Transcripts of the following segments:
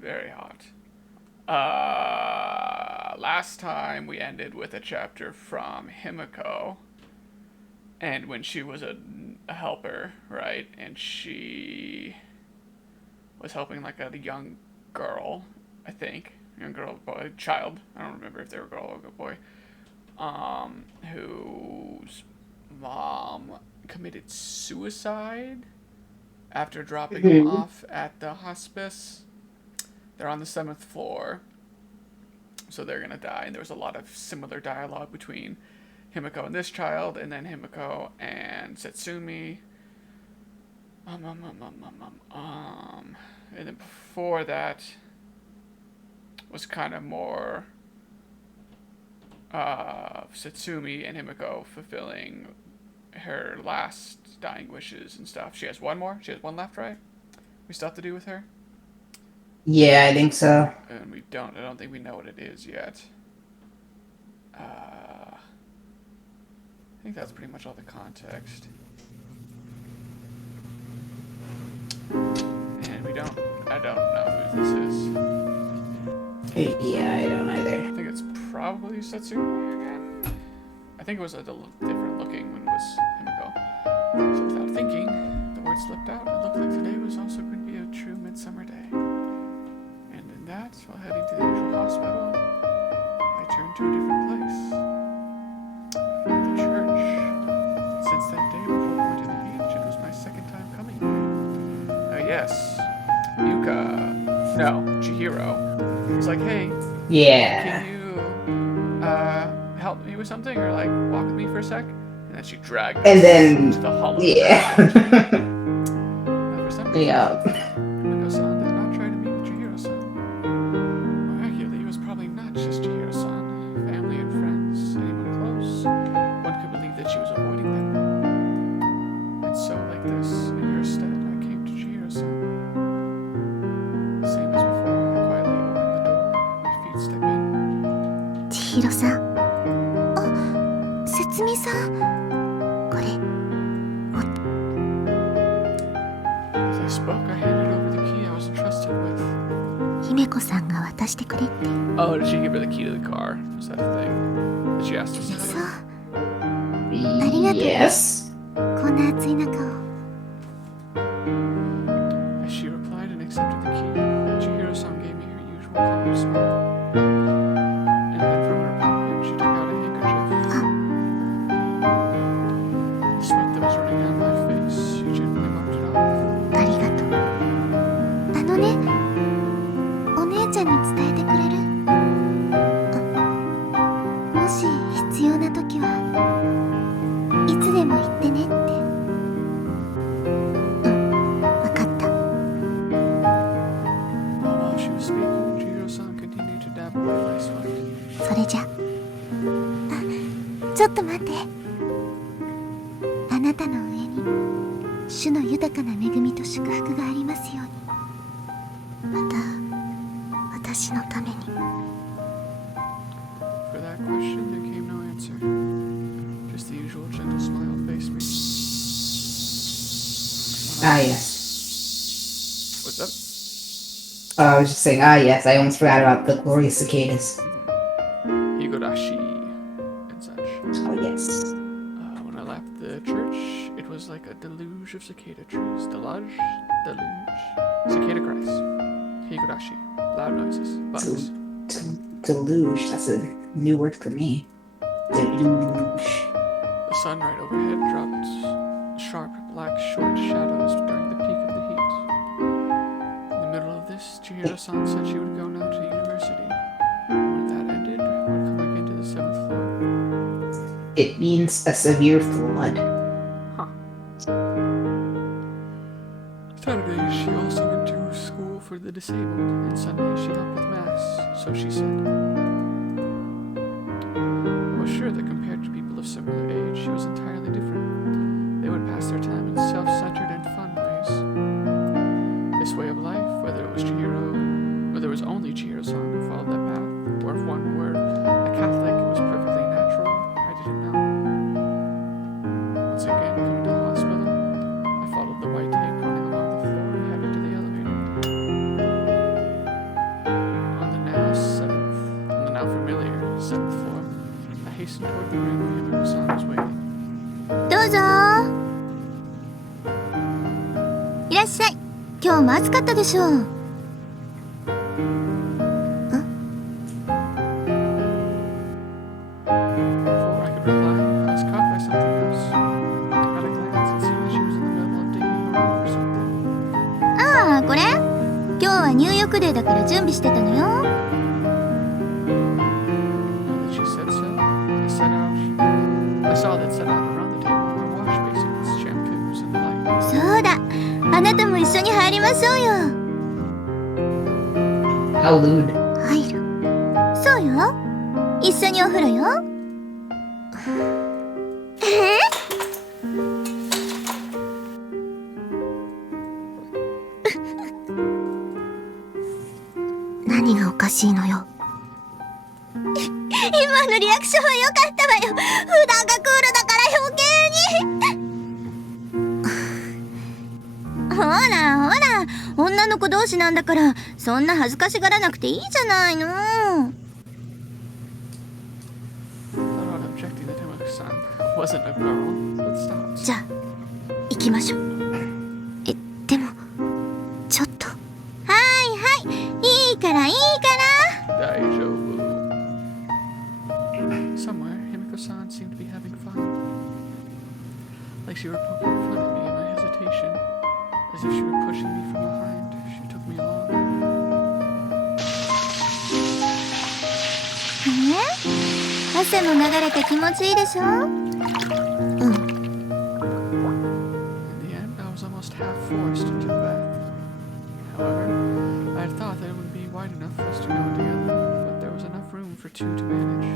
Very hot. Last time we ended with a chapter from Himiko, and when she was a helper, right? And she was helping like a young girl, I think, young girl, boy, child. I don't remember if they were a girl or a boy. Whose mom committed suicide after dropping him Mhm. off at the hospice. They're on the 7th floor, so they're gonna die. And there was a lot of similar dialogue between Himiko and this child, and then Himiko and Setsumi. And then before that was kind of more Setsumi and Himiko fulfilling her last dying wishes and stuff. She has one more. She has one left, right? We still have to do with her, Yeah, I think so. and we don't. I don't think we know what it is yet. I think that's pretty much all the context. And we don't. I don't know who this is. Yeah, I don't either. I think it's probably Setsumi again. I think it was a different looking when it was Himiko. So without thinking, the word slipped out. It looked like today was also going to be a true midsummer day. And in that, while heading to the usual hospital, I turned to a different place. The church. Since that day before going to the beach, it was my second time coming here. Yes. Yuka. No, Chihiro. Was like, hey, can Yeah. you help me with something or like walk with me for a sec? And then she dragged And us into then, the hollow ground. yeah. For some reason, Yeah. Himiko-san did not try to meet with Chihiro-san. Miraculously, it was probably not just Chihiro-san. Family and friends, anyone close. One could believe that she was avoiding them. And so, like this, in her stead, I came to Chihiro-san. Same as before, I quietly opened the door. My feet step in. 千尋さん。あ、節美さん。これ。As I spoke, I handed over the key I was entrusted with. 姫子さんが渡してくれって。 Oh, did she give her the key to the car? Was that a thing? That she asked us to そ do? う。ありがとうね。 Yes. こんな暑い中を。 As she replied and accepted the key, Chihiro-san gave me her usual calm smile. And then from her pocket, she took out a handkerchief. The sweat that was running down my face, she gently wiped it off. ありがとう。あのね、お姉ちゃんに伝えてくれる？もし必要な時はいつでも言ってねって。わかった。While she was speaking, Chihiro-san continued to dab away light sweat. それじゃ。ちょっと待って。あなたの上に主の豊かな恵みと祝福がありますように。また私のために。 For that question, there came no answer. Just the usual gentle smile faced me. Ah, yes. What's up? I was just saying, yes. I almost forgot about the glorious cicadas. Higorashi and such. Oh, yes. When I left the church, it was like a deluge of cicada trees. Deluge? Cicada cries. Higorashi. Loud noises. Bugs. Deluge. That's a new word for me. Deluge. The sun right overhead dropped sharp black short shadows during the peak of the heat. In the middle of this, Chihiro-san said she would go now to university. When that ended, would come again to the 7th floor. It means a severe flood. Huh. Saturday, she also went to school for the disabled, and Sunday she helped with mass, so she said. I was sure that compared to people of similar age, she was entirely different. They would pass their time in self-centered and fun ways. This way of life, whether it was Chihiro, whether it was only Chihiro-san who followed that path, or if one were a Catholic, it was perfectly natural, I didn't know. Once again, coming to the hospital, I followed the white tape running along the floor and headed to the elevator. hastened toward the room where Himiko-san was waiting. どうぞ。いらっしゃい。今日も暑かったでしょう。Before I could reply, I was caught by something else. At a glance, it seemed that she was in the middle of digging a room or something. ああ、これ今日は入浴デーだから準備してたのよ。Now that she said so, I saw that set out around the table were wash basins, shampoos, and the like. そうだ。あなたも一緒に入りましょうよ。 How lewd. 入る。そうよ。一緒にお風呂よ。何がおかしいのよ。今のリアクションは良かったわよ。普段がクールだから余計に。ほらほら、女の子同士なんだからそんな恥ずかしがらなくていいじゃないの。 I thought about objecting that Himiko-san wasn't a girl, but stopped. じゃあ行きましょう。でもちょっと。はいはい、いいからいいから。 Daijoubu. Somewhere, Himiko-san seemed to be having fun. Like she were poking fun at me in my hesitation. As if she were pushing me from behind. She took me along. 汗も流れて気持ちいいでしょ。In the end, I was almost half forced into the bath. However, I had thought that it wouldn't be wide enough for us to go together, but there was enough room for two to manage.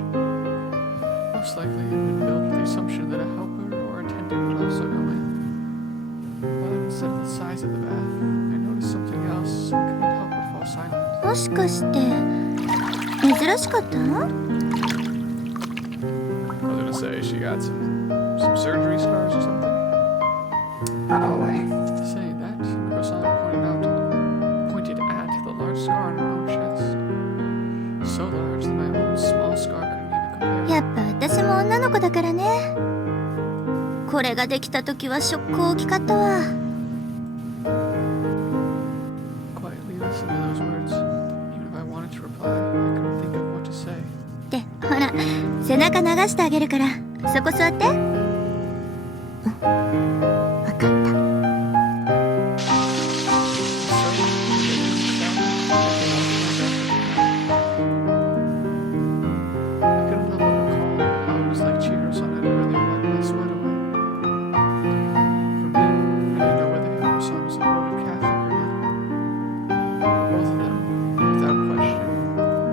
Most likely, it had been built with the assumption that a helper or attendant would also go in. But instead of the size of the bath, I noticed something else and couldn't help but fall silent. もしかして珍しかった？ I was gonna say she got some surgery scars or something. Probably. Saying that, Himiko-san pointed at the large scar on her own chest. So large that my own small scar couldn't even compare. やっぱ私も女の子だからね。これができた時はショック大きかったわ。 Quietly listened to those words. Even if I wanted to reply, I couldn't think of what to say. で、ほら、背中流してあげるから、そこ座って。うん、わかった。 I couldn't help but recall how it was like Chihiro-san had earlier wiped my sweat away. For me, I didn't know whether Himiko-san was a devoted Catholic or not. But both of them, without question,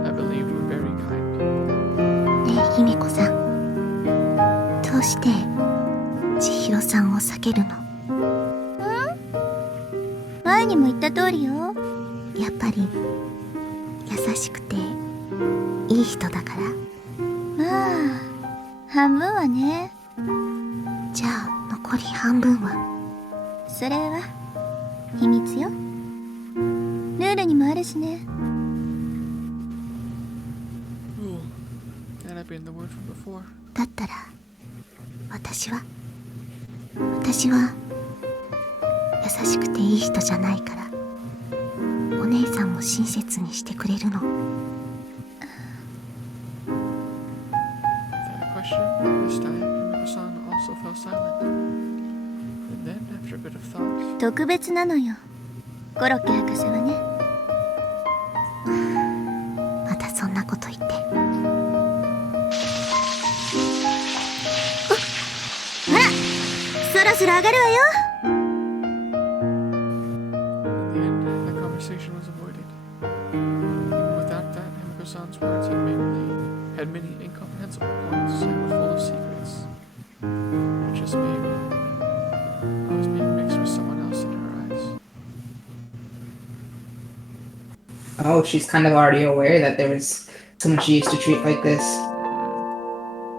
I believed were very kind people. ねえ、姫子さん。どうして千尋さんを避けるの？前にも言った通りよ。やっぱり優しくていい人だから。まあ半分はね。じゃあ残り半分は？それは秘密よ。ルールにもあるしね。 And I've been the word from before. だったら私は優しくていい人じゃないから、お姉さんも親切にしてくれるの。 Without a question, this time Himiko-san also fell silent. And then, after a bit of thought, 特別なのよ、コロッケ博士はね。またそんなこと言って。ほら、そろそろ上がるわよ。 in the end, the conversation was avoided. Even without that, Himiko-san's words had many incomprehensible points and were full of secrets. But just maybe, I was being mixed with someone else in her eyes. Oh, she's kind of already aware that there was someone she used to treat like this.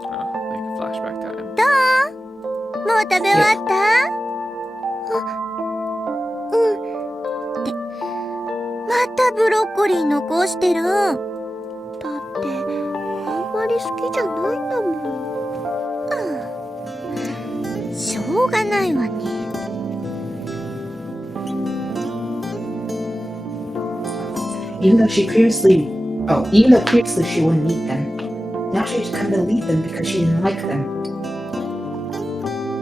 Like flashback time. もう食べ終わった？うん。ってまたブロッコリー残してる。だってあんまり好きじゃないんだもん。しょうがないわね。Even though previously she wouldn't eat them, now she's come to leave them because she didn't like them.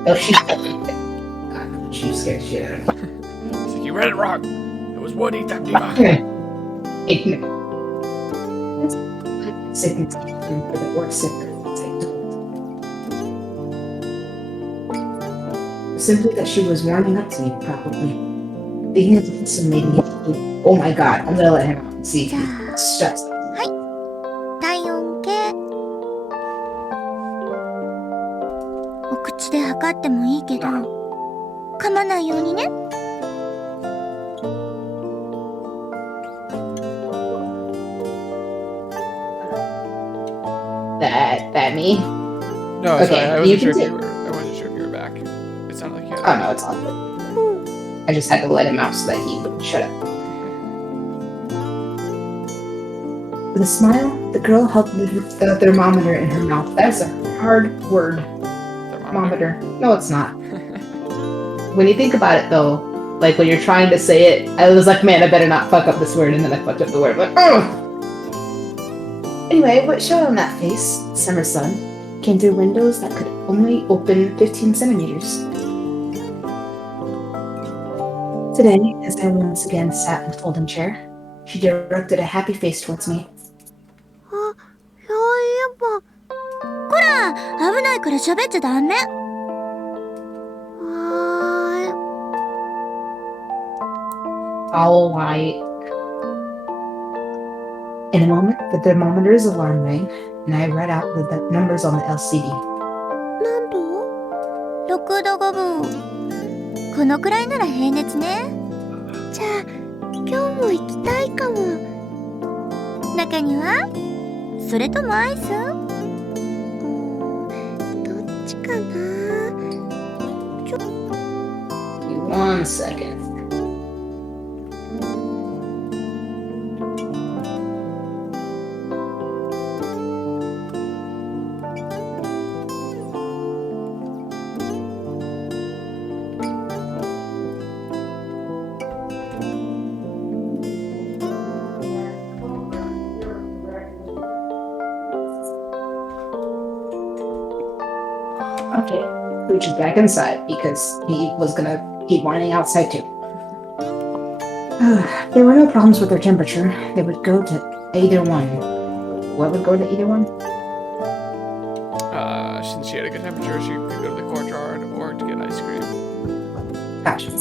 Oh, she scared shit out of me. It's like, you read it wrong. It was wood eat that diva. Sickness for the worst sickness. Simply that she was warming up to me, probably. Being this made me. Oh my god, I'm gonna let him out and see if he's stressed. はい。体温計。お口で測ってもいいけど、噛まないようにね。That me? No, Okay, sorry, I you wasn't sure can if I wasn't sure if you were back. It sounded like you had. Oh no, it's all good. I just had to let him out so that he would shut up. With a smile, the girl held the thermometer in her mouth. That's a hard word. Thermometer. No, it's not. When you think about it, though, like when you're trying to say it, I was like, man, I better not fuck up this word, and then I fucked up the word. Like, oh! Anyway, what showed on that face, summer sun, came through windows that could only open 15 centimeters. Today, as I once again sat in the folding chair, she directed a happy face towards me. あ、そういえば。こら、危ないから喋っちゃダメ。All right. In a moment, the thermometer's alarm rang, and I read out the numbers on the LCD. 何度 ?6 度5分。このくらいなら平熱ね。じゃあ、今日も行きたいかも。中にはそれともアイス？どっちかな。One second. Okay, Pooch is back inside because he was gonna keep whining outside too. There were no problems with their temperature. They would go to either one. What would go to either one? Since she had a good temperature, she could go to the courtyard or to get ice cream. Gotcha.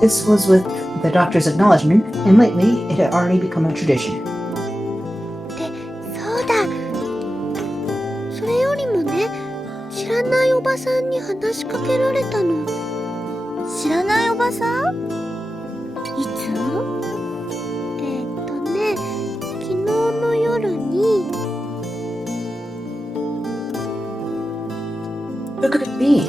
This was with the doctor's acknowledgement, and lately it had already become a tradition. そうだ。それよりもね、知らないおばさんに話しかけられたの。知らないおばさん？いつ？昨日の夜に。Who could it be?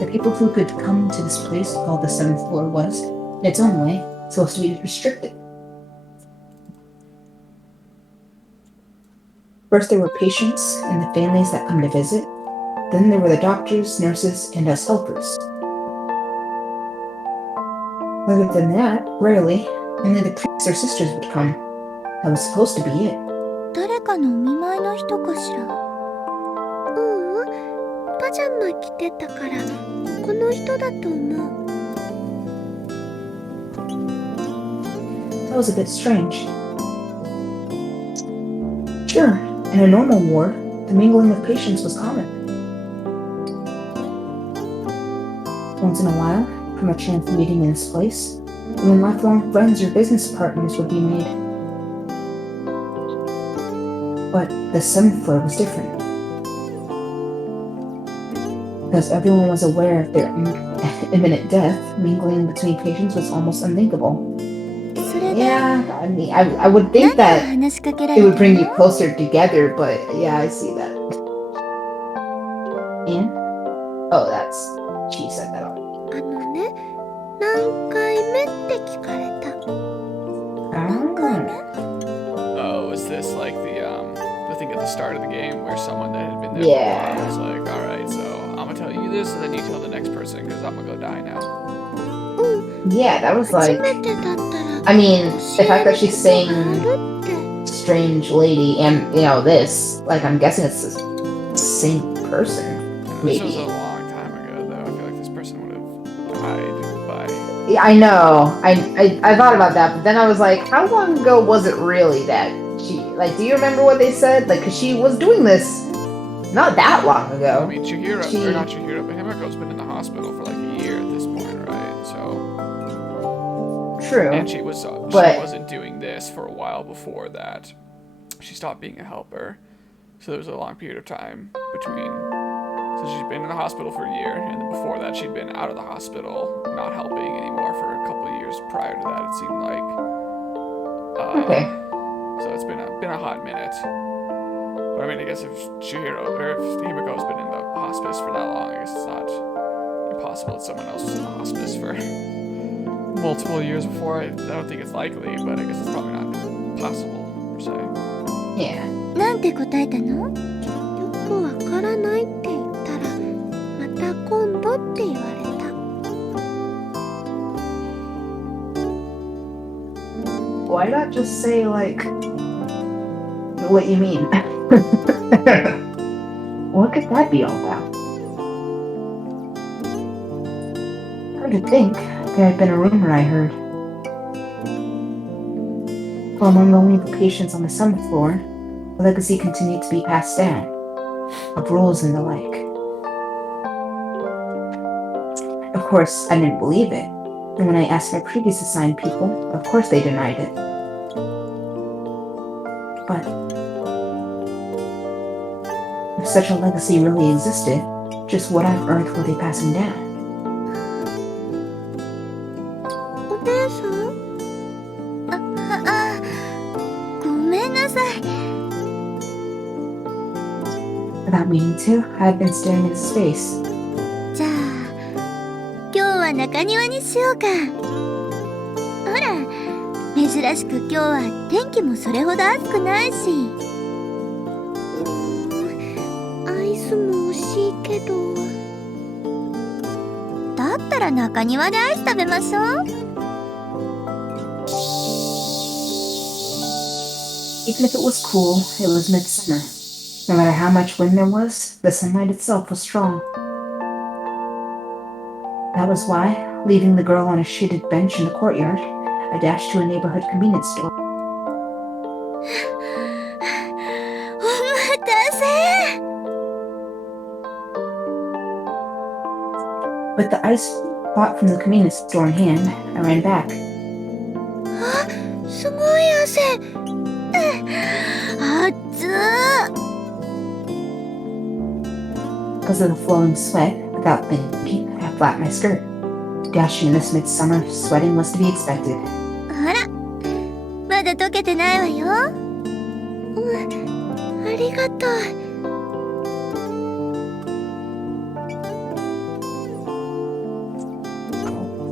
The people who could come to this place called the 7th floor was, in its own way, supposed to be restricted. First there were patients and the families that come to visit. Then there were the doctors, nurses, and us helpers. Other than that, rarely, only the priests or sisters would come. That was supposed to be it. 誰かのお見舞いの人かしら。パジャマ着てたからこの人だと思う。That was a bit strange. Sure, in a normal ward, the mingling of patients was common. Once in a while, from a chance meeting in this place, even lifelong friends or business partners would be made. But the 7th floor was different. Because everyone was aware of their imminent death, mingling between patients was almost unthinkable. Yeah, I mean, I would think that it would bring you closer together, but yeah, I see that. And? Oh, she said that already. ね、何回目って聞かれた。何回目？ Oh, was this Hamago die now. Yeah, that was like. 初めてだったら I mean, the fact that she's 教える saying ことがあるって strange lady and, this, like, I'm guessing it's the same person. And this was a Maybe. long time ago, though. I feel like this person would have died by. Yeah, I know. I thought about that, but then I was like, how long ago was it really that she, like, do you remember what they said? Like, because she was doing this not that long ago. I mean, Chihiro, or not Chihiro, but Himiko's been in the hospital for like a year at this point, right? So. True. And she wasn't doing this for a while before that. She stopped being a helper. So there was a long period of time between. So she's been in the hospital for a year, and then before that she'd been out of the hospital, not helping anymore for a couple of years prior to that. It seemed like. Okay. So it's been a hot minute. But I mean, I guess if Chihiro or if Himiko's been in the hospice for that long, I guess it's not impossible that someone else was in the hospice for multiple years before. I don't think it's likely, but I guess it's probably not possible per se. Yeah. なんて答えたの？よくわからないって言ったらまた今度って言われた。 Why not just say, like, what you mean? What could that be all about? Hard to think. There had been a rumor I heard. For among only the patients on the 7th floor, the legacy continued to be passed down, of rules and the like. Of course, I didn't believe it, and when I asked my previous assigned people, of course they denied it. But if such a legacy really existed, just what on earth were they passing down? お姉さん？ごめんなさい。 Without meaning to, I had been staring into space. じゃあ今日は中庭にしようか。ほら、珍しく今日は天気もそれほど暑くないし。アイスも惜しいけど。だったら中庭でアイス食べましょう。 Even if it was cool, it was midsummer. No matter how much wind there was, the sunlight itself was strong. That was why, leaving the girl on a shaded bench in the courtyard, I dashed to a neighborhood convenience store. お待たせ。 With the ice bought from the convenience store in hand, I ran back. すごい汗。熱っ。 Because of the flowing sweat, without thinking, I flapped my skirt. Dashing in this midsummer, sweating was to be expected. あら、まだ溶けてないわよ。ありがとう。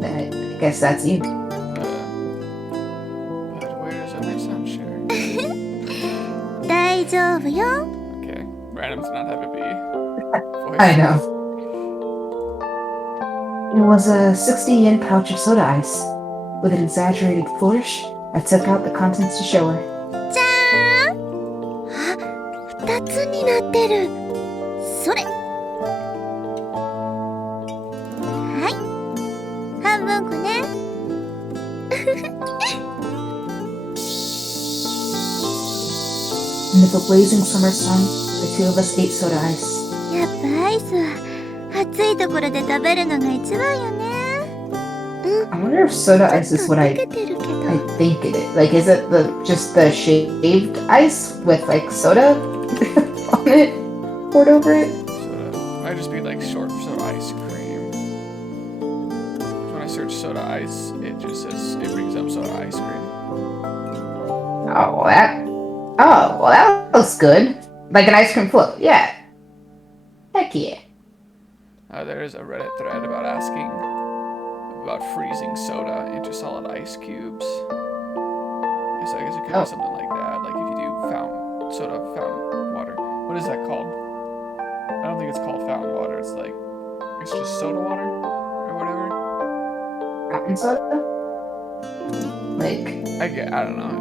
I guess that's you. But where's my sunshine? 大丈夫よ。 Okay, random to not have it be voice. I know. It was a 60 yen pouch of soda ice. With an exaggerated flourish, I took out the contents to show her. じゃーん。あ、2つになってる。それ。はい。半分こね。 Amid the blazing summer sun, the two of us ate soda ice. やっぱアイスは暑いところで食べるのが一番よね。I wonder if soda ice is what 溶 I けてるけど。 think it is. Like, is it just the shaved ice with like soda on it, poured over it? Soda. Might just be like short for soda ice cream. 'Cause when I search soda ice, it just says it brings up soda ice cream. Oh, well, that looks good. Like an ice cream float. Yeah. Heck yeah. There is a Reddit thread about asking about freezing soda into solid ice cubes. So I guess it could be something like that. Like if you do fountain water. What is that called? I don't think it's called fountain water. It's just soda water or fountain soda? Like, I don't know.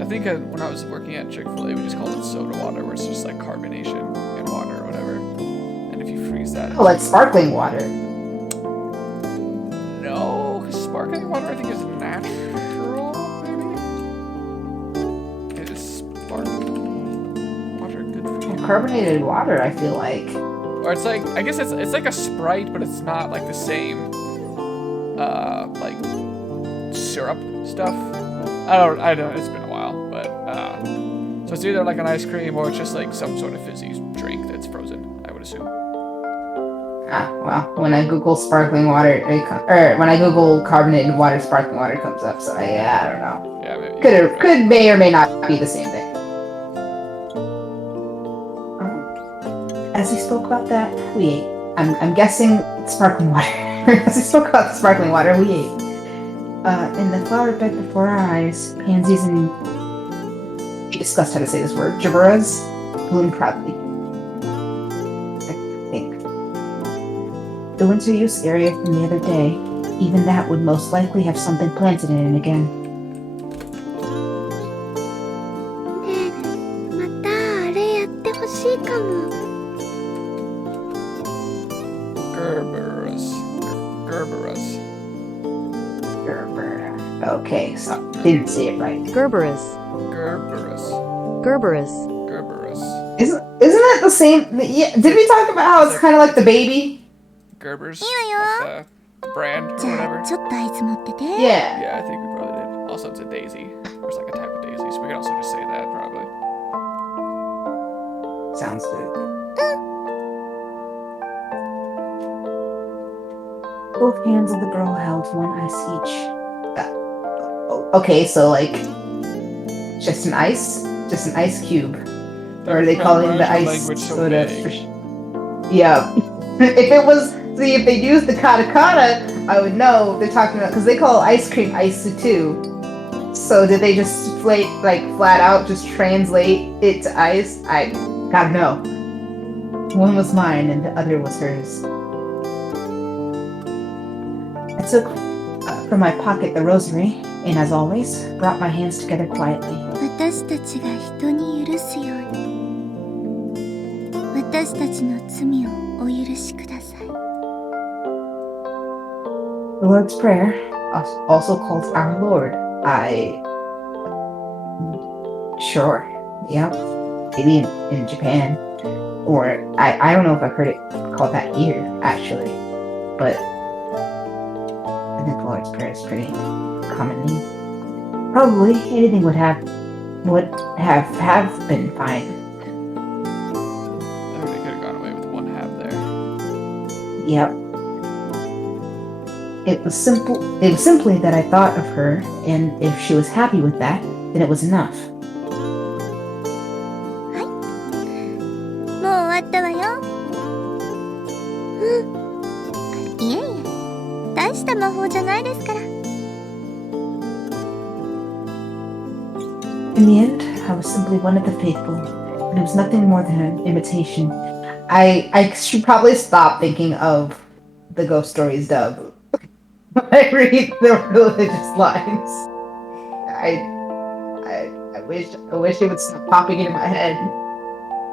I think when I was working at Chick-fil-A, we just called it soda water, where it's just like carbonation in water or whatever. And if you freeze that, oh, like sparkling water. no, 'cause sparkling water I think is natural. Maybe it is sparkling water good for you. Carbonated water, I feel like. Or it's like, I guess it's like a Sprite, but it's not like the same, like syrup stuff. I don't know. It's been a while, but so it's either like an ice cream or it's just like some sort of fizzy drink that's frozen, I would assume. Well, when I Google sparkling water, or when I Google carbonated water, sparkling water comes up. So I don't know. Yeah, maybe. Could may or may not be the same thing. As we spoke about that, we ate. I'm guessing sparkling water. As we spoke about the sparkling water, we ate. In the flower bed before our eyes, pansies and we discussed how to say this word, jaburas, bloomed proudly. I think. The winter use area from the other day, even that would most likely have something planted in it again. ねえ、またあれやってほしいかも。Gerberas. Gerber. Okay, so didn't say it right. Gerberus. Gerberus. Isn't that the same? Yeah, did we talk about how it's kind of like the baby? Gerber's, いいわよ。 like the brand or じゃ whatever. あちょっとアイス持ってて。 Yeah. Yeah, I think we probably did. Also, it's a daisy. There's like a type of daisy, so we can also just say that probably. Sounds good. Both hands of the girl held one ice each. Okay, so like just an ice cube. Or are they calling the ice soda? Yeah. If they used the katakana, I would know they're talking about, because they call ice cream ice too. So did they just flat out just translate it to ice? I gotta know. One was mine and the other was hers. I took from my pocket the rosary, and as always, brought my hands together quietly. 私たちが人に許すように。私たちの罪をお許しください。 The Lord's Prayer, also called Our Lord. Sure. Yep. Maybe in Japan. Or, I don't know if I've heard it called that here, actually. But I think the Lord's Prayer is pretty commonly. Probably anything would have been fine. I think they could have gone away with one half there. Yep. It was simply that I thought of her, and if she was happy with that, then it was enough. もう終わったわよ。いえいえ、大した魔法じゃないですから。 In the end, I was simply one of the faithful, and it was nothing more than an imitation. I should probably stop thinking of the Ghost Stories dub when I read the religious lines. I wish it would stop popping into my head.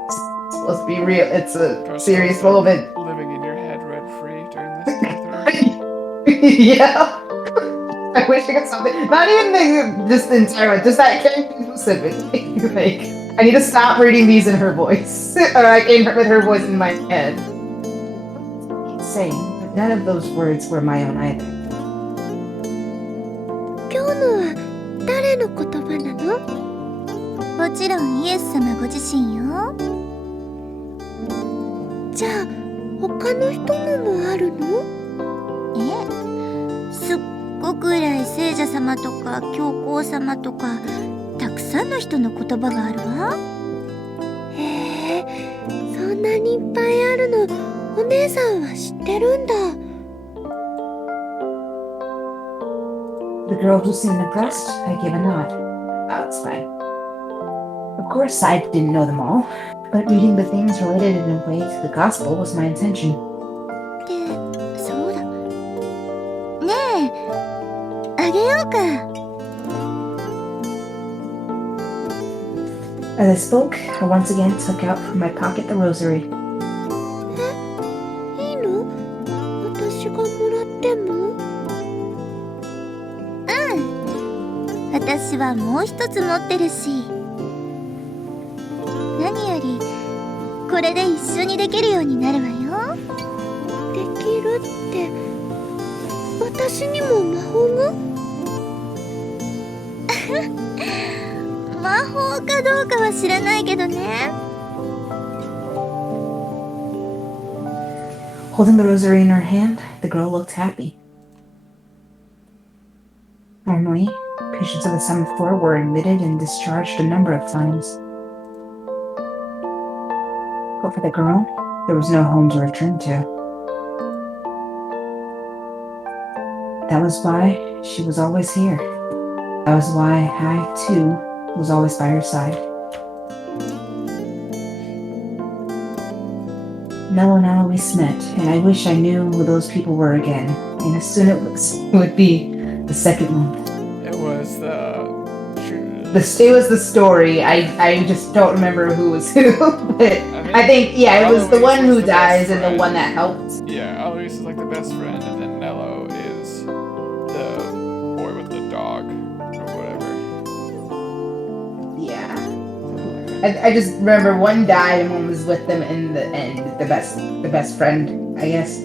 It's supposed to be real. It's a serious moment. Living in your head rent free during this playthrough. Yeah. I wish I got something. Not even just the entire one, just that character specifically. Like, I need to stop reading these in her voice, or like with her voice in my head. It's saying, but none of those words were my own either. 今日のは誰の言葉なの？もちろんイエス様ご自身よ。じゃあ他の人のもあるの？すっごく偉い聖者様とか教皇様とかたくさんの人の言葉があるわ。へえ、そんなにいっぱいあるのお姉さんは知ってるんだ。 The girl who seemed impressed, I gave a nod. Oh, it's fine. Of course, I didn't know them all, but reading the things related in a way to the gospel was my intention. ってそうだ。ねえ、あげようか。As I spoke, I once again took out from my pocket the rosary. いいの？私がもらっても？うん。私はもう一つ持ってるし。何よりこれで一緒にできるようになるわよ。できるって、私にも魔法が？魔法かどうかは知らないけどね。Holding the rosary in her hand, the girl looked happy. Normally, patients of the 7th floor were admitted and discharged a number of times. But for the girl, there was no home to return to. That was why she was always here. That was why I, too, was always by her side. Nello and Eloise met, and I wish I knew who those people were again. And as soon as it would be the second month. It was It was the story. I just don't remember who was who. But I think it was the one who dies and the one that helped. Yeah, Eloise is like the best friend, and then Nello is the boy with the dog or whatever. Yeah. I just remember one died and one was with them in the end. The best friend, I guess.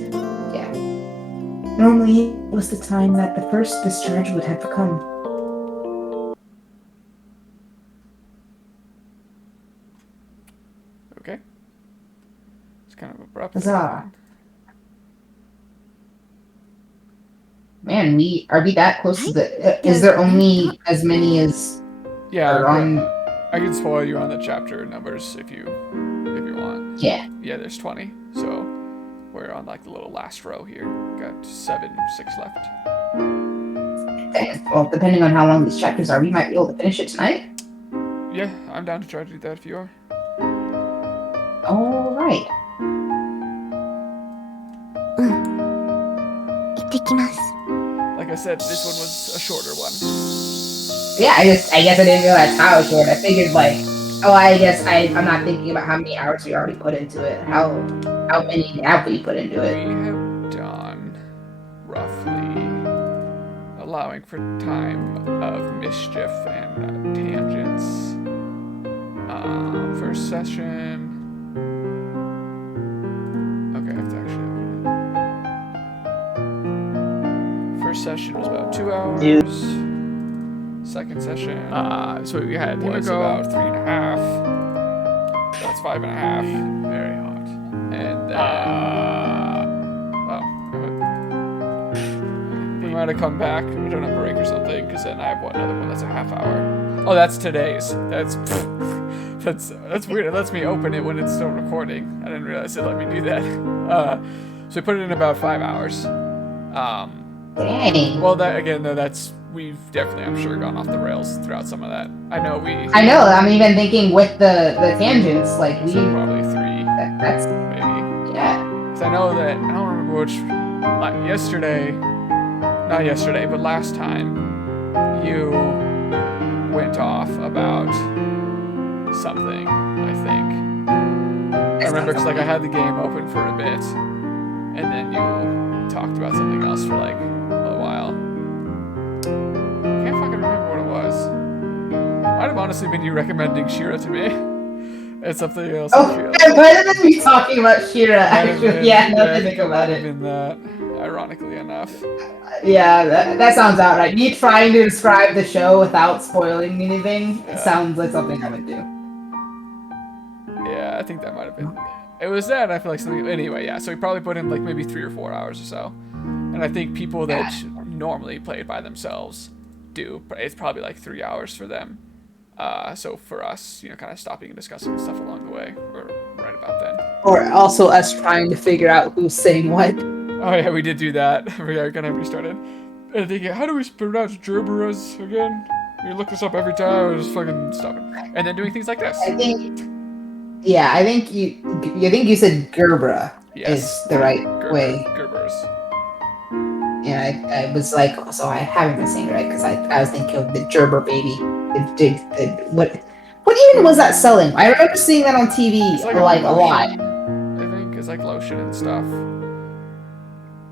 Yeah. Normally, it was the time that the first discharge would have come. Okay. It's kind of abrupt. Huzzah. Man, are we that close to the? Is there only as many as? Yeah, are on? I can spoil you on the chapter numbers if you want. Yeah. Yeah, there's 20, so we're on like the little last row here. Got 6 left. Well, depending on how long these chapters are, we might be able to finish it tonight. Yeah, I'm down to try to do that if you are. All right. 行ってきます。 Like I said, this one was a shorter one. Yeah, I guess I didn't realize how short. I figured I'm not thinking about how many hours we already put into it. How many have we put into it? We have done roughly, allowing for time of mischief and tangents. First session. Okay, I have to actually open it. First session was about 2 hours. Second session, so we had was about 3.5. That's 5.5. Very hot. And then, we might have come back. We don't have a break or something, because then I have another one that's a half hour. Oh, that's today's. That's weird. It lets me open it when it's still recording. I didn't realize it let me do that. So we put it in about 5 hours. Dang. Well, that again, though, we've definitely, I'm sure, gone off the rails throughout some of that. I know. I'm even thinking with the tangents, like we probably 3. That's maybe. Yeah. Because I know that I don't remember which. Like not yesterday, but last time, you went off about something. I think. I remember because I had the game open for a bit, and then you talked about something else for like a while. Can't fucking remember what it was. Might have honestly been you recommending Shira to me. It's something else. Oh, it might have been me talking about Shira, actually. Yeah, now that I think about it. Been that, ironically enough. Yeah, that sounds out right. Me trying to describe the show without spoiling anything sounds like something I would do. Yeah, I think that might have been. It was that. I feel like something. Anyway, yeah. So we probably put in like maybe 3 or 4 hours or so. And I think people that normally play it by themselves do. It's probably like 3 hours for them. So for us, kind of stopping and discussing stuff along the way, we're right about then. Or also us trying to figure out who's saying what. Oh yeah, we did do that. We are gonna restarted. And thinking, how do we pronounce Gerberas again? We look this up every time. We're just fucking stop it. And then doing things like this. I think you said Gerbera is the right way. Gerbers. Yeah, I was like, so I haven't been saying it right because I was thinking of the Gerber baby. What even was that selling? I remember seeing that on TV It's like a lot. I think it's like lotion and stuff.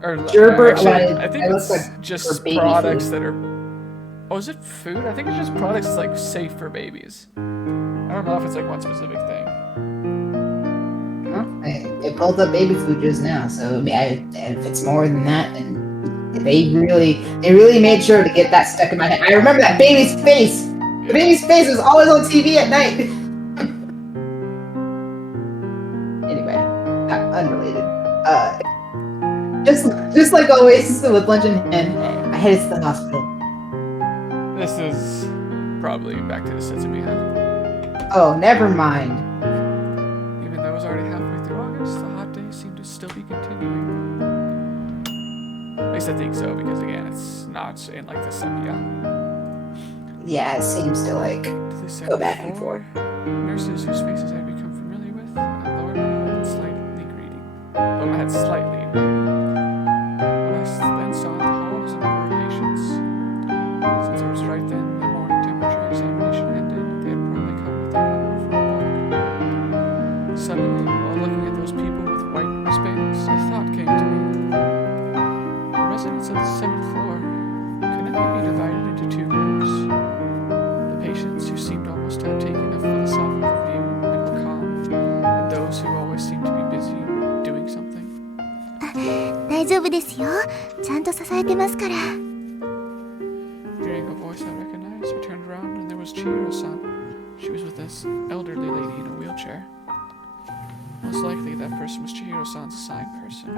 Or Gerber, actually, I think it it's looks like just baby products food. that are. Oh, is it food? I think it's just products that's like safe for babies. I don't know if it's like one specific thing. I pulled up baby food just now, so if it's more than that, then they really made sure to get that stuck in my head. I remember that baby's face. The baby's face was always on TV at night. Anyway, unrelated. Just like always with lunch in hand, I headed to the hospital. This is probably back to the Sesame Hut. Oh, never mind. Even though it was already halfway through August, the hot days seem to still be continuing. At least I think so, because again, it's not in like the sepia. Yeah, it seems to like go back and forth. Nurses whose faces I had become familiar with, I lowered my head slightly greeting. Though my head slightly in greeting. When I then saw in the hall was a number of patients. Since it was right then the morning temperature examination ended, they had probably come with their hunger for a walk. Suddenly, while looking at those people with white wristbands, a thought came to me. The residents of the 7th floor, couldn't they be divided into two groups? The patients who seemed almost to have taken a philosophical view and were calm, and those who always seemed to be busy doing something. 大丈夫ですよ。ちゃんと支えてますから。 Hearing a voice I recognized, I turned around and there was Chihiro-san. She was with this elderly lady in a wheelchair. Most likely that person was Chihiro-san's assigned person.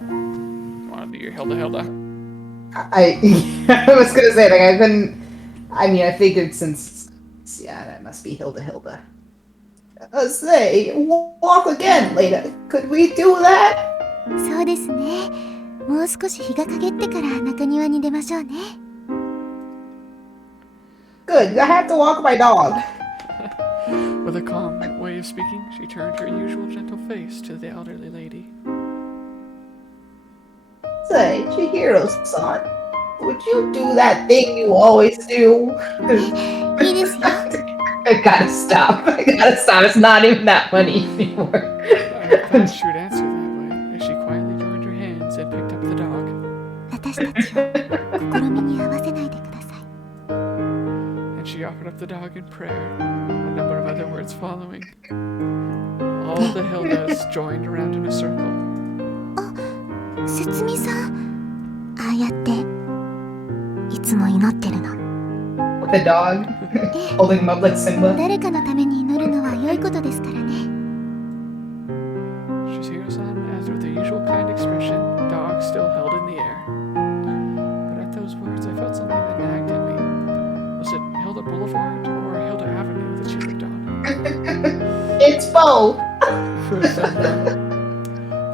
You want to do your Hilda? I was gonna say, like, I figured since, yeah, that must be Hilda. Say, walk again later. Could we do that? そうですね。もう少し日が陰ってから中庭に出ましょうね。Good, I have to walk my dog. With a calm way of speaking, she turned her usual gentle face to the elderly lady. Say, Chihiro-san, would you do that thing you always do? いいですよ。I gotta stop. It's not even that funny anymore. I thought she would answer that way as she quietly joined her hands and picked up the dog. 私たちを試みに合わせないでください。 And she offered up the dog in prayer, a number of other words following. All the Hildas joined around in a circle. 節美さん、ああやっていつも祈ってるの。 With the dog, holding him up like Simba. 誰かのために祈るのは良いことですからね。 Chihiro-san, as with the usual kind expression, dog still held in the air. But at those words, I felt something that nagged at me. Was it Hilda Boulevard or Hilda Avenue that she lived on? It's both.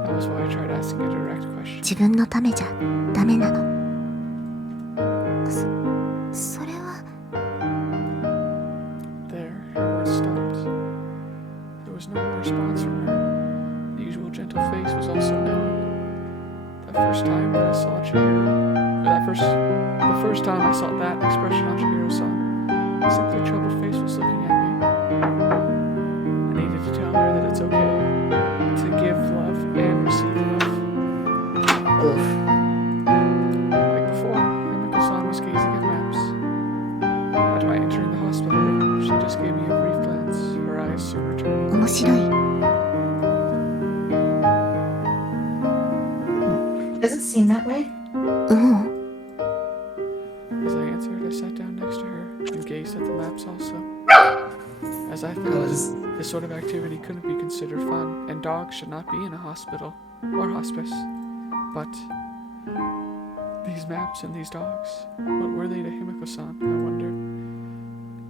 That was why I tried asking a direct question. 自分のためじゃダメなの。それは。 There, her words stopped. There was no response from her. The usual gentle face was also gone. The first time that I saw Chihiro, the first time I saw that expression on Chihiro-san, a simply troubled face was looking at me. I needed to tell her that it's okay to give love and receive love. Oof. Like before, Himiko-san was gazing at maps. At my entering the hospital, she just gave me a brief glance, her eyes soon returning. 面白い。 Does it seem that way? うん。 As I answered, I sat down next to her and gazed at the maps also. As I thought, this sort of activity couldn't be considered fun, and dogs should not be in a hospital or hospice. But these maps and these dogs, what were they to Himiko-san, I wonder?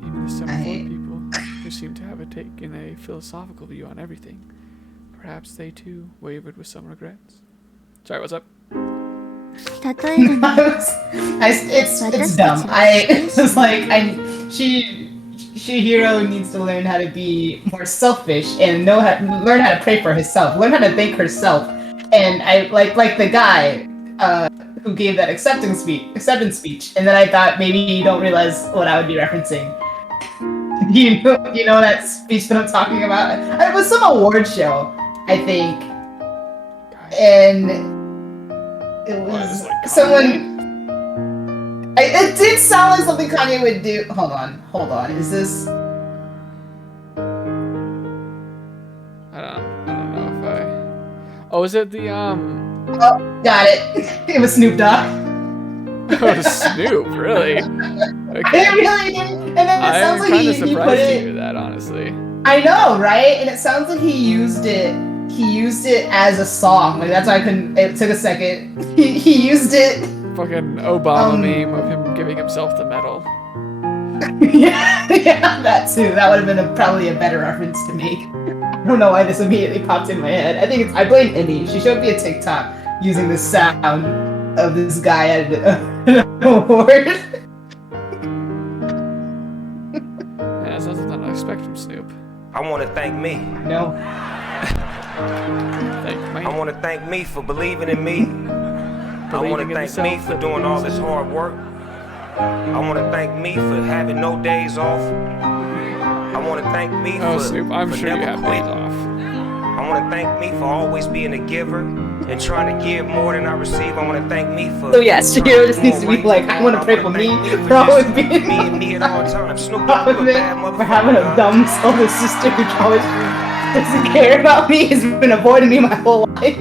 Even the 7th floor people, who seemed to have taken a philosophical view on everything, perhaps they too wavered with some regrets. Sorry, what's up? 例えるの。 It's dumb. It's like Chihiro needs to learn how to be more selfish and learn how to pray for herself, learn how to thank herself, and I like the guy who gave that acceptance speech, and then I thought maybe you don't realize what I would be referencing. You know that speech that I'm talking about? It was some award show, I think, and it was someone. It did sound like something Kanye would do. Hold on. Is this? I don't know if I. Oh, is it the Oh, got it. It was Snoop Dogg. Oh, Snoop, really? Okay. It really did. And then it sounds like kind of he put surprised to it. hear that, honestly. I know, right? And it sounds like he used it. He used it as a song. Like that's why I couldn't. It took a second. He used it. Fucking Obama meme of him giving himself the medal. yeah, that too. That would have been probably a better reference to make. I don't know why this immediately popped in my head. I think I blame Indy. She showed me a TikTok using the sound of this guy at an award. Yeah, that's something I don't expect from Snoop. I want to thank me. No. I want to thank me for believing in me. I want to thank me for doing all this hard work. I want to thank me for having no days off. I want to thank me for Snoop, I'm for sure you never have quitting. days off. I want to thank me for always being a giver and trying to give more than I receive. I want to thank me for. So yes, Shakira just needs to be like, I want to pray for me for always being me and me at all times. Snoop Dogg, you a bad motherfucker. for having a dumb older sister who always doesn't care about me, has been avoiding me my whole life.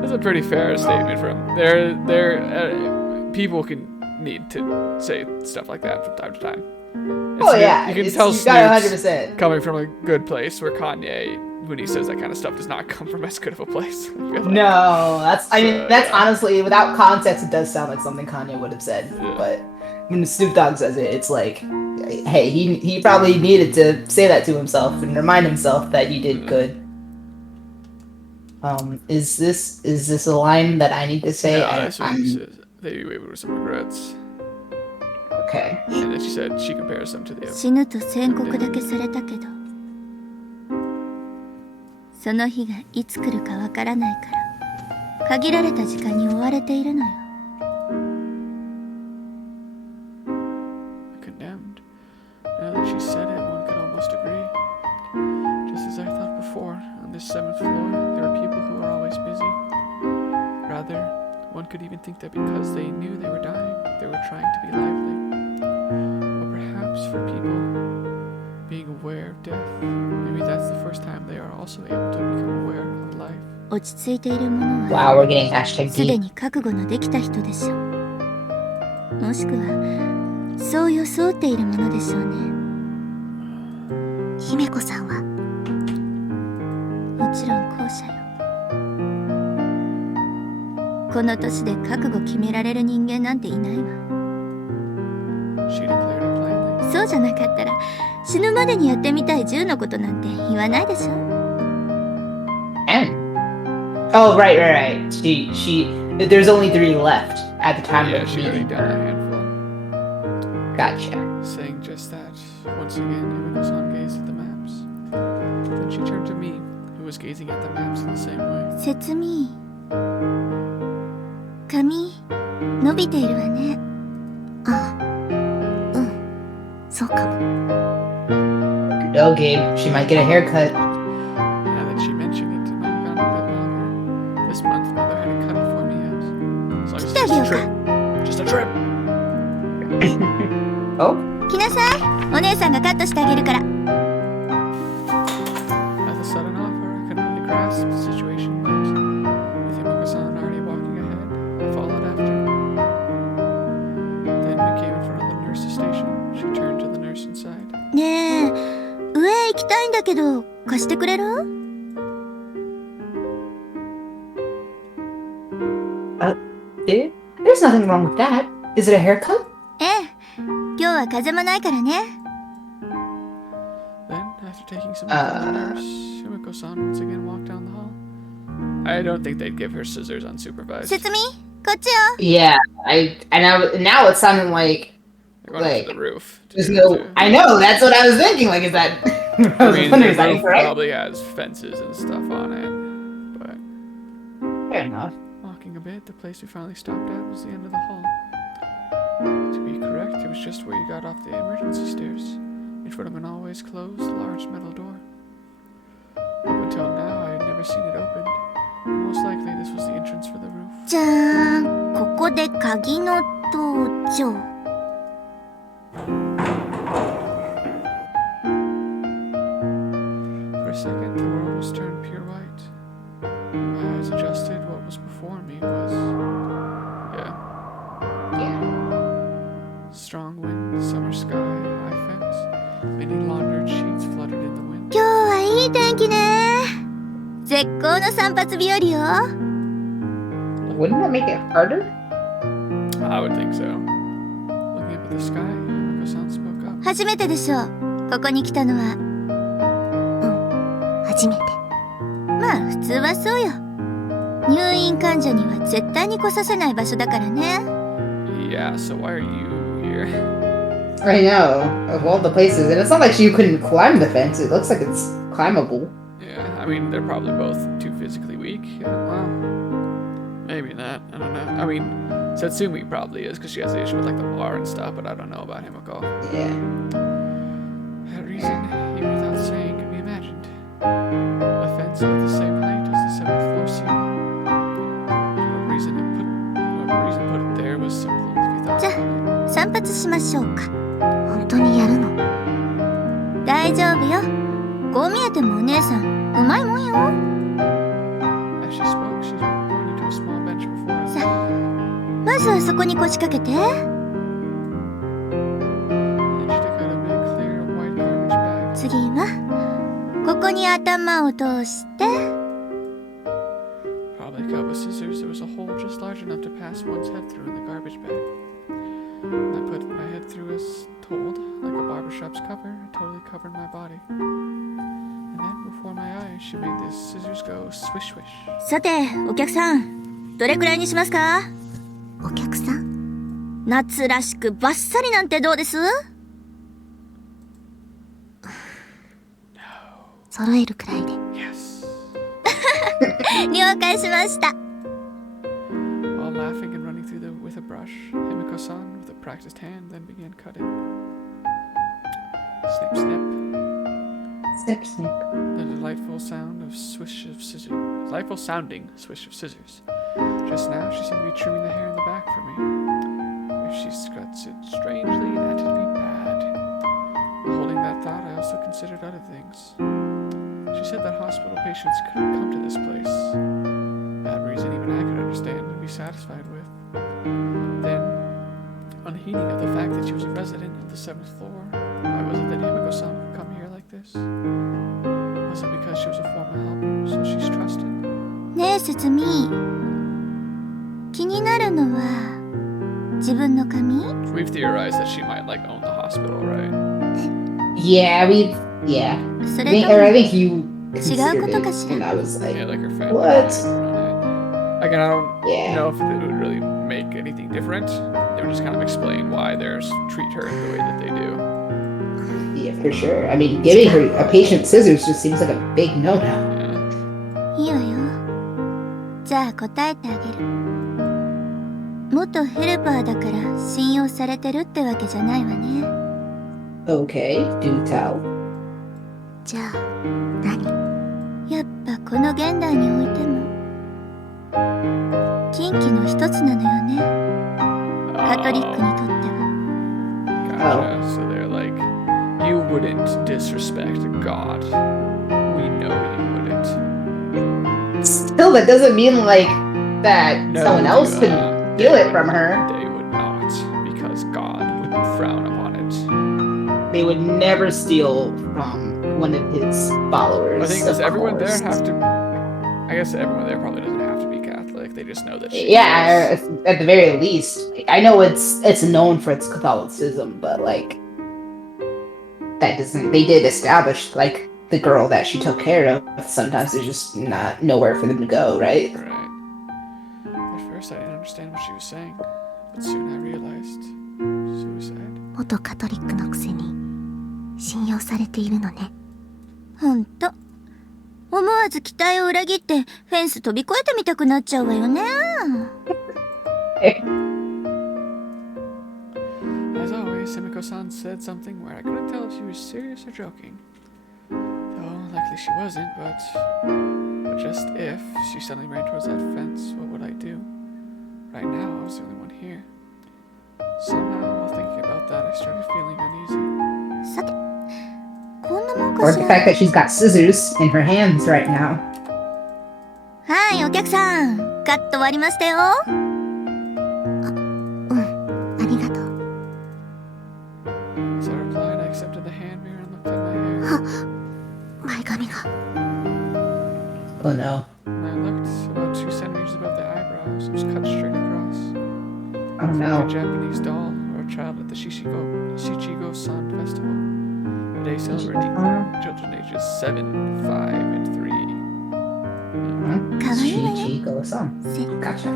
That's a pretty fair statement from people can need to say stuff like that from time to time. Yeah, you can tell you got Snoop's 100%. coming from a good place, where Kanye, when he says that kind of stuff, does not come from as good of a place. I feel like. No, that's honestly, without context, it does sound like something Kanye would have said. Yeah. But when Snoop Dogg says it, it's like, hey, he probably needed to say that to himself and remind himself that he did good. Is this a line that I need to say? Yeah, that's what he says. They were some regrets. Okay. And then she said she compares them to the 死ぬと宣告だけされたけど、その日がいつ来るかわからないから限られた時間に追われているのよ。 condemned. Now that she said it, one could almost agree. Just as I thought before, on this 7th floor, there are people who are always busy. Rather, one could even think that because they knew they were dying, they were trying to be lively. Or perhaps for people being aware of death, maybe that's the first time they are also able to become aware of life. 落ち着いている者 Wow, は we're getting hashtag すで deep. に覚悟のできた人でしょう。もしくはそう装っているものでしょうね。姫子さんはもちろん後者よ。この年で覚悟決められる人間なんていないわ。 She declared it plainly. そうじゃなかったら死ぬまでにやってみたい10のことなんて言わないでしょ。 And oh, right. She. There's only 3 left at the time Yeah, of the she already meeting. done a handful. Gotcha. Saying just that, once again, Himiko-san gazed at the maps. Then she turned to me, who was gazing at the maps in the same way. 説明髪伸びているわね。あ、うん、そうかも。 No, Gabe. She might get a haircut. Now that she mentioned it, it might have gone a bit longer. This month, mother had a cut it for me yet. As long as it's just a trip. Just a trip! Oh? 来なさい。お姉さんがカットしてあげるから。 At the sudden offer, I could hardly grasp the situation, but with Himiko-san already walking ahead, I followed after. Then we came in front of the nurse's station. She turned to the nurse inside. ねえ、上へ行きたいんだけど、貸してくれる？ There's nothing wrong with that. Is it a haircut? ええ、今日は風もないからね。 Then, after taking some from the nurse, Himiko-san once again walked down the hall. I don't think they'd give her scissors unsupervised. 説明こっちよ。 Yeah, now it's sounding like They're going up to the roof. there's no. I know, that's what I was thinking. Like, is that? I I was mean, wondering, the is that roof incorrect? probably has fences and stuff on it. Fair enough. Walking a bit, the place we finally stopped at was the end of the hall. To be correct, it was just where you got off the emergency stairs, in front of an always closed, large metal door. Up until now, I had never seen it opened. Most likely, this was the entrance for the roof. じゃーん、ここで鍵の登場。For a second, the world was turned pure white. My eyes adjusted. What was before me was, Yeah. strong wind, summer sky, high fence. Many laundered sheets fluttered in the wind. 今日はいい天気ね。絶好の散髪日和よ。Wouldn't that make it harder? I would think so. Looking up at the sky, Himiko-san spoke up. 初めてでしょ。ここに来たのは。うん、初めて。まあ普通はそうよ。入院患者には絶対に来させない場所だからね。Yeah, so why are you here? I know. Of all the places. And it's not like you couldn't climb the fence. It looks like it's climbable. Yeah, I mean, they're probably both too physically weak. Yeah, well, maybe not. I don't know. I mean, Satsumi probably is because she has the issue with like the bar and stuff, but I don't know about Himiko. Yeah. That reason, even without saying, can be imagined. A fence with the same height as the 7th floor ceiling. What reason put it there was simple if you thought じゃ about it. あ散髪しましょうか。本当にやるの？大丈夫よ。こう見えてもお姉さんうまいもんよ。 As she spoke, she pointed to a small bench before us. さあ、まずはそこに腰掛けて。 And she took out a big, clear, white garbage bag. 次はここに頭を通して。 Probably cut with scissors, there was a hole just large enough to pass one's head through in the garbage bag. I put my head through as told, like a barbershop's cover. It totally covered my body. And then, before my eyes, she made the scissors go swish swish. さて、お客さん、どれくらいにしますか？お客さん？夏らしくバッサリなんてどうです？揃えるくらいで。Yes. 了解しました。 While laughing and running through with a brush, Himiko-san, with a practiced hand, then began cutting. Snip, snip. Snip, snip. The delightful sound of swish of scissors. Delightful sounding swish of scissors. Just now, she seemed to be trimming the hair in the back for me. If she cuts it strangely, that would be bad. Holding that thought, I also considered other things. She said that hospital patients couldn't come to this place. That reason even I could understand and be satisfied with. Then, unheeding of the fact that she was a resident of the 7th floor, why was it that Himiko-san could come here like this? Was it because she was a former helper, so she's trusted? ねえ、節美。気になるのは自分の髪？ We've theorized that she might like own the hospital, right? Yeah, yeah. そ I れ think, と or も I think you 違う considered ことか it, しら？ and I was like, Yeah, like her family. What? Like, I don't Yeah. know if it would really make anything different. They would just kind of explain why theirs treat her the way that they do. yeah, for sure. I mean, giving her a patient scissors just seems like a big no-no. Yeah. いいわよ。じゃあ答えてあげる。元ヘルパーだから信用されてるってわけじゃないわね。 Okay, do tell. じゃあ何？やっぱこの現代においても禁忌の一つなのよね。カトリックにとっては。 Gotcha. So they're like, you wouldn't disrespect God. We know you wouldn't. Still, that doesn't mean like that No, someone else could steal it from her. They would not, because God would frown upon it. They would never steal from one of his followers. I think does of everyone course. there have to? I guess everyone there probably doesn't have to be Catholic. They just know that she Yeah, is. at the very least. I know it's known for its Catholicism, but like that doesn't. They did establish like the girl that she took care of. Sometimes there's just not nowhere for them to go, right? Right. At first, I didn't understand what she was saying, but soon I realized suicide. 元カトリックのくせに信用されているのね。ほんと。思わず期待を裏切ってフェンス飛び越えてみたくなっちゃうわよね。As always, Himiko-san said something where I couldn't tell if she was serious or joking. Though, likely she wasn't, but just if she suddenly ran towards that fence, what would I do? Right now, I was the only one here. Somehow, while thinking about that, I started feeling uneasy. さて、こんなもん Or かし the ら。 fact that she's got scissors in her hands right now. はい、お客さん、カット終わりましたよ。あ、ありがとう。 As I replied, I accepted the hand mirror and looked at my hair. 前髪が。 Oh no. When I looked, about 2 centimeters above the eyebrows, it was cut straight across. Oh Like a no. Japanese doll or a child at the Shichigo-san festival. A day celebrating children ages 7, 5, and 3. かわいいわよ。 Shichigo-san. せ Gotcha.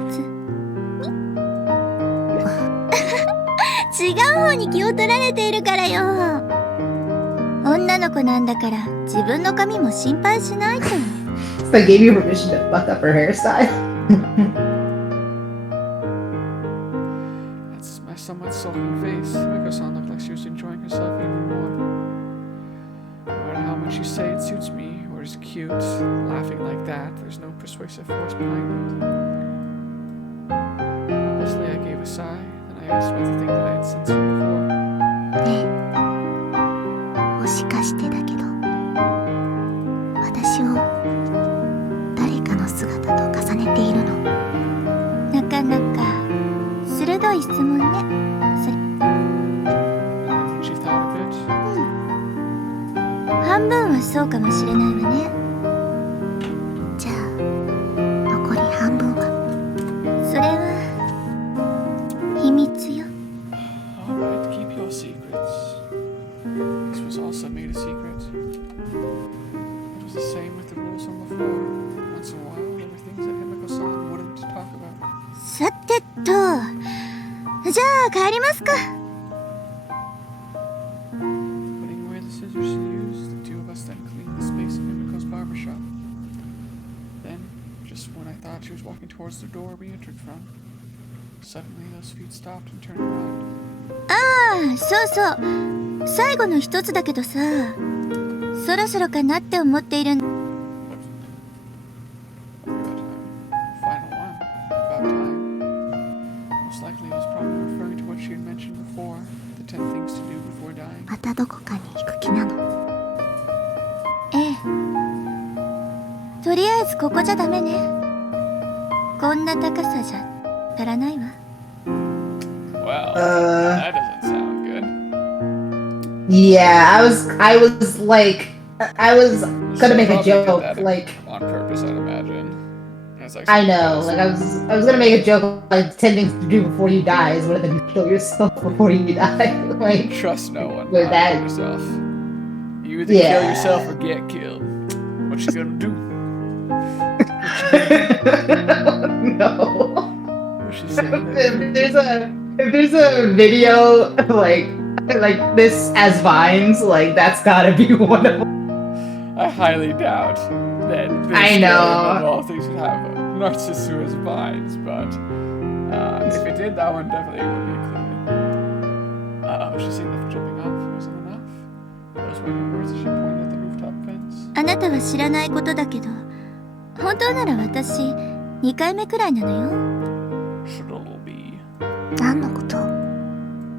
違う方に気を取られているからよ。女の子なんだから自分の髪も心配しないと。 So they gave you permission to fuck up her hairstyle? That's my somewhat sulking face. Himiko-san looked like she was enjoying herself even more. No matter how much you say it suits me or is cute, laughing like that, there's no persuasive force behind it. Hopelessly, I gave a sigh, then I asked about the thing that I had sensed from before. ねえ、もしかしてだけど、私を誰かの姿と重ねているの。なかなか鋭い質問ね。それ、 And she thought of it. 半分はそうかもしれないわね。じゃあ残り半分は。それは秘密よ。 Alright, keep your secrets. This was also made a secret. It was the same with the rules from before. Once in a while, there were things that Himiko-san wouldn't talk about. さてと、じゃあ帰りますか。 Putting away the scissors she used, the two of us then cleaned the space of Himiko's barbershop. Then, just when I thought she was walking towards the door we entered from, suddenly those feet stopped and turned around. ああ、そうそう。最後の一つだけどさ、そろそろかなって思っているん。 Final one. About time. Most likely he was probably referring to what she had mentioned before, the 10 things to do before dying. またどこかに行く気なの。ええ。とりあえずここじゃダメね。こんな高さじゃ足らないわ。 Well, that doesn't sound good. Yeah, I was like, I was gonna make a Probably did joke, that like, on purpose, I'd imagine. It's like I know, like I was gonna make a joke, like 10 things to do before you die is one of them to kill yourself before you die. Like, trust no one. With Not that- yourself. You either Yeah. kill yourself or get killed. What you gonna do? no. What she saying? If there's a video like this as vines, like that's gotta be one of them. I highly doubt that this I game know. of all things would have Narcissu as vines, but if it did, that one definitely would be included. Was she saying that for jumping off wasn't enough? Those were her words as she pointed at the rooftop fence. あなたは知らないことだけど、本当なら私2回目くらいなのよ。 Should all be. 何のこと？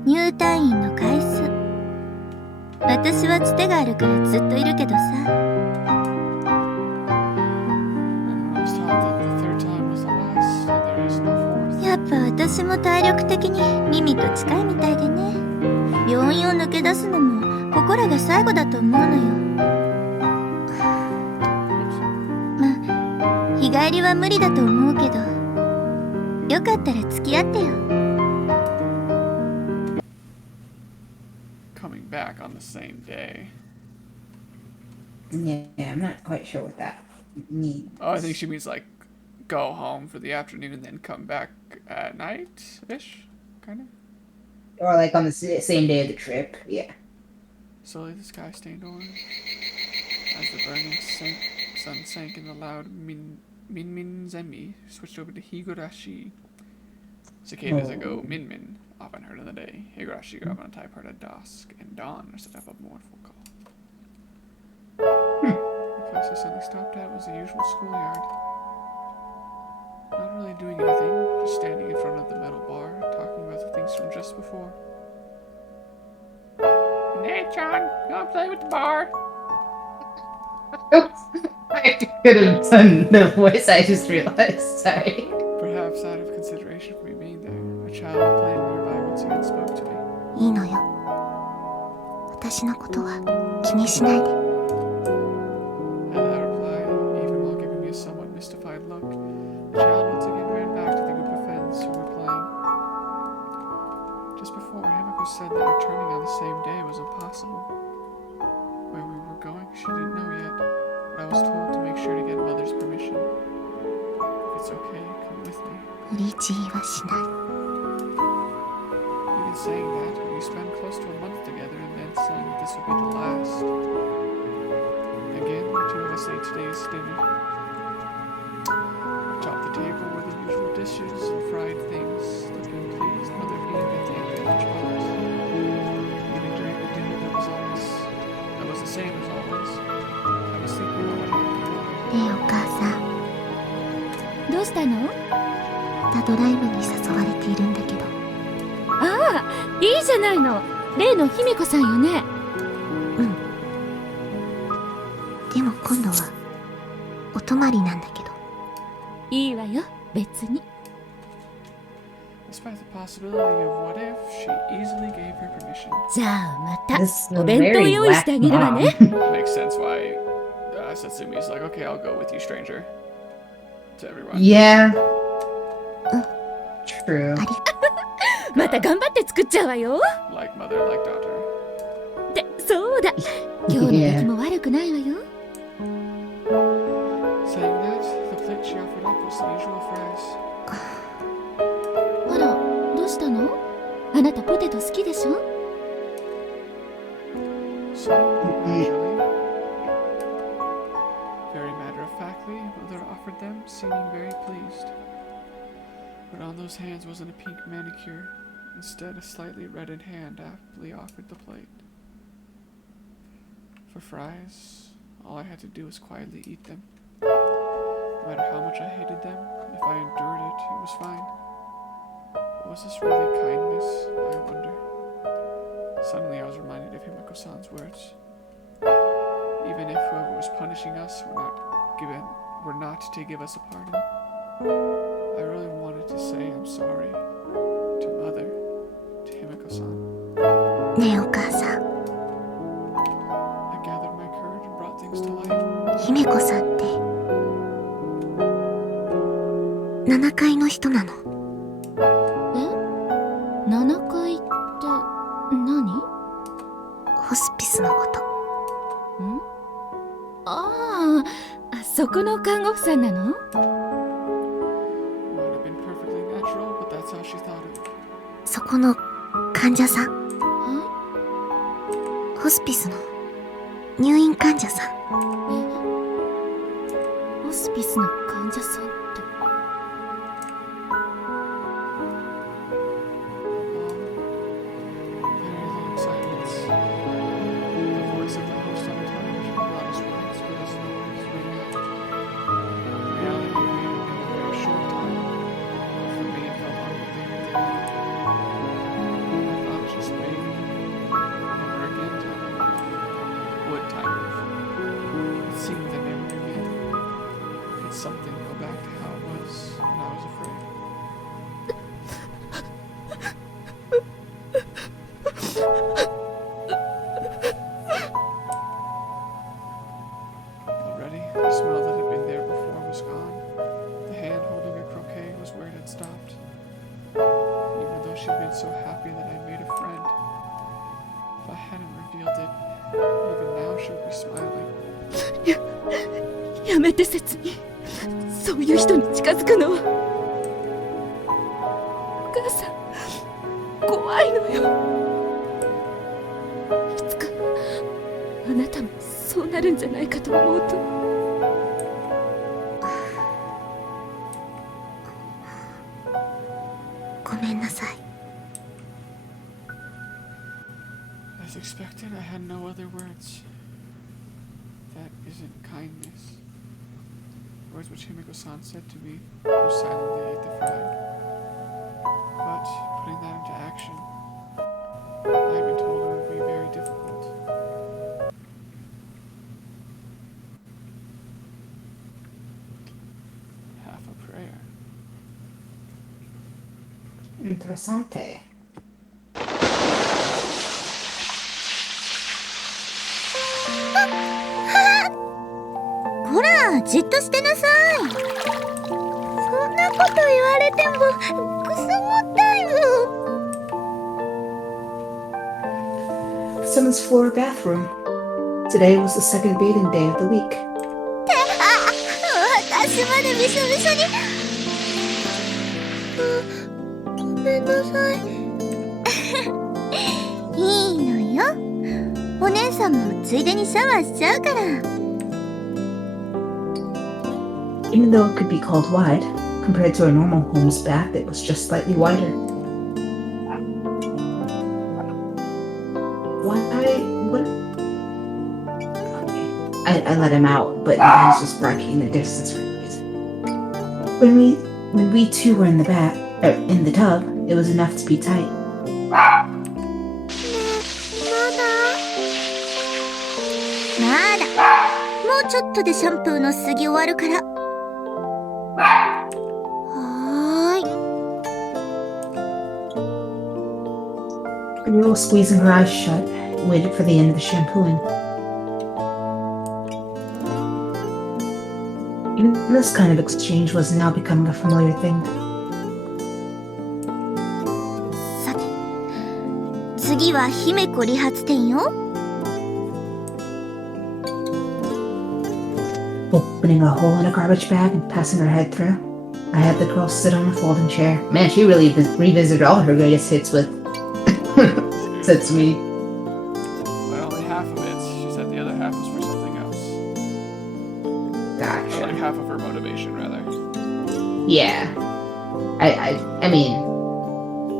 入退院の回数。私はつてがあるからずっといるけどさ。 And I was taught that the third time was the last, and there is no fourth. やっぱ私も体力的にミミと近いみたいでね。病院を抜け出すのもここらが最後だと思うのよ。まあ日帰りは無理だと思うけど、よかったら付き合ってよ。 Coming back on the same day. Yeah, I'm not quite sure what that means. Oh, I think she means like go home for the afternoon and then come back at night-ish, kind of. Or like on the same day of the trip. Yeah. Slowly the sky stained orange as the burning sun sank and the loud min min zemi switched over to higurashi. Cicadas that go min min, often heard in the day. Higurashi go up on a typewriter at dusk, and dawn are set up a mournful call. The place I suddenly stopped at was the usual schoolyard. Not really doing anything, just standing in front of the metal bar, talking about the things from just before. Hey, John, you want to play with the bar? I could have done the voice, I just realized. Sorry. Perhaps out of consideration for me being there, a child playing nearby once again spoke to me. いいのよ。私のことは気にしないで。And I replied, even while giving me a somewhat mystified look, the child once again ran back to the group of friends who were playing. Just before, Himiko said that returning on the same day was impossible. Where we were going, she didn't know yet, but I was told to make sure to get Mother's permission. If it's okay, come with me. 無理強いはしない。 Even saying that, we spent close to a month together and then saying that this would be the last. Again, the two of us ate today's dinner. Atop the table were the usual dishes and fried things, looking pleased, Mother being at the end of the lunchbox. Getting during the dinner that was the same as always. I was thinking about what happened earlier. ねえお母さん。どうしたの？またドライブに誘われているんだけど。ああ、いいじゃないの。例の姫子さんよね。うん。でも今度はお泊まりなんだけど。いいわよ、別に。Despite the possibility of what if, she easily gave her permission. じゃあまた This is a お弁当 very 用意してあ whack げるわ mom. ね。 Makes sense why Satsumi's like, okay, I'll go with you, stranger. To everyone. Yeah. True. また頑張って作っちゃうわよ。 Like mother, like daughter. で、そうだ。今日の出来も悪くないわよ。Saying that, the plate she offered up was the usual fries. あら、どうしたの？あなたポテト好きでしょ？ So, usually, very matter-of-factly, mother offered them, seeming very pleased. But on those hands wasn't a pink manicure. Instead, a slightly reddened hand aptly offered the plate. For fries, all I had to do was quietly eat them. No matter how much I hated them, if I endured it, it was fine. But was this really kindness, I wonder? Suddenly I was reminded of Himiko-san's words. Even if whoever was punishing us were not to give us a pardon, I really wanted to say I'm sorry to Mother, to Himiko-san. ねえお母さん。 I gathered my courage and brought things to light. 姫子さんって7階の人なの。え？7階って何？ホスピスのこと。ん？ああ、そこの看護婦さんなの？ Might have been perfectly natural, but that's how she thought it. そこの患者さん。はホスピスの入院患者さん。い？ホスピスの患者さんって。Very long silence. The voice of the host on the television brought us words, but as the words rang out. In reality, it may have been a very short time. For me, it felt longer than they were. I thought just maybe never again time would time move. It seemed that never again. Could something go back to how it was when I was afraid? Already, the smell that had been there before was gone. The hand holding a croquet was where it had stopped. Even though she'd been so happy that I made a friend, if I hadn't revealed it, even now she would be smiling. やめて切に。そういう人に近づくのは。お母さん、怖いのよ。いつかあなたもそうなるんじゃないかと思うと。ごめんなさい。 As expected, I had no other words. That isn't kindness. The words which Himiko-san said to me were silently ate the fry. But putting that into action, I had been told it would be very difficult. Half a prayer. Interessante. こら、じっとしてなさい。そんなこと言われてもくすもったいもん。 Someone's floor bathroom. Today was the second bathing day of the week. 私までびしょびしょに。ごめんなさい。いいのよ。お姉さんもついでにシャワーしちゃうから。 Even though it could be called wide, compared to a normal home's bath, it was just slightly wider. What? Okay. I let him out, but he was just barking in the distance for a reason. When we two were in the in the tub, it was enough to be tight. まだもうちょっとでシャンプーのすぎ終わるから。はーい。 The girl was squeezing her eyes shut, waited for the end of the shampooing. Even this kind of exchange was now becoming a familiar thing. さて、次は姫子理髪店よ。 Opening a hole in a garbage bag and passing her head through. I had the girl sit on a folding chair. Man, she really revisited all her greatest hits with said to me. But only half of it. She said the other half was for something else. Or Gotcha. like half of her motivation, rather. Yeah. I mean,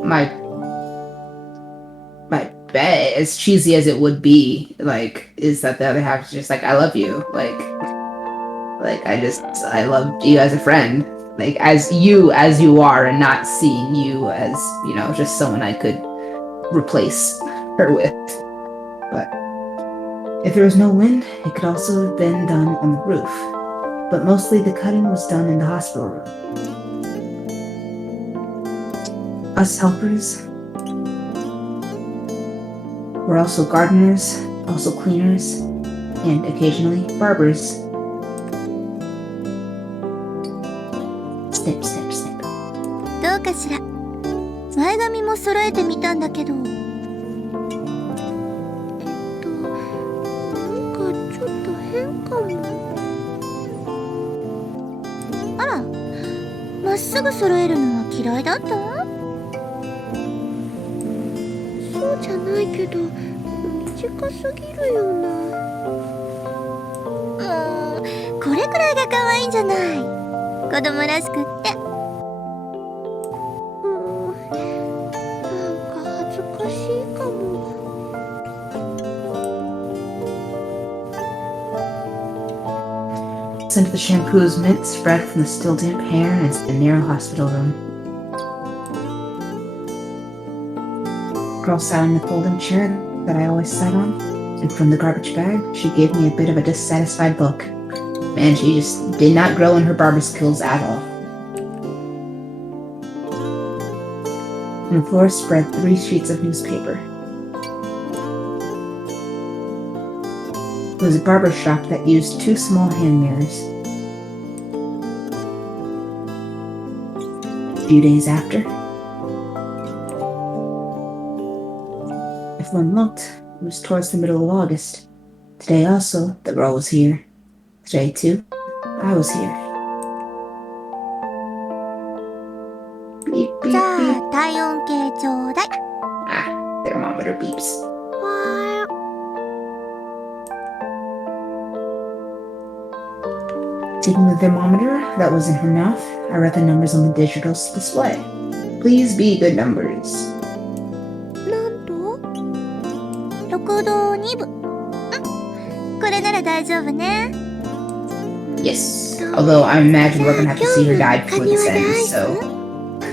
my bet, as cheesy as it would be, like, is that the other half is just like, I love you. Like I loved you as a friend. Like, as you are, and not seeing you as, you know, just someone I could replace her with. But if there was no wind, it could also have been done on the roof. But mostly the cutting was done in the hospital room. Us helpers were also gardeners, also cleaners, and occasionally barbers. Snip, snip, snip. どうかしら。前髪も揃えてみたんだけど。なんかちょっと変かも。あら、まっすぐ揃えるのは嫌いだった？そうじゃないけど、短すぎるよな。もう、これくらいが可愛いんじゃない。子供らしくって。Scent of the shampoo's mint spread from the still damp hair and the narrow hospital room. Girl sat in the folding chair that I always sat on, and from the garbage bag, she gave me a bit of a dissatisfied look. Man, she just did not grow in her barber skills at all. On the floor spread 3 sheets of newspaper. It was a barber shop that used 2 small hand mirrors. A few days after, if one looked, it was towards the middle of August. Today also, the girl was here. Today too, I was here. Beep, beep, じゃ beep. あ体温計ちょうだい。 Ah, thermometer beeps. Taking the thermometer that was in her mouth, I read the numbers on the digital display. Please be good numbers. なんと6度2分。これなら大丈夫ね。Yes. Although I imagine we're gonna have to see her die before this ends, so. It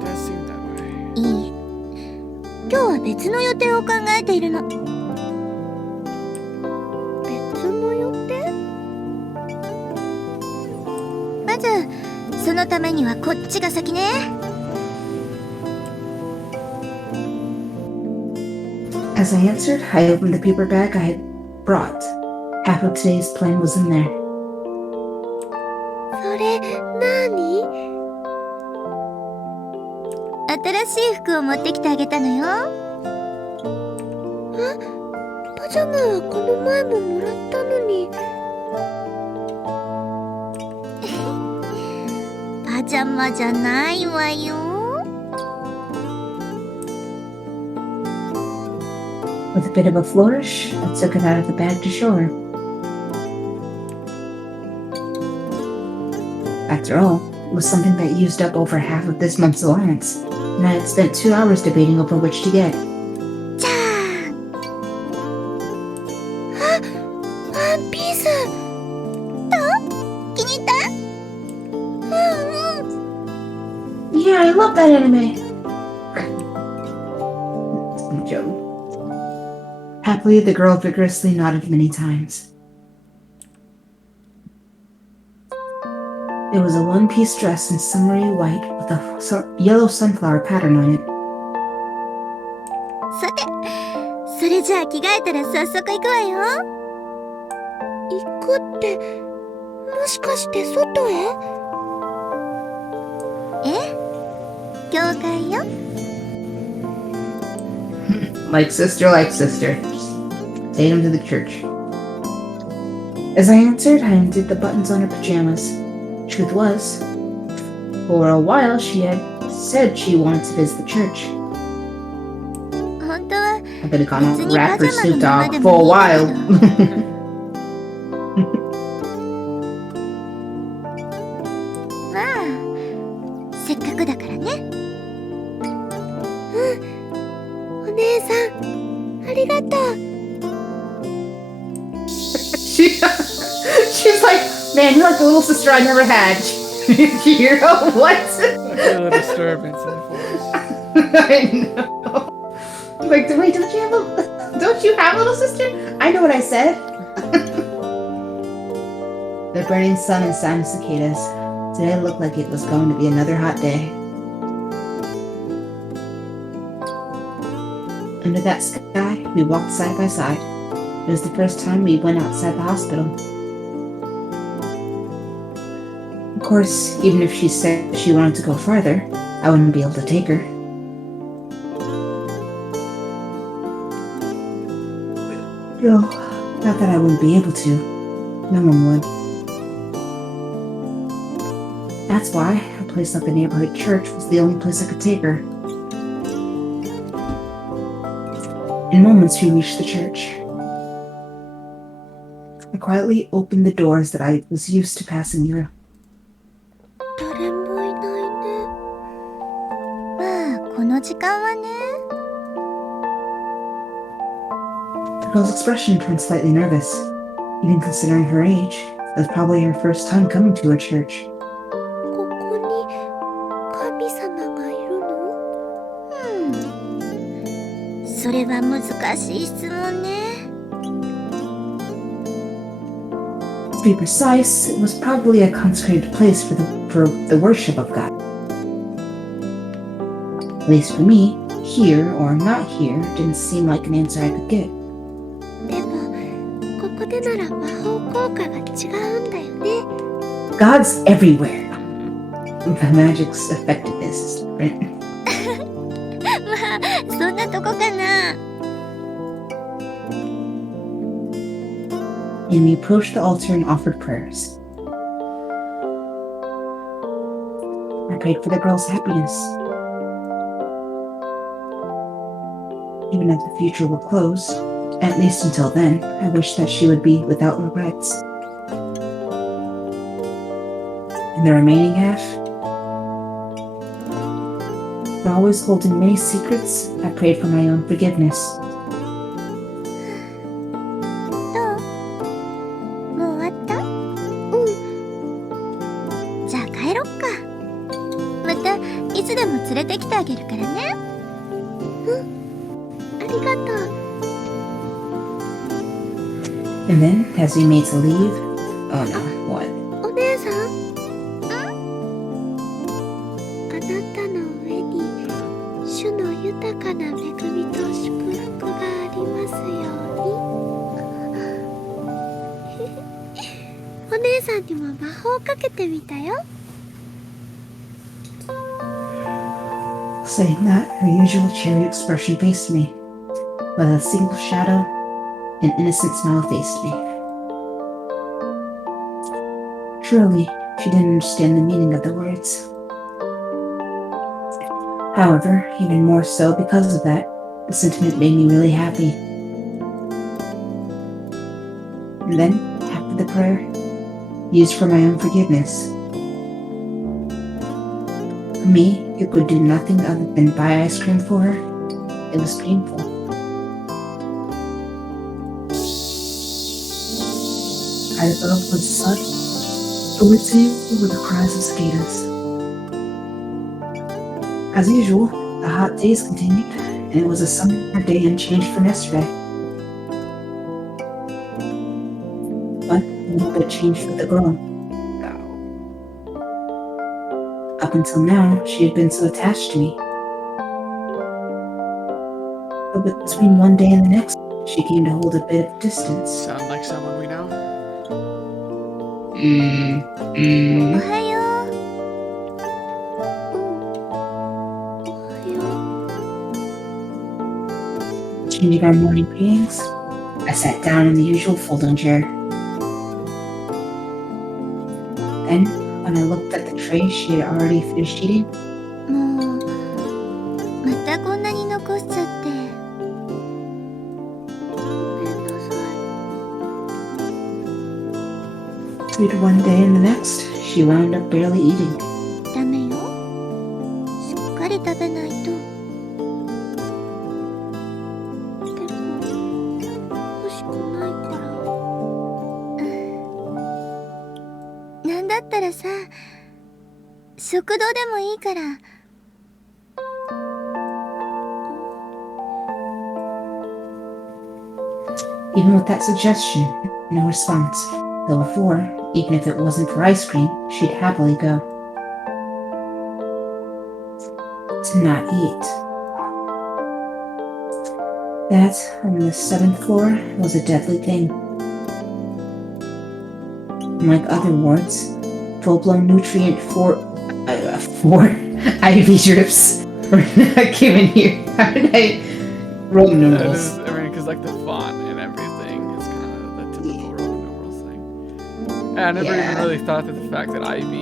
does seem that way. いい。今日は別の予定を考えているの。別の予定？まず、そのためにはこっちが先ね。As I answered, I opened the paper bag I had brought. Half of today's plan was in there. それ、なに？新しい服を持ってきてあげたのよ。パジャマはこの前ももらったのに。パジャマじゃないわよ。With a bit of a flourish, I took it out of the bag to show her. After all, it was something that used up over half of this month's allowance, and I had spent 2 hours debating over which to get. じゃあ。ワンピース。どう？気に入った？Yeah, I love that anime. Joke. Happily, the girl vigorously nodded many times. It was a one-piece dress in summery white with a yellow sunflower pattern on it. さて、それじゃあ着替えたら早速行くわよ。行くって、もしかして外へ？え？教会よ。Like sister. Take him to the church. As I answered, I undid the buttons on her pajamas. Truth was, for a while she had said she wanted to visit the church. 本当は I've been gone on rapper Snoop Dogg for a while. まあ、せっかくだからね。お姉さん、ありがとう。She's like, man, you're like the little sister I never had. You know what? I feel a disturbance in the voice. I know. Like, wait, don't you have a little sister? I know what I said. The burning sun and sound of cicadas. Today looked like it was going to be another hot day. Under that sky, we walked side by side. It was the first time we went outside the hospital. Of course, even if she said she wanted to go farther, I wouldn't be able to take her. No, not that I wouldn't be able to. No one would. That's why a place like the neighborhood church was the only place I could take her. In moments, we reached the church. I quietly opened the doors that I was used to passing through. 誰もいないね。まあ、この時間はね。The girl's expression turned slightly nervous. Even considering her age, it was probably her first time coming to a church. ここに神様がいるの？それは難しい質問ね。To be precise, it was probably a consecrated place for the worship of God. At least for me, here or not here didn't seem like an answer I could get. でも、ここでなら魔法効果が違うんだよね。God's everywhere. The magic's effectiveness is different. まあ、そんなとこかな。And we approached the altar and offered prayers. I prayed for the girl's happiness. Even if the future were closed, at least until then, I wished that she would be without regrets. And the remaining half? For always holding many secrets, I prayed for my own forgiveness. どう？もう終わった？うん。じゃあ帰ろっか。またいつでも連れてきてあげるからね。うん。ありがとう。And then, as we made to leave, oh no, what? お姉さん？あなたの上に主の豊かな恵みと祝福がありますように。お姉さんにも魔法をかけてみたよ。Saying that, her usual cheery expression faced me. With a single shadow, an innocent smile faced me. Surely, she didn't understand the meaning of the words. However, even more so because of that, the sentiment made me really happy. And then, after the prayer, used for my own forgiveness. For me, it could do nothing other than buy ice cream for her. It was painful. I developed with such fluency with the cries of cicadas. As usual, the hot days continued, and it was a summer day unchanged from yesterday. But a little bit changed for the girl. Up until now, she had been so attached to me. But between one day and the next, she came to hold a bit of distance. Sound like someone we know? おはよう。おはよう。 Changing our morning greetings, I sat down in the usual folding chair. Then, when I looked at the tray she had already finished eating, もうまたこんなに残しちゃって。ごめんなさい。 between one day and the next, she wound up barely eating. ダメよ。しっかり食べないと。でも欲しくないから。なんだったらさ、食堂でもいいから。 Even with that suggestion, no response. Though before, even if it wasn't for ice cream, she'd happily go. To not eat. That, on the 7th floor, was a deadly thing. Unlike other wards, full-blown nutrient four IV drips were not given here. How did I Roman numerals? I mean, because like the font and everything is kind of the typical Roman numerals thing. And I never even really thought that the fact that IV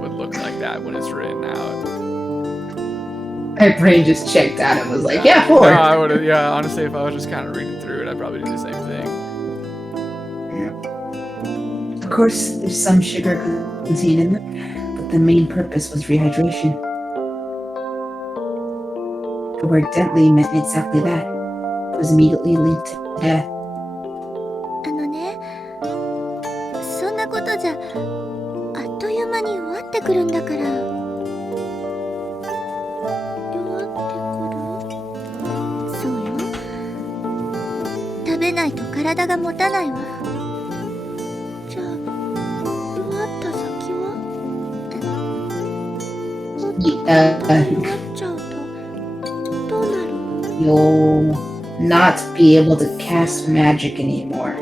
would look like that when it's written out. My brain just checked out and was like, yeah, 4. No, I would have, yeah, honestly, if I was just kind of reading through it, I'd probably do the same thing. Of course, there's some sugar contained in them, but the main purpose was rehydration. The word deadly meant exactly that. It was immediately linked to death. あのね、そんなことじゃあっという間に終わってくるんだから。弱ってくる？そうよ。食べないと体が持たないわ。じゃあ弱った先は？弱っちゃうとどうなるの？ You'll not be able to cast magic anymore.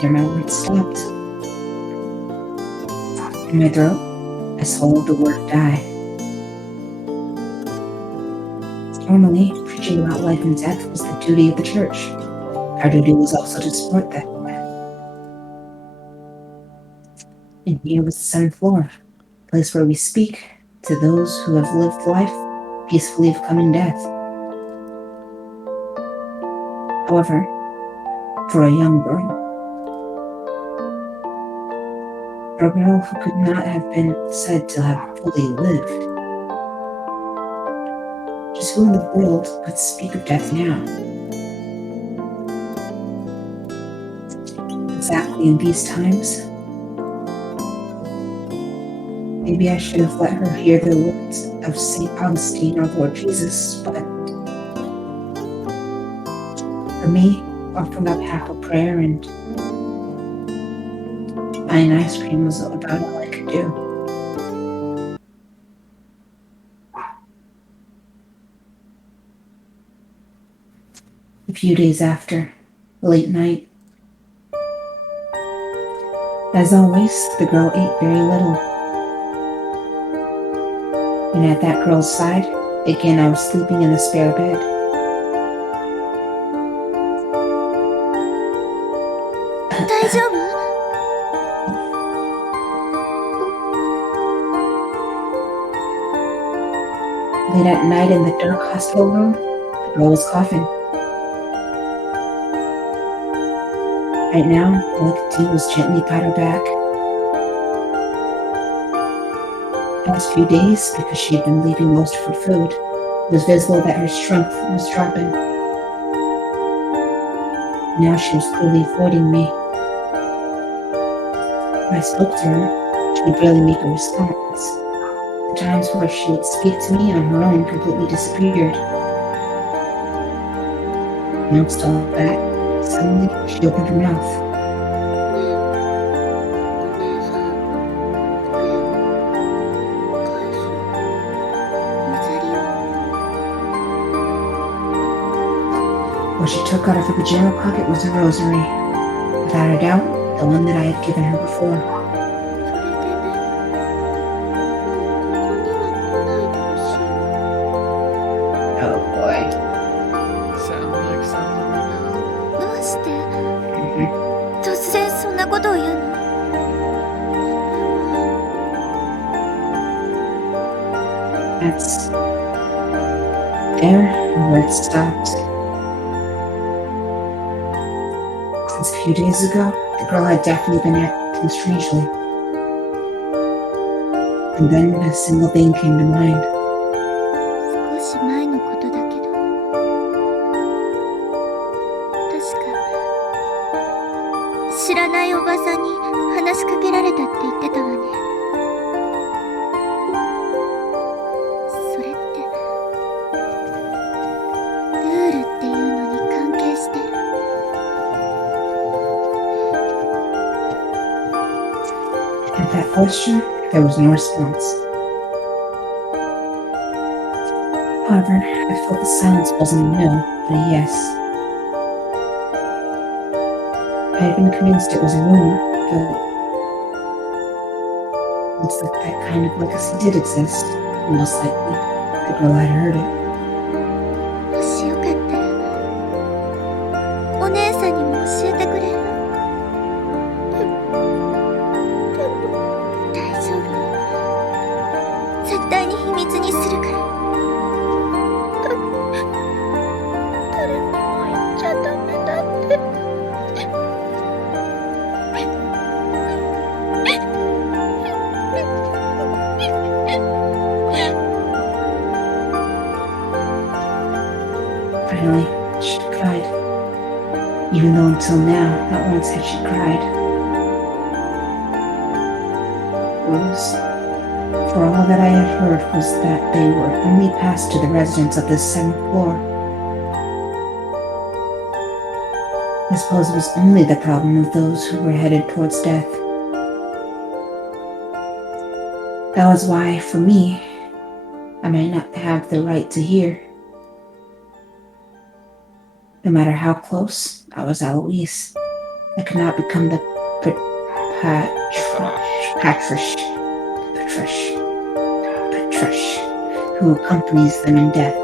Here my words stopped. In my throat, I swallowed the word die. Normally, preaching about life and death was the duty of the church. Our duty was also to support that. And here was the 7th floor, a place where we speak to those who have lived life peacefully overcoming death. However, for a young girl, for a girl who could not have been said to have fully lived. Just who in the world could speak of death now? Exactly in these times? Maybe I should have let her hear the words of St. Augustine, our Lord Jesus, but for me, offering up half a prayer and buying ice cream was about all I could do. A few days after, late night. As always, the girl ate very little. And at that girl's side, again I was sleeping in a spare bed. Late at night in the dark hospital room, the girl was coughing. Right now, all I could do was gently pat her back. The past few days, because she had been leaving most of her food, it was visible that her strength was dropping. Now she was clearly avoiding me. When I spoke to her, she would barely make a response. The times where she would speak to me on her own completely disappeared. Amongst all that, suddenly she opened her mouth. What she took out of her pajama pocket was a rosary. Without a doubt, the one that I had given her before. Oh boy. Sound like something right now. どうして突然そんなことを言うの？ That's there where it stopped. Since a few days ago, the girl had definitely been acting strangely. And then a single thing came to mind. 少し前のことだけど、確か知らないおばさんに話しかけられたって言ってたわね。それってルールっていうのに関係してる。 At that question, there was no response. However, I felt the silence wasn't a no, but a yes. I had been convinced it was a rumor, but looks like that kind of legacy did exist. Most likely, the girl had heard it. もしよかったらお姉さんにも教えてくれる？大丈夫、絶対に秘密にするから。誰にも言っちゃダメだって。 Finally, she cried. Even though until now, not once had she cried. Rose, for all that I had heard was that they were only passed to the residents of the 7th floor. I suppose it was only the problem of those who were headed towards death. That was why, for me, I might not have the right to hear. No matter how close I was Eloise, I could not become the Patrish who accompanies them in death.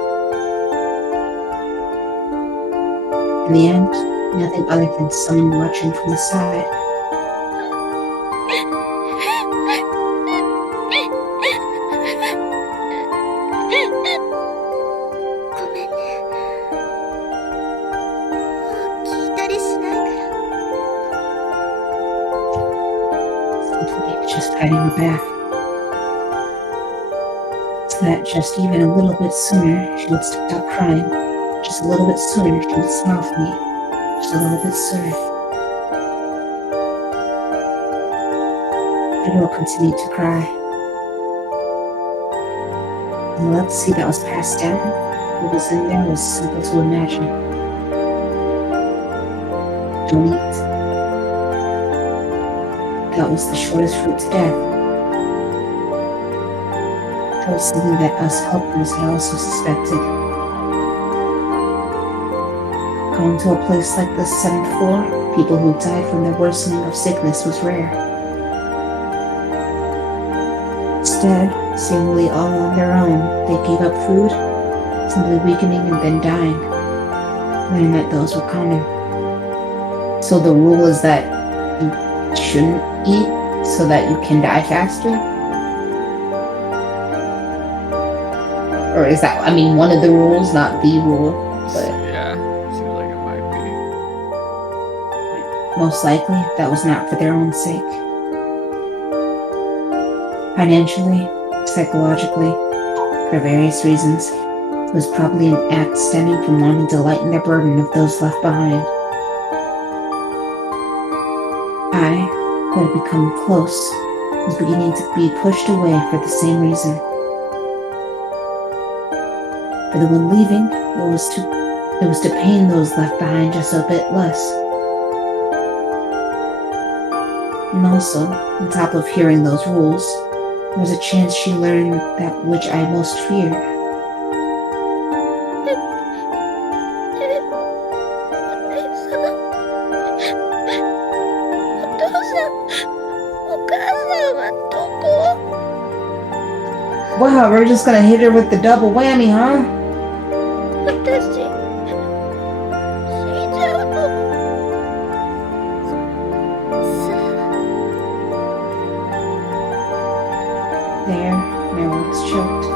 In the end, nothing other than someone watching from the side. Simply bath. So that just even a little bit sooner she would stop crying. Just a little bit sooner she would smile for me. Just a little bit sooner. The girl continued to cry. And the legacy that was passed down, what was in there was simple to imagine. Don't eat. That was the shortest route to death. That was something that us helpers had also suspected. Going to a place like the 7th floor, people who died from the worsening of sickness was rare. Instead, seemingly all on their own, they gave up food, simply weakening and then dying, learning that those were common. So the rule is that you shouldn't eat so that you can die faster? Or is that, I mean, one of the rules, not the rule, but Yeah, seems like it might be. most likely that was not for their own sake. Financially, psychologically, for various reasons, it was probably an act stemming from wanting to lighten the burden of those left behind. I, who had become close, was beginning to be pushed away for the same reason. For the one leaving, it was to pain those left behind just a bit less. And also, on top of hearing those rules, there was a chance she learned that which I most feared. Wow, we're just gonna hit her with the double whammy, huh? There, my words choked.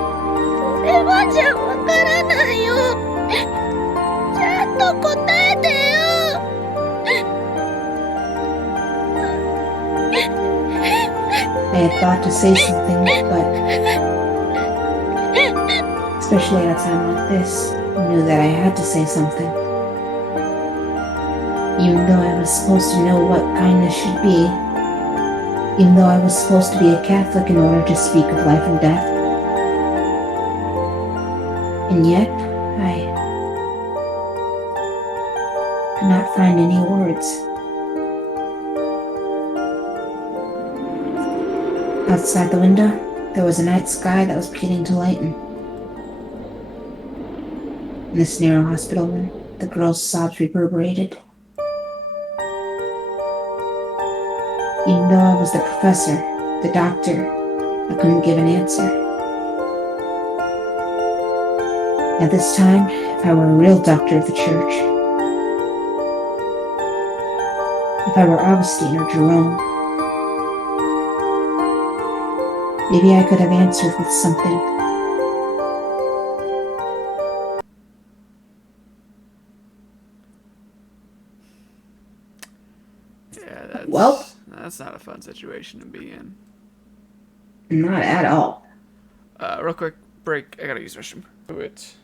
I had thought to say something, but especially at a time like this, I knew that I had to say something. Even though I was supposed to know what kindness should be, even though I was supposed to be a Catholic in order to speak of life and death. And yet, I could not find any words. Outside the window, there was a night sky that was beginning to lighten. In this narrow hospital room, the girl's sobs reverberated. Even though I was the professor, the doctor, I couldn't give an answer. At this time, if I were a real doctor of the church, if I were Augustine or Jerome, maybe I could have answered with something. Yeah, that's not a fun situation to be in. Not at all. Real quick break. I gotta use the restroom. Do it.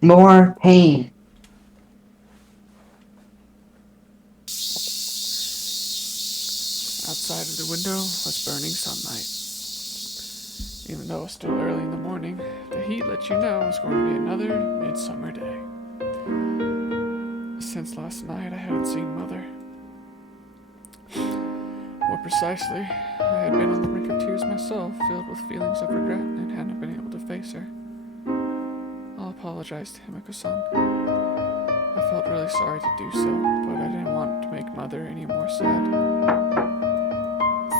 More pain. Outside of the window was burning sunlight. Even though it was still early in the morning, the heat let you know it was going to be another midsummer day. Since last night, I hadn't seen Mother. More precisely, I had been on the brink of tears myself, filled with feelings of regret, and hadn't been able to face her. I'll apologize to Himiko-san. I felt really sorry to do so, but I didn't want to make Mother any more sad.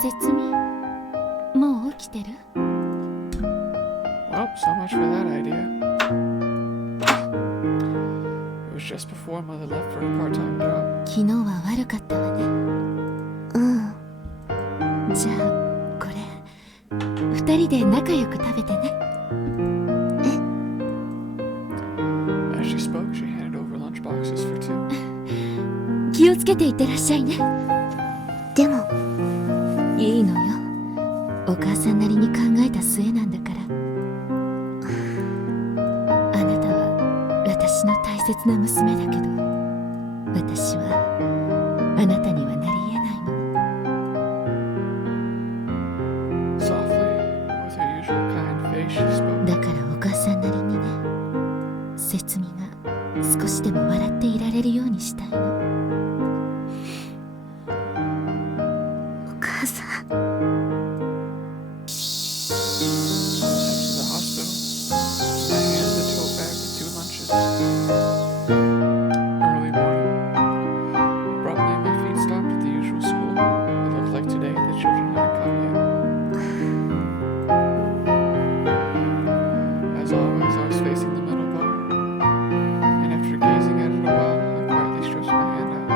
節美もう起きてる Well, so much for that idea. It was just before Mother left for a part-time job. 昨日は悪かったわね。じゃあこれ二人で仲良く食べてね。 As she spoke, she handed over lunch boxes for two. 気をつけていってらっしゃいね。でもいいのよ。お母さんなりに考えた末なんだから。あなたは私の大切な娘だけど、私はあなたにはなり得ないの。Softly, with her usual kind face, she spoke. だからお母さんなりにね、節美が少しでも笑っていられるようにしたいの。お母さん。Early morning. Abruptly, my feet stopped at the usual school. It looked like today the children hadn't come yet. As always, I was facing the middle bar, and after gazing at it a while, I quietly stretched my hand out.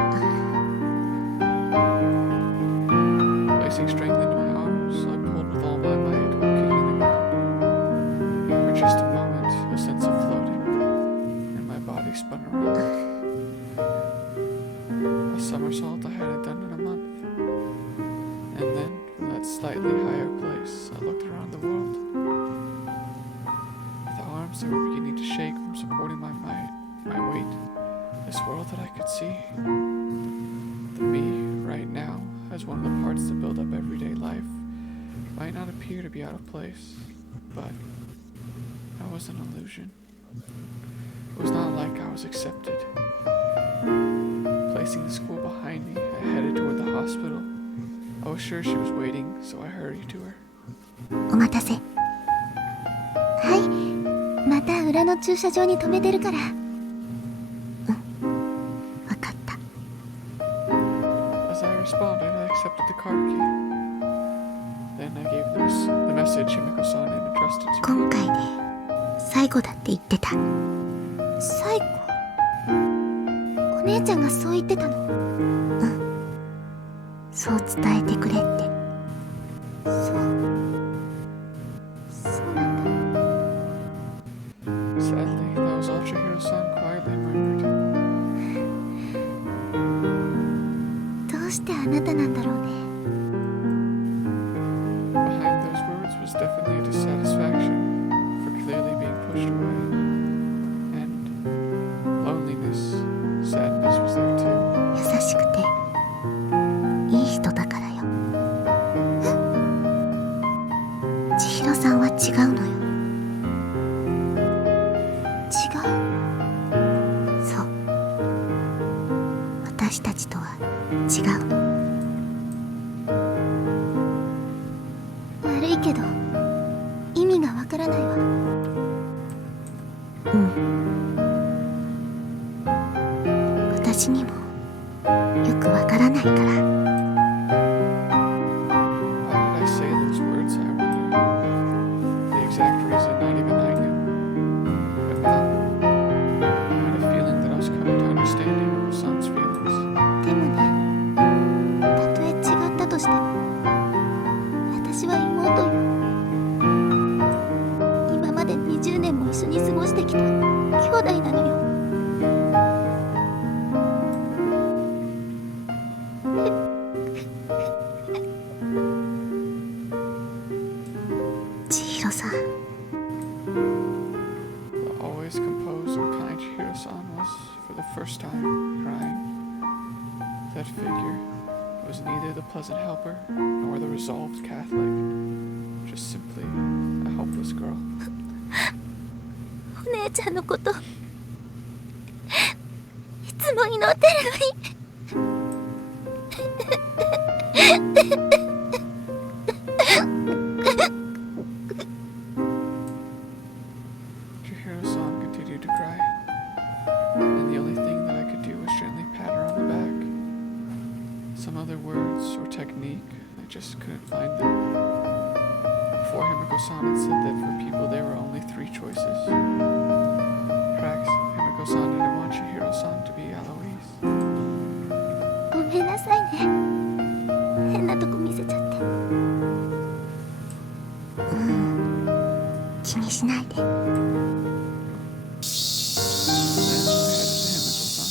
Placing strength into my arms, I pulled with all my might while kicking the ground. For just a moment, a sense of floating, and my body spun around. A somersault I hadn't done in a month. And then, from that slightly higher place, I looked around the world. With arms that were beginning to shake from supporting my might, my weight, this world that I could see. The me, right now, as one of the parts that build up everyday life, might not appear to be out of place, but that was an illusion. It was not like I was accepted. Placing the school behind me, I headed toward the hospital. I was sure she was waiting, so I hurried to her. お待たせ。はい、また裏の駐車場に止めてるから。うん、わかった。As I responded, I accepted the car key. Then I gave the message Himiko-san had entrusted to me. 今回で最後だって言ってた。最後？お姉ちゃんがそう言ってたの？うん。そう伝えてくれって。そうなんだ。Sadly, that was all Chihiro-san quietly murmured. どうしてあなたなんだろうね。Behind those words was definitely a dissatisfaction for clearly being pushed away. And loneliness, sadness was there too. 優しくていい人だからよ。千尋さんは違うのよ。違う？そう。私たちとは違うの。悪いけど意味がわからないわ。うん。私にもよくわからないから。Why did I say those words, I wonder? The exact reason not even I knew. But now, I had a feeling that I was coming to understand Himiko-san's feelings. でもね、たとえ違ったとしても私は妹よ。今まで20年も一緒に過ごしてきた兄弟なのよ。千尋さん。The always composed and kind Chihiro-san was, for the first time, crying. That figure was neither the pleasant helper nor the resolved Catholic, just simply a helpless girl. お姉ちゃんのこといつも祈ってるのに。Chihiro-san continued to cry, and the only thing that I could do was gently pat her on the back. Some other words or technique, I just couldn't find them. Before Himiko-san had said that for people there were only 3 choices. Perhaps Himiko-san didn't want Chihiro-san to be Eloise. ごめんなさいね。変なとこ見せちゃって。気にしないで。Then I headed to Himiko-san.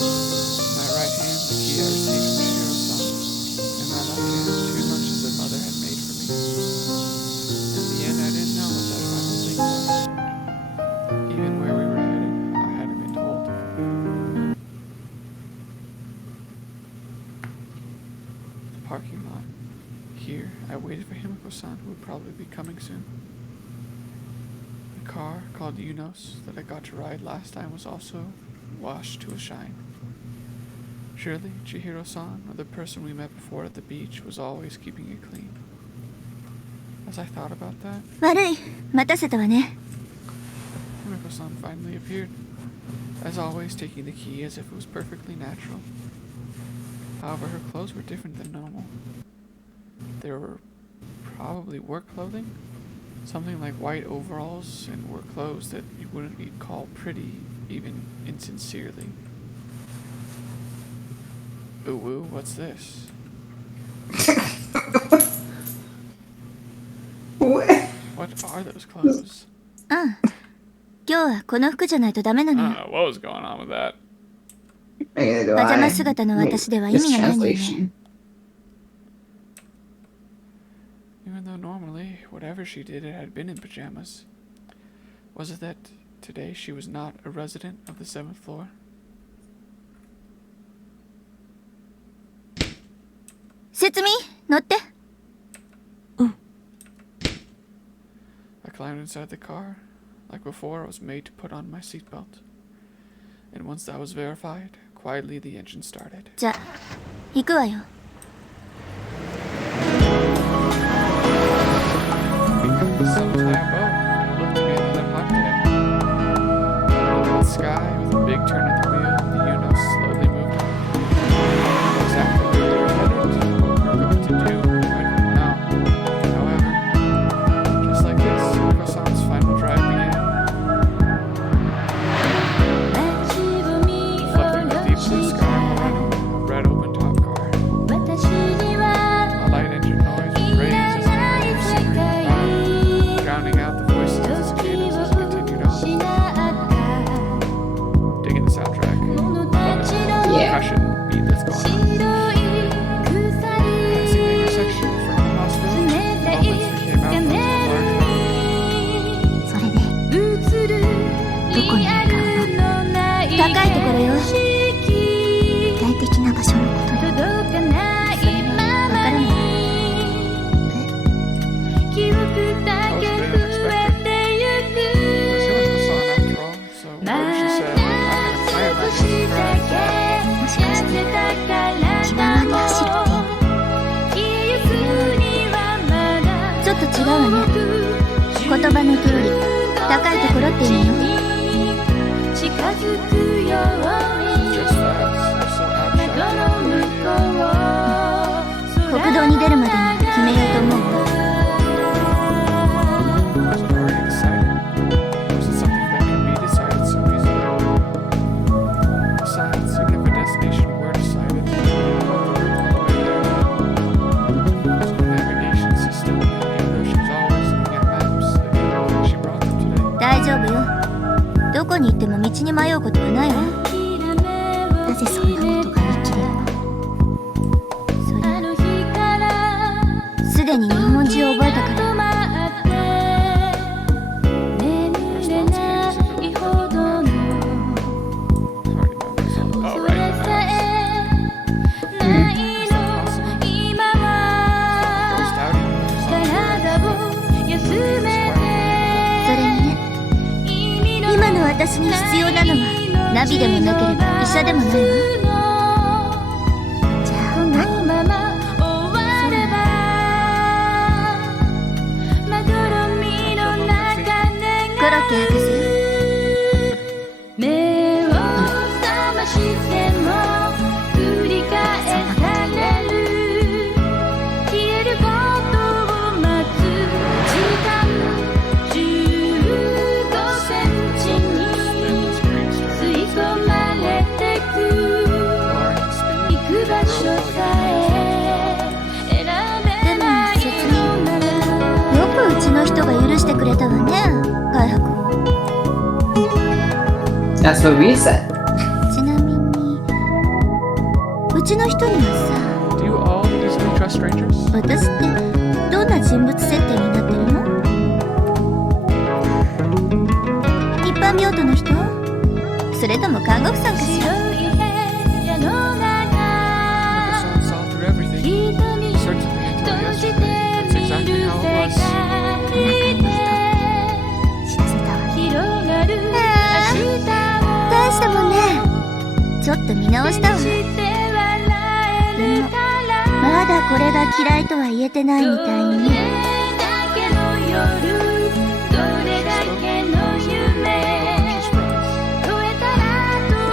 In my right hand, the key I received from Chihiro-san. In my left hand, 2 the end, I didn't know what that final thing was. Even where we were headed, I hadn't been told. The parking lot. Here, I waited for Himiko-san, who would probably be coming soon. The car, called Yunos, that I got to ride last time was also washed to a shine. Surely, Chihiro-san, or the person we met before at the beach, was always keeping it clean. As I thought about that, 悪い、待たせたわね。 Himiko-san finally appeared, as always taking the key as if it was perfectly natural. However, her clothes were different than normal. They were probably work clothing, something like white overalls and work clothes that you wouldn't call pretty, even insincerely. Ooh, woo, what's this? What are those clothes? うん。今日はこの服じゃないとダメな I の don't よ。 know what was going on with that. Neither do パジャ I. マ姿の私では意味がないのよね。 Mistranslation. Even though normally, whatever she did, it had been in pajamas. Was it that today she was not a resident of the 7th floor? Setsumi, 乗って。 I climbed inside the car. Like before, I was made to put on my seatbelt. And once that was verified, quietly the engine started. じゃあ、行くわよ。 The sun was high above, and it looked to me another hot day. Under the sky, with a big turn of the wheel, the Unos slowly moved on. Exactly where they were headed, what we were going to do, I didn't know. However, just like this, Himiko-san's final drive began. Reflecting the deep blue sky behind him, a red open top car. A light engine noise was raised as the scenery went by, drowning out the voices of the cicadas as it continued on. Digging the soundtrack. Yeah. Percussion beat that's going on. Passing the intersection in front of the hospital, moments we came out onto a large road. それで、どこに向かうの？高いところよ。具体的な場所のことよ。それはわからない。That was a bit unexpected. It was Himiko-san after all, so whatever she said, I had a plan that surprise. もしかして、気ままに走るってちょっと違うわね。言葉の通り、高いところって意味よ。 Just that, it's so abstract and radio. 国道に出るまでに決めようと思うわ。 Was it already decided? Was it something that could be decided so easily? Besides, even if a destination were decided, what the route all the way there? There's no navigation system, and even though she was always looking at maps, I didn't think she brought them today. 大丈夫よ。どこに行っても道に迷うことはないわ。なぜそんなことが言い切れるの？それはすでに日本中を覚えたから。 Response came as if it were perfect match. Already memories of- oh, right, the maps. Is that possible? Ghost outing or something? それにね、今の私に必要なのはナビでもなければ医者でもないわ。じゃあ何？コロッケ博士よ。人が許してくれたわね、カイハ君。 That's what we said. ちなみに、うちの人には Do you all easily trust strangers? さ、私ってどんな人物設定になってるの？一般病棟の人？それとも看護婦さんかしら？ Saw through everything. Certainly until yesterday. That's exactly how it was. 知らせたわ。大したもんね。ちょっと見直したわ。でもまだこれが嫌いとは言えてないみたいに。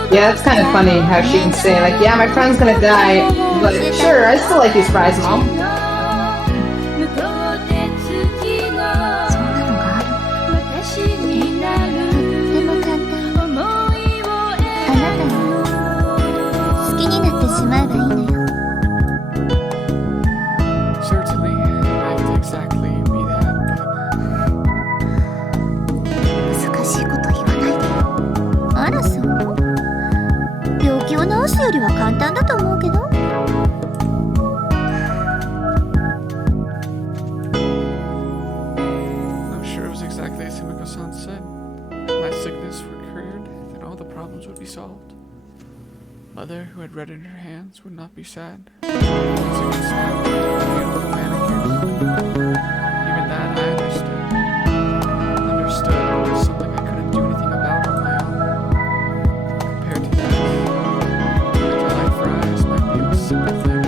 Yeah, that's kind of funny how she can say, like, yeah, my friend's gonna die, but sure, I still like these fries, Mom. そんなのがある。とっても簡単にあなたに好きになってしまえばいいのよ。 Certainly, I'd exactly be that, but 難しいこと言わないで。あらそう？病気を治すよりは簡単だと思うけど。 I'm sure it was exactly as Himiko-san said. If my sickness were cured, then all the problems would be solved. Mother, who had red in her hands, would not be sad. Once again smiled with beautiful manicures. Even that I understood. Understood it was something I couldn't do anything about on my own. Compared to that, the light for eyes might be a simple thing.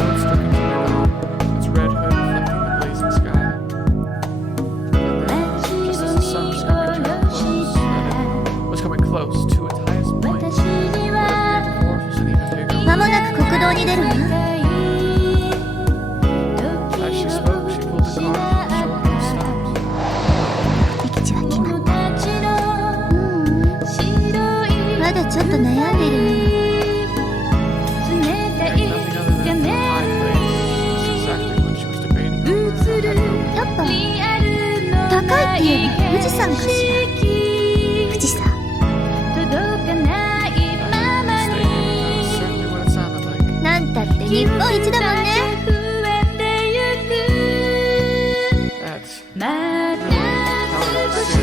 It still continued on, its red hood reflecting the blazing sky. And then, just as the sun was coming close to its highest point, what appeared before was an even bigger. 間もなく国道に出るわ。 As she spoke, she pulled the car from the shoulder and stopped. 敵地は決まった。まだちょっと悩んでいるのよ。 Nothing other than a high place. That's exactly what she was debating. やっぱ高いって言えば富士山かしら。富士山。 Certainly what it sounded like. なんたって日本一だもんね。 That's really how serious. Probably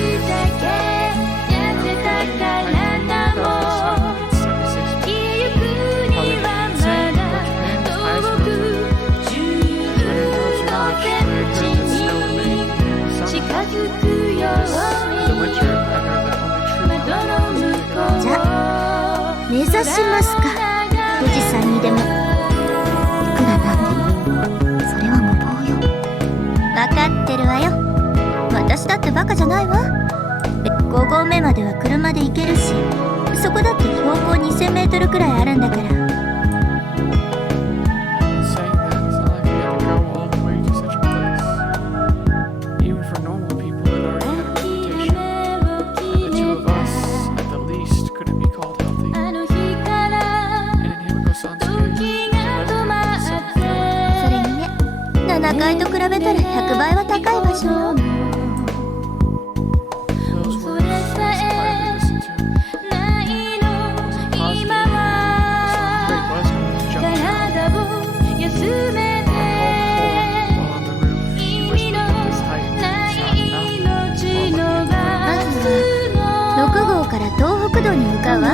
insane, but Japan is highest mountain. Snow remained in the summer. The winter, I heard that only true mountains じゃあ目指しますか。富士山にでも。いくらなんでもそれは無謀よ。分かってるわよ。私だってバカじゃないわ。5合目までは車で行けるし、そこだって標高2000メートルくらいあるんだから。 Saying that, it's not like we had to go all the way to such a place. Even for normal people, it already had a reputation. The two of us, at the least, couldn't be called healthy. And in Himiko-san's case, the resident was それにね、7階と比べたら100倍は高い場所よ。 those words I quietly listened to. Wasn't positive. Some great buzz jumped out. I called Cole while on the roof. He whispered that this height is not enough. While looking at まずは6号から東北道に向かうわ。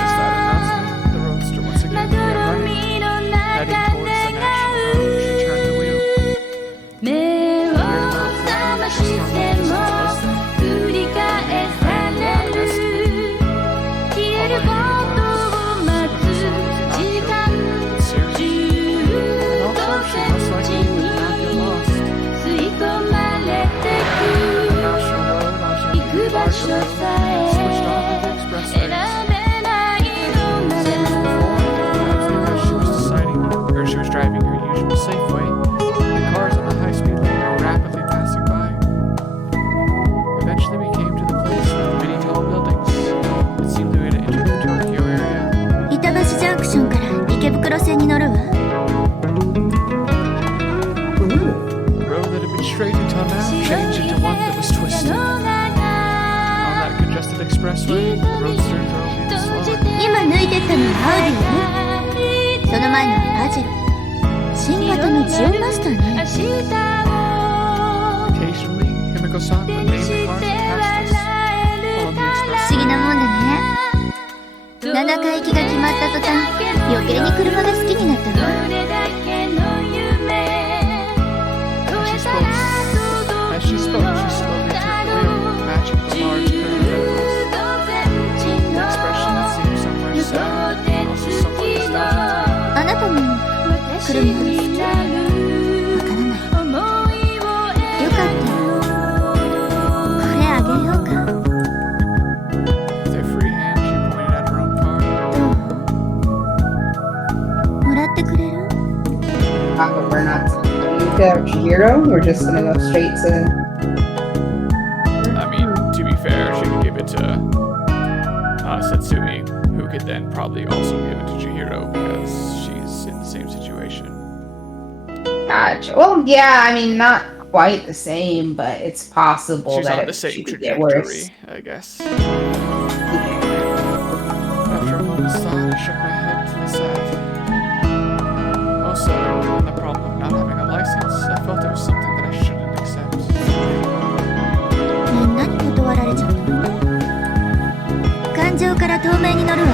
just that announcement, the roadster once again began running, heading towards the national road. She turned the wheel. Weird about that, just how long distance was that? All I knew was National road, I was in a larger room. 前のはパジェロ。新型のジオンマスターね。Occasionally, Himiko-san would name the car that passed us on the 不 express. 思議なもんだね。7回行きが決まった途端、余計に車が好きになったわ。As she spoke, she slowly turned the wheel, matching the large curve ahead of us. An expression that seemed somewhere sad, and also somewhat nostalgic. あなたも車が好き？わからない。よかったよ。これあげようか。With her free hand, she pointed at her own car. どう？もらってくれる？ We're not to Chihiro. We're just gonna go straight to. I mean, to be fair, she could give it to Satsumi, who could then probably also give it to Chihiro because she's in the same situation. Gotcha. Well, yeah, I mean, not quite the same, but it's possible She's that on the she same could get worse. trajectory, I guess. After a moment's thought, I shook my head to the side. Also, given the problem of not having a license, I felt it was something that I shouldn't accept. みんなに断られちゃったの？感情から透明に乗るわ。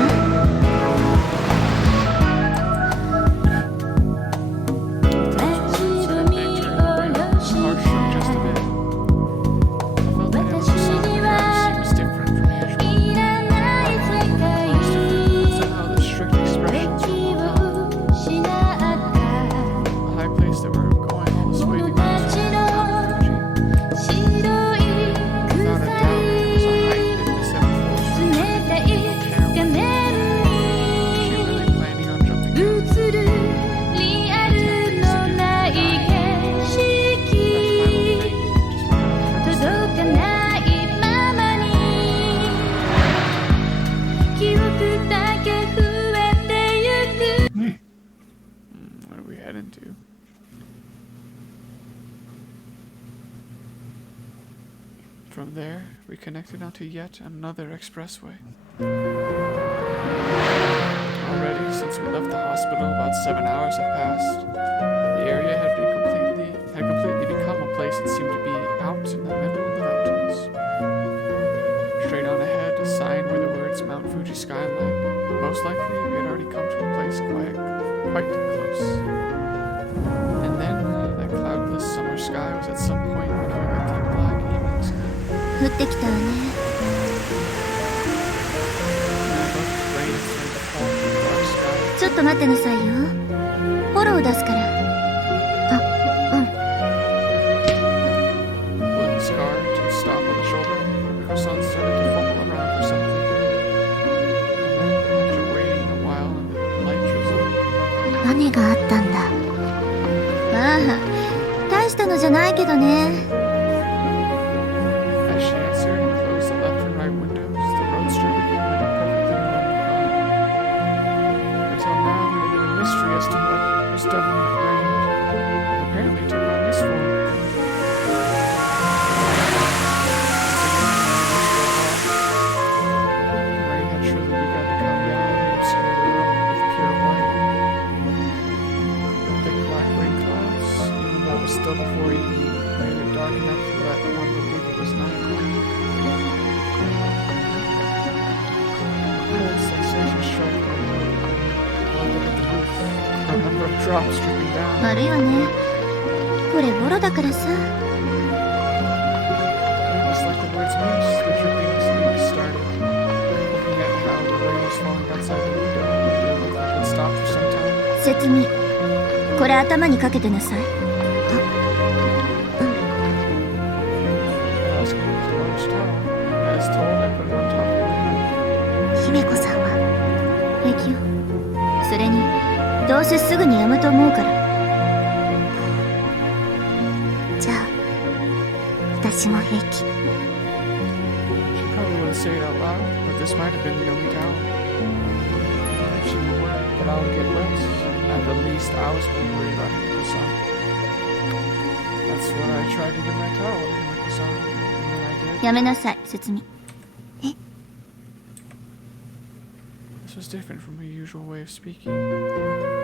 From there, we connected onto yet another expressway. Already, since we left the hospital, about 7 hours had passed. The area had completely become a place that seemed to be out in the middle of the mountains. Straight on ahead, a sign where the words Mount Fuji Skyline. Most likely, we had already come to a place quite close. And then, that cloudless summer sky was at some point becoming a deep black evening sky. 降ってきたわね。ちょっと待ってなさいよ。フォロー出すから。あ、うん。Pulling the scar to a stop on the shoulder, her son started to fumble around for something. And then, after waiting a while and the light drizzled, 何があったんだ。ああ、大したのじゃないけどね。as she answered and closed the left and right windows, the roadster became like a perfectly normal car. Until now, it had been a mystery as to what was done when it rained, and apparently took on this form. The rain had surely begun to come down and obscure the road with pure white. The thick black rain clouds, even though it was still before evening, made it dark enough to let one believe it was night. Cold sensation struck me. I looked at the roof. A number of drops dripping down. 悪いわね。これボロだからさ。 Just like the words moose, the dripping slowly started. Looking at how the rain was falling outside the window, it looked like it stopped for some time. 説明。これ頭にかけてなさい。 I was going to use a large towel. As told, I put it on top of my head. 姫子さんは平気よ。それにどうせすぐにやむと思うから。じゃあ私も平気。 She probably wouldn't say it out loud, but this might have been the only towel. If she were worried that I would get wet, at the least I was more worried about Himiko-san. That's why I tried to give my towel to Himiko-san, and when I did, やめなさい、説明。 this was different from her usual way of speaking.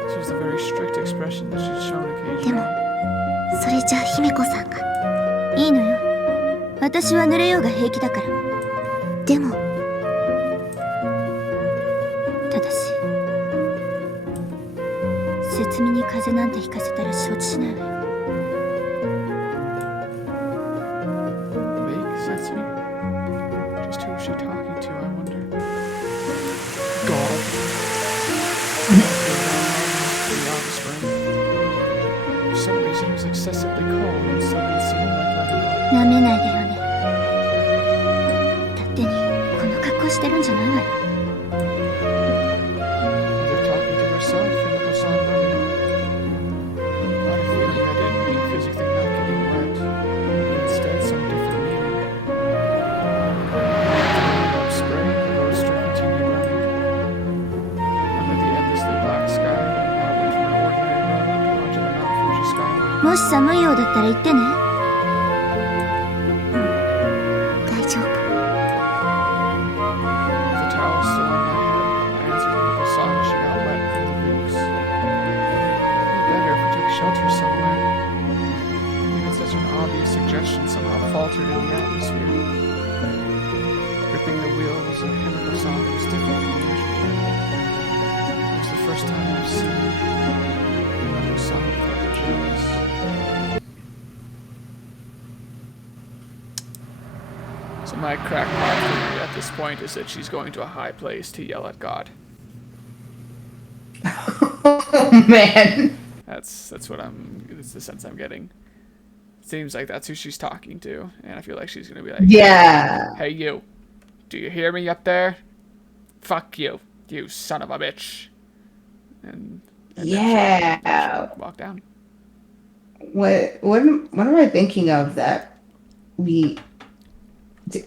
This was a very strict expression that she'd shown でも occasionally. それじゃあ姫子さんがいいのよ。私は濡れようが平気だから。でもただし節実に風邪なんてひかせたら承知しないわよ。Vague Setsumi? Just who was she talking to, I wonder? God. Beyond the spring. For some reason it was excessively cold and still didn't seem like letting up. なめないでよね。勝手にこの格好してるんじゃないわよ。 As if talking to herself, Himiko-san murmured. I had a feeling I didn't mean physically not getting wet, but instead some different meaning. Up spray, the roadster continued running. Under the endlessly black sky, we now went from an ordinary road onto the Mount Fuji skyline. もし寒いようだったら言ってね。大丈夫。 With the towel still on my head, I answered Himiko-san as she got wet from the leaks. It'd be better if we took shelter somewhere. Even such an obvious suggestion somehow faltered in the atmosphere. Gripping the wheels of Himiko-san was different from usual. It was the first time I've seen Himiko-san without jealous. So my crackpot theory at this point is that she's going to a high place to yell at God. Oh man. That's the sense I'm getting. Seems like that's who she's talking to, and I feel like she's gonna be like, Yeah. "Hey you, do you hear me up there? Fuck you, you son of a bitch." And then she'll walk down. What am I thinking of that we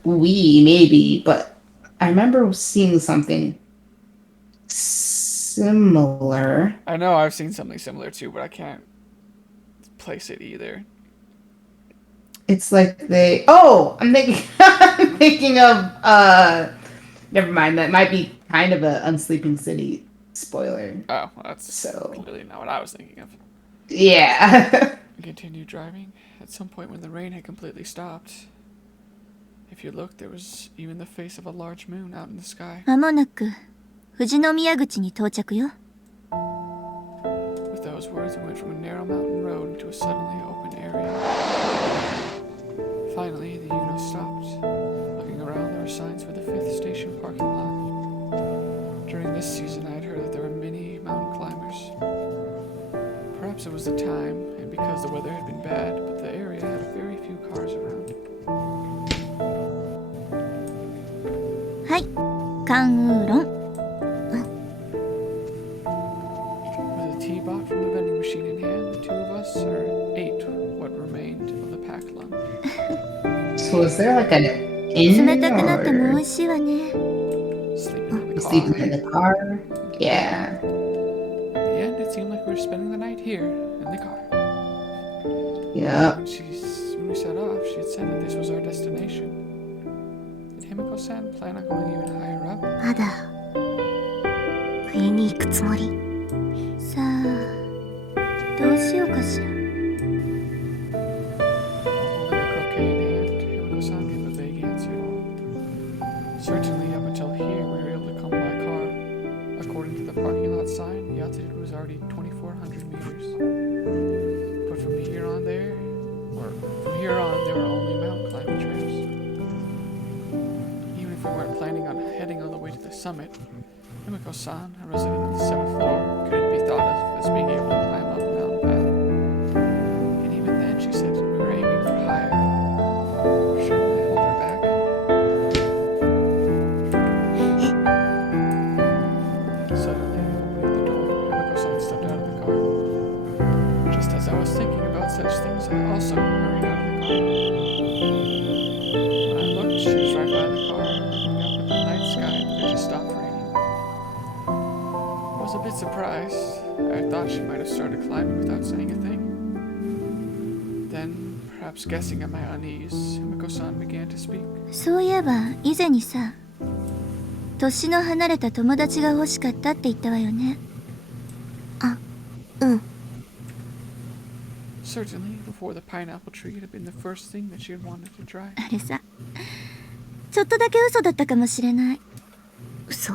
maybe, but I remember seeing something similar. I know I've seen something similar too, but I can't place it either. It's like I'm thinking of never mind, that might be kind of a Unsleeping City spoiler. Oh, well, that's So- clearly not what I was thinking of. Yeah. We continued driving. At some point when the rain had completely stopped, if you looked, there was even the face of a large moon out in the sky. まもなく富士宮口に到着よ。 With those words, we went from a narrow mountain road into a suddenly open area. Finally, the Uno stopped. Looking around, there were signs for the 5th station parking lot. During this season, I had heard that there were many mountain climbers. Perhaps it was the time, and because the weather had been bad, but the area had very few cars around. はい、缶ウーロン。 With a tea bought from the vending machine in hand, the two of us ate what remained of the packed lunch. So is there like an inn 冷たくなっても美 or 味しいわね。 Sleeping in the sleeping car. in the car? Yeah. In the end, it seemed like we were spending the night here, in the car. Yeah. When we set off, she had said that this was our destination. Did Himiko-san plan on going even higher up? まだ上に行くつもり。さあ、どうしようかしら。 Holding a croquet in hand, Himiko-san gave a vague answer. Certainly, up until here, we were able to come by car. According to the parking lot sign, the altitude was already 2,400 meters. But from here on, there were only mountain climbing trails. Even if we weren't planning on heading all the way to the summit, Himiko-san, a resident of the 7th floor, couldn't be thought of as being able to climb up a mountain path. And even then, she said we were aiming for higher. Shouldn't I hold her back? Suddenly, opening the door, Himiko-san stepped out of the car. Just as I was thinking about such things, I also hurried out of the car. When I looked, she was right by the car, looking up at the night sky that had just stopped raining. I was a bit surprised. I thought she might have started climbing without saying a thing. Then, perhaps guessing at my unease, Himiko-san began to speak. そういえば以前にさ、年の離れた友達が欲しかったって言ったわよね。あ、うん。 Certainly, before the pineapple tree had been the first thing that she had wanted to try. あれさ、ちょっとだけ嘘だったかもしれない。嘘？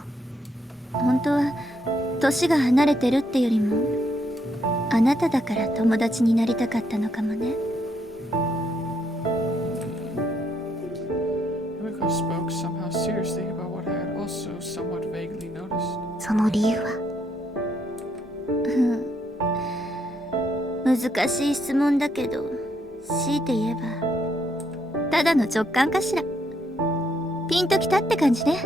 本当は年が離れてるってよりも、あなただから友達になりたかったのかもね。Himiko spoke somehow seriously about what I had also somewhat vaguely noticed. その理由は？難しい質問だけど、強いて言えばただの直感かしら。ピンときたって感じね。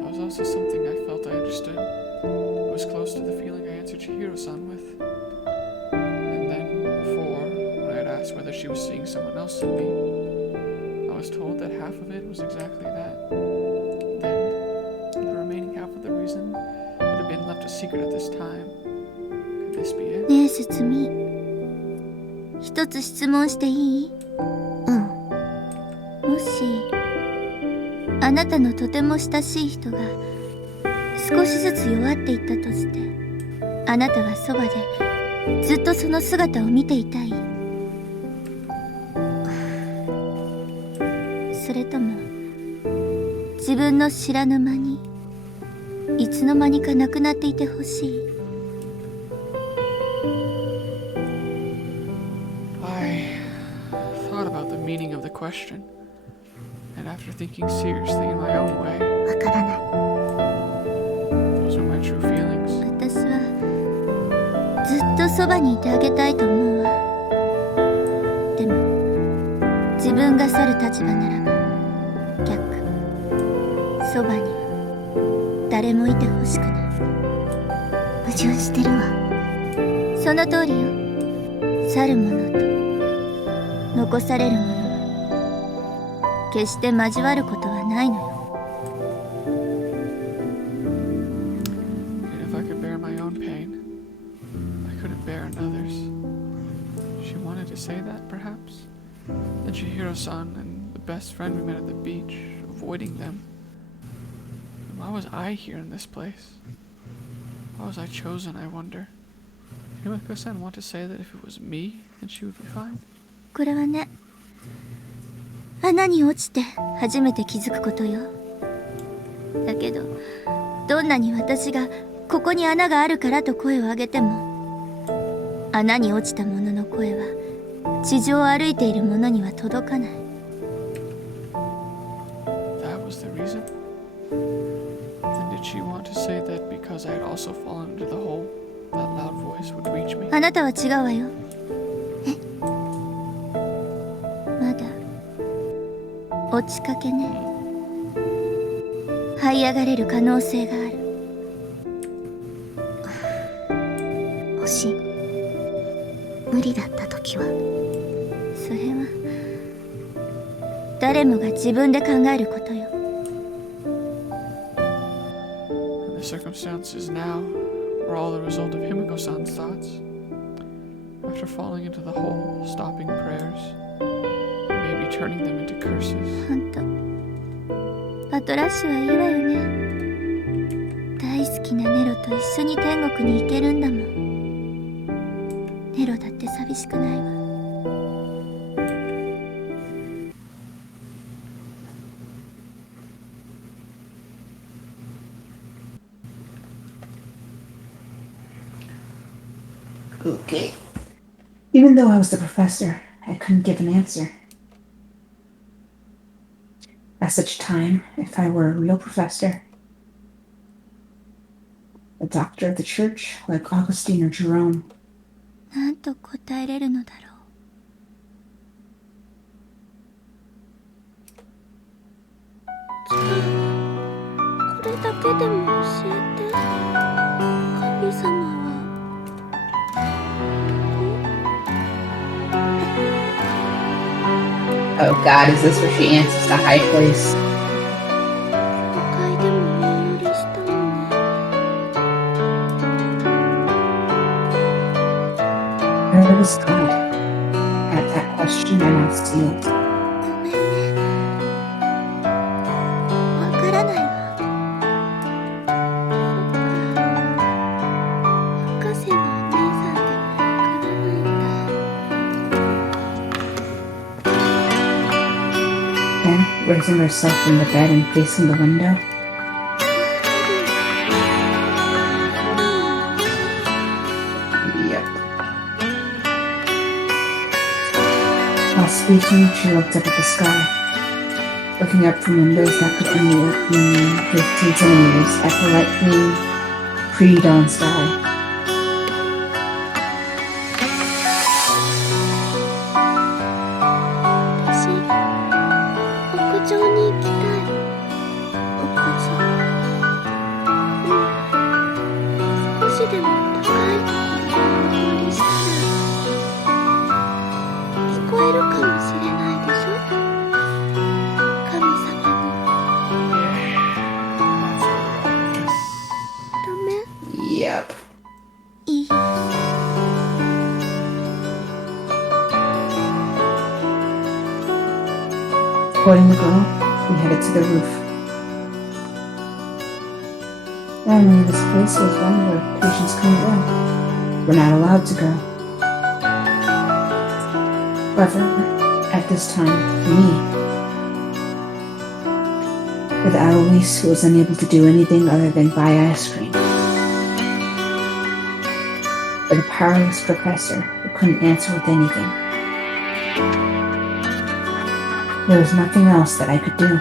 That was also something I felt I understood. It was close to the feeling I answered Chihiro-san with. And then, before, when I had asked whether she was seeing someone else in me, I was told that half of it was exactly that. Then, the remaining half of the reason would have been left a secret at this time. Could this be it? ねえ、節美。一つ質問していい？うん。もし、あなたのとても親しい人が少しずつ弱っていったとして、あなたはそばでずっとその姿を見ていたい？それとも、自分の知らぬ間にいつの間にか亡くなっていてほしい？ I thought about the meaning of the question, and after thinking seriously in my own way, わからない。 those are my true feelings. 私はずっとそばにいてあげたいと思うわ。でも自分が去る立場ならば逆、そばには誰もいてほしくない。矛盾してるわ。その通りよ。去る者と残される者は決して交わることはないのよ。 And if I could bear my own pain, I couldn't bear another's. She wanted to say that, perhaps? Then Chihiro-san and the best friend we met at the beach, avoiding them. And why was I here in this place? Why was I chosen, I wonder? Did Himiko-san want to say that if it was me, then she would be fine? これはね、穴に落ちて初めて気づくことよ。だけど、どんなに私がここに穴があるからと声を上げても、穴に落ちた者の声は地上を歩いている者には届かない。 That was the reason? Then did she want to say that because I had also fallen into the hole, that loud voice would reach me? あなたは違うわよ。え？まだ落ちかけね。這い上がれる可能性がある。もし無理だった時は、それは誰もが自分で考えることよ。 And the circumstances now were all the result of Himiko-san's thoughts. After falling into the hole, stopping prayers, and maybe turning them into curses. ほんとパトラッシュはいいわよね。大好きなネロと一緒に天国に行けるんだもん。ネロだって寂しくないわ。 Okay. Even though I was the professor, I couldn't give an answer. At such a time, if I were a real professor, a doctor of the church like Augustine or Jerome, なんと答えれるのだろう。じゃあこれだけでも教えて。神様は oh god, is this where she answers the high place? 都会でもお祈りしたのね。 Where was God? At that question, my mouth sealed. ごめんね。わからないわ。そっか。raising herself from the bed and facing the window. Yep. While speaking, she looked up at the sky, looking up from windows that could only be 15 centimeters at the light green, pre-dawn sky. Yep. Avoiding the girl, we headed to the roof. Normally, this place was one where patients couldn't go. We're not allowed to go. However, at this time, for me, without Elise, who was unable to do anything other than buy ice cream, with a powerless professor who couldn't answer with anything, there was nothing else that I could do.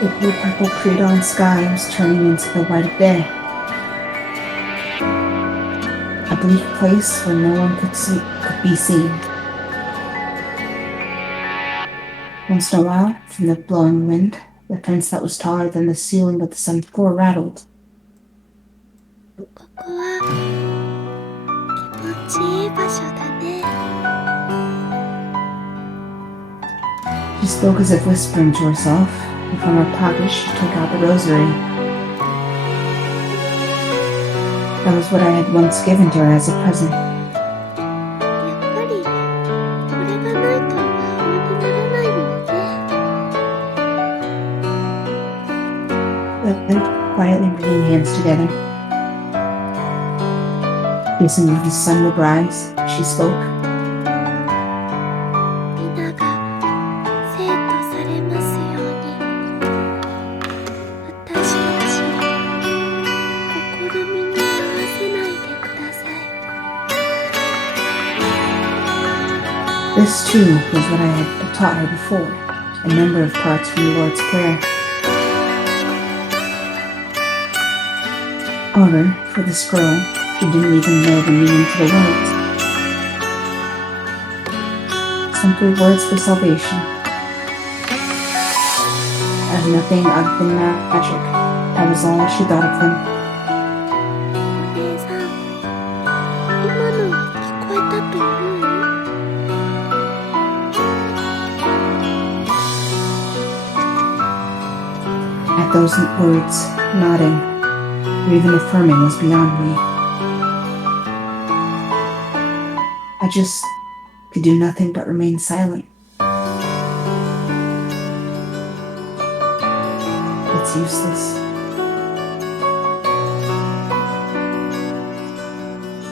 The blue purple pre-dawn sky was turning into the white of day. A bleak place where no one could be seen. Once in a while, from the blowing wind, the fence that was taller than the ceiling of the seventh floor rattled. She spoke as if whispering to herself, and from her pocket she took out the rosary. That was what I had once given to her as a present. Then, quietly bringing hands together, facing where the sun would rise, she spoke. This, too, was what I had taught her before, a number of parts from the Lord's Prayer. However, for this girl, she didn't even know the meaning to the words. Simply words for salvation. As nothing other than magic, that was all she thought of them. At those words, nodding, or even affirming was beyond me. I just could do nothing but remain silent. It's useless.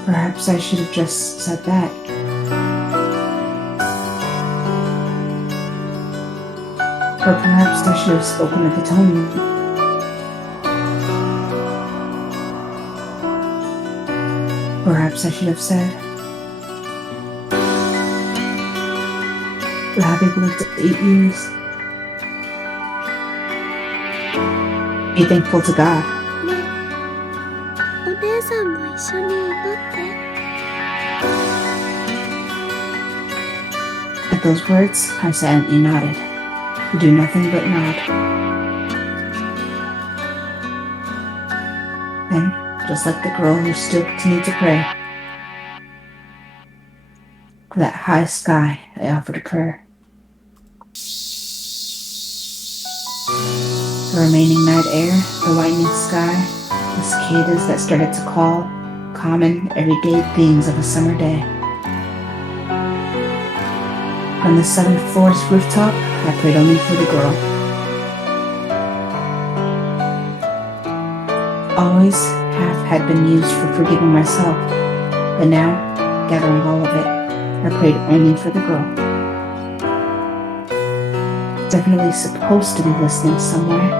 Perhaps I should have just said that. Or perhaps I should have spoken of atonement. Perhaps I should have said, for having lived 8 years, be thankful to God. At those words, I silently nodded. Do nothing but nod. Then, just like the girl who stood to need to pray, for that high sky, I offered a prayer. The remaining night air, the lightning sky, the cicadas that started to call, common, everyday things of a summer day. From the 7th floor's rooftop, I prayed only for the girl. Always half had been used for forgiving myself, but now, gathering all of it, or prayed only for the girl. Definitely supposed to be listening somewhere.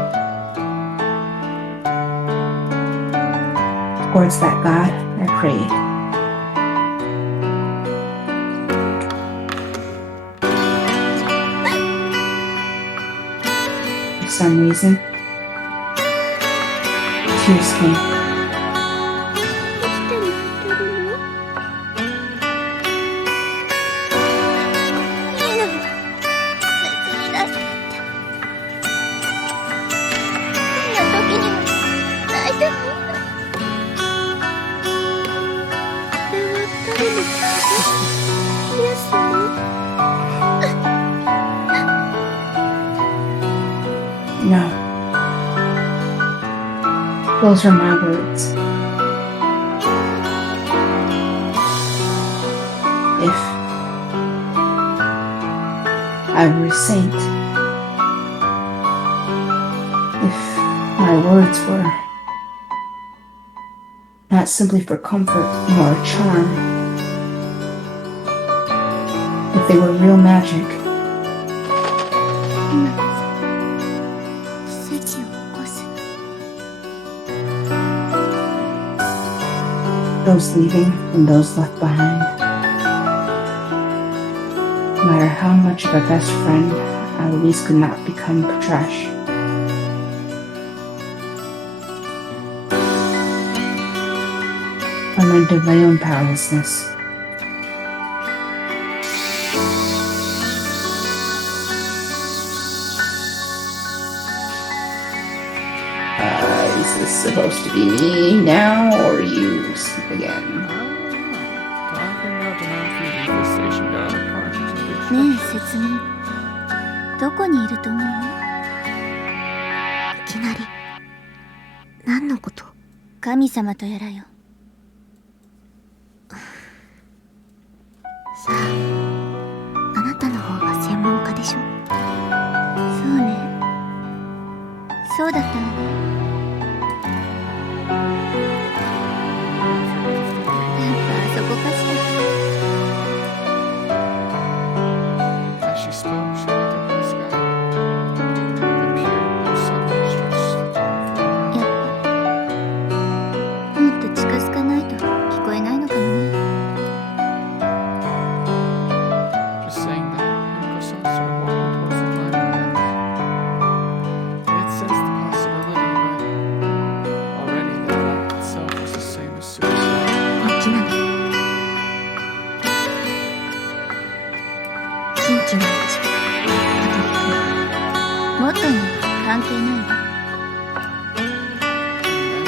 Towards that God, I prayed. For some reason, tears came. No. Those are my words. If I were a saint, if my words were not simply for comfort nor charm, if they were real magic, those leaving and those left behind, no matter how much of a best friend, Eloise could not become trash. I learned of my own powerlessness. Is this supposed to be me now, or you sleep again? ねえ、説明。どこにいると思う？いきなり。何のこと？神様とやらよ。さあ、あなたの方が専門家でしょ。そうね。そうだったのね。やっぱあそこかしら。As she spoke, she looked up at the sky. The pure blue sunlight stretched from やっぱもっと近づかないと聞こえないのかもね。 just saying that. Himiko-san started walking towards the climbing path. They had sensed the possibility, but already that act itself was the same as suicide. こっちなの。近畿のうち。元に関係ないわ。 And then,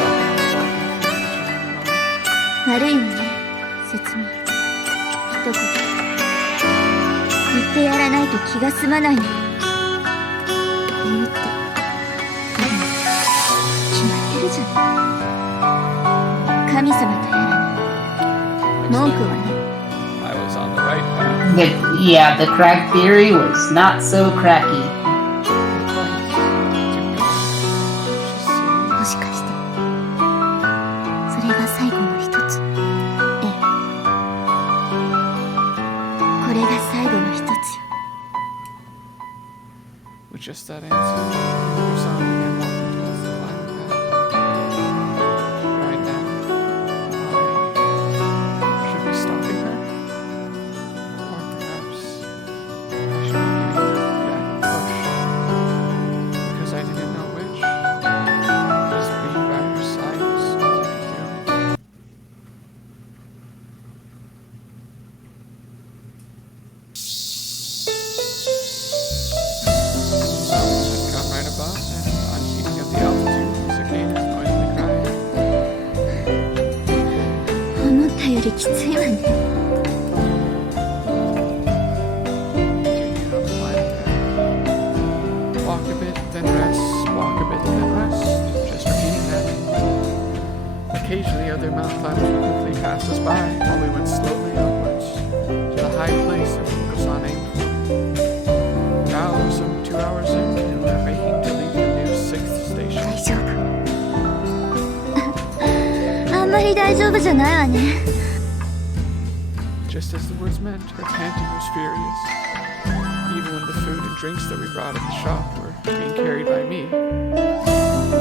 stopping and walking through the turning around. 悪いわね、説明。一言。言ってやらないと気が済まないの。言うって。でも、決まってるじゃない。神様とやらに。文句はね。 I was on the right path. Yeah, the crack theory was not so cracky. もしかして。それが最後の一つ。ええ。これが最後の一つよ。 With just that answer, Himiko-san began walking towards the climbing path. Right now, should be stopping her? Or perhaps I should be giving her back a push. Because I didn't know which. Just being by her side was all I could do. Someone had come right above, and unheeding of the altitude, the cicadas noisily cried. 思ったよりきついわね。 Continued on the climbing path. Walk a bit, then rest. Walk a bit, then rest. Just repeating that. Occasionally, other mountain climbers would quickly pass us by while we went slowly upwards to the high place that Himiko-san aimed for. Now, some 2 hours in, and we're making to leave the new 6th station. 大丈夫。あんまり大丈夫じゃないわね。Just just as the words meant, her panting was furious. Even when the food and drinks that we brought at the shop were being carried by me.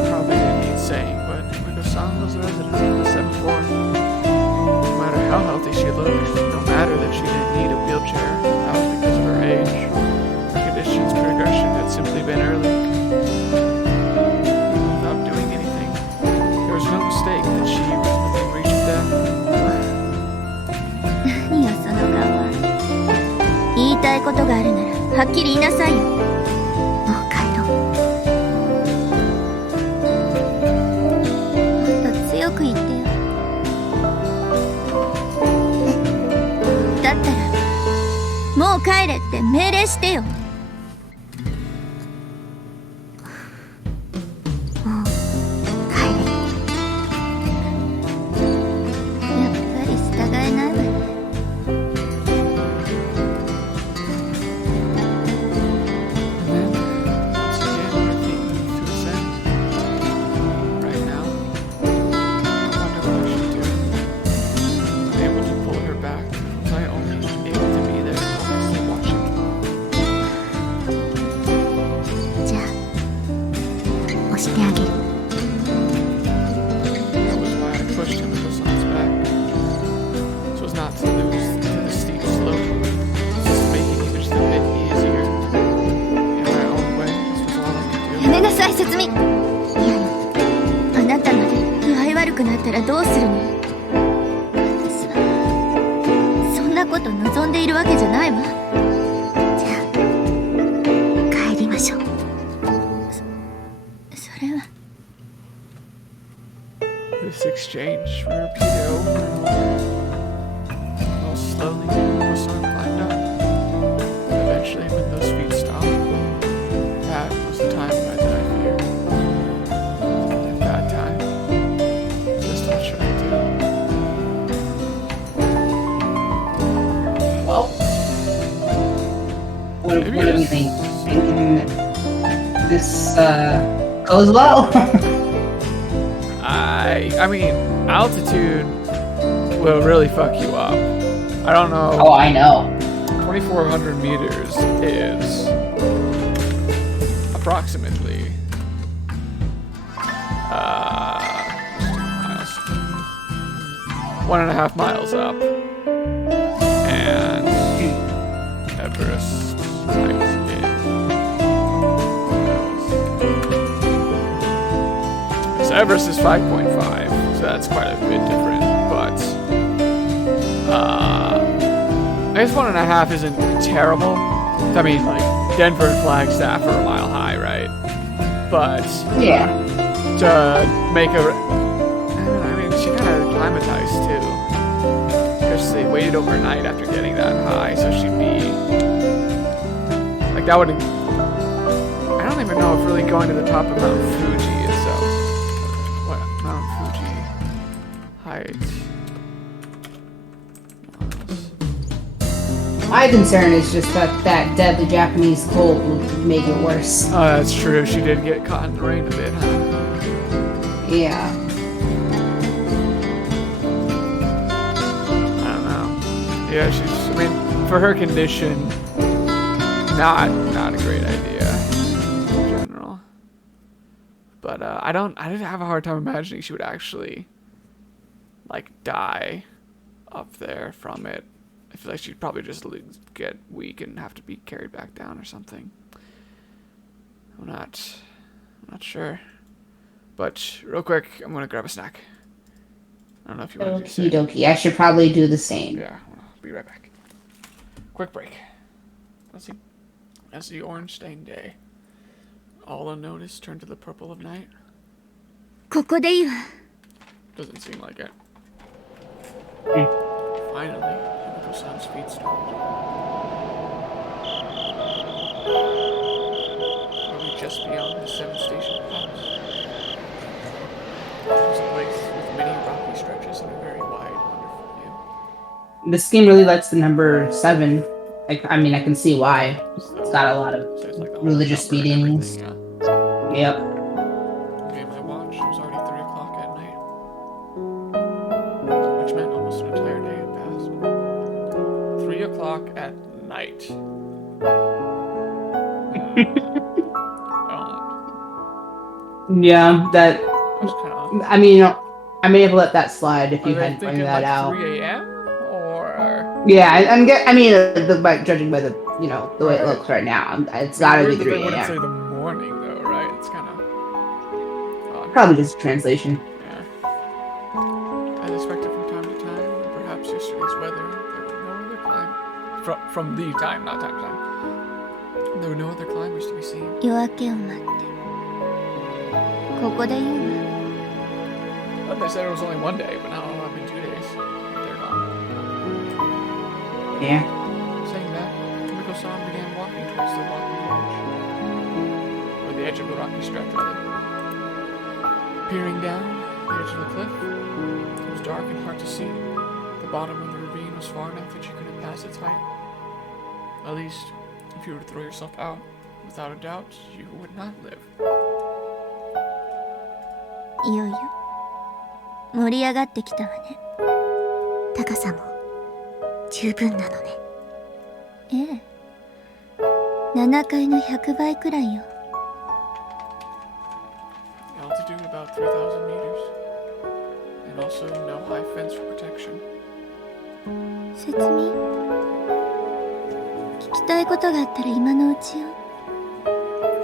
Probably didn't need saying, but Himiko-san was a resident of the 7th floor. No matter how healthy she looked, no matter that she didn't need a wheelchair, that was because of her age. Her condition's progression had simply been early. Even without doing anything, there was no mistake that she was within reach of death. 何よその顔は。言いたいことがあるならはっきり言いなさいよ。もう帰ろう。もっと強く言ってよ。だったらもう帰れって命令してよ。もう帰れ。やっぱり従えないわね。どうするの？私はそんなこと望んでいるわけじゃないわ。じゃあ帰りましょう。それは This exchange we repeated over and over. Most slowly, Himiko-san climbed up. Eventually, when those feet stopped, that was the time that I feared. At that time, just what should I do? Well, what do you think? This goes well. I mean, altitude will really fuck you up. I don't know. Oh, I know. 2,400 meters is approximately miles. 1.5 miles up. And Everest height is miles. So Everest is 5.5, so that's quite a bit different, but I guess 1.5 isn't terrible. I mean, like, Denver and Flagstaff are a mile high, right? But yeah, to make a, I mean, she kind of acclimatized too, because they waited overnight after getting that high, so she'd be like that would. I don't even know if really going to the top of Mount Fuji itself. What Mount Fuji height? my concern is just that deadly Japanese cold would make it worse. Oh, that's true. She did get caught in the rain a bit, huh? Yeah. I don't know. Yeah, she's. I mean, for her condition, not a great idea in general. But I did have a hard time imagining she would actually like die up there from it. I feel like she'd probably just get weak and have to be carried back down or something. I'm not sure. But real quick, I'm gonna grab a snack. I don't know if you want to do Okie dokie. I should probably do the same. Yeah, I'll be right back. Quick break. Let's see. As the orange-stained day, all unnoticed, turned to the purple of night. ここでいいわ。 Doesn't seem like it. Hmm. Finally, Himiko-san's feet stopped. Were we just beyond the 7-station house? It was a place with many rocky stretches and a very wide, wonderful view. This game really likes the number 7. I mean, I can see why. It's got a lot of So it's like the whole religious number and meanings. everything, yeah. Yep. Okay, my watch, it was already 3 o'clock at night. Which meant almost an entire day had passed. right. Yeah, that. I mean, I may have let that slide if you hadn't pointed that like out. 3 a.m. or yeah, I mean, judging by the the way it looks right now, it's gotta be 3 They wouldn't say a.m. the morning though, right? It's kind of odd. Probably just translation. Yeah. As expected from time to time, perhaps yesterday's weather, there were no other climb from the time, not time to time. There were no other climbers to be seen. 夜明けを待ってここで言うわ Well, they said it was only 1 day, but now it'll have been 2 days. They're gone. Yeah. Saying that, Kimiko-san began walking towards the rocky edge. Or the edge of the rocky stretch, rather. Peering down the edge of the cliff, it was dark and hard to see. The bottom of the ravine was far enough that you couldn't pass its height. At least, if you were to throw yourself out, without a doubt, you would not live. いよいよ盛り上がってきたわね高さも十分なのねええ7階の100倍くらいよ Altitude about 3,000 meters, and also no high fence for protection. 説明聞きたいことがあったら今のうちよ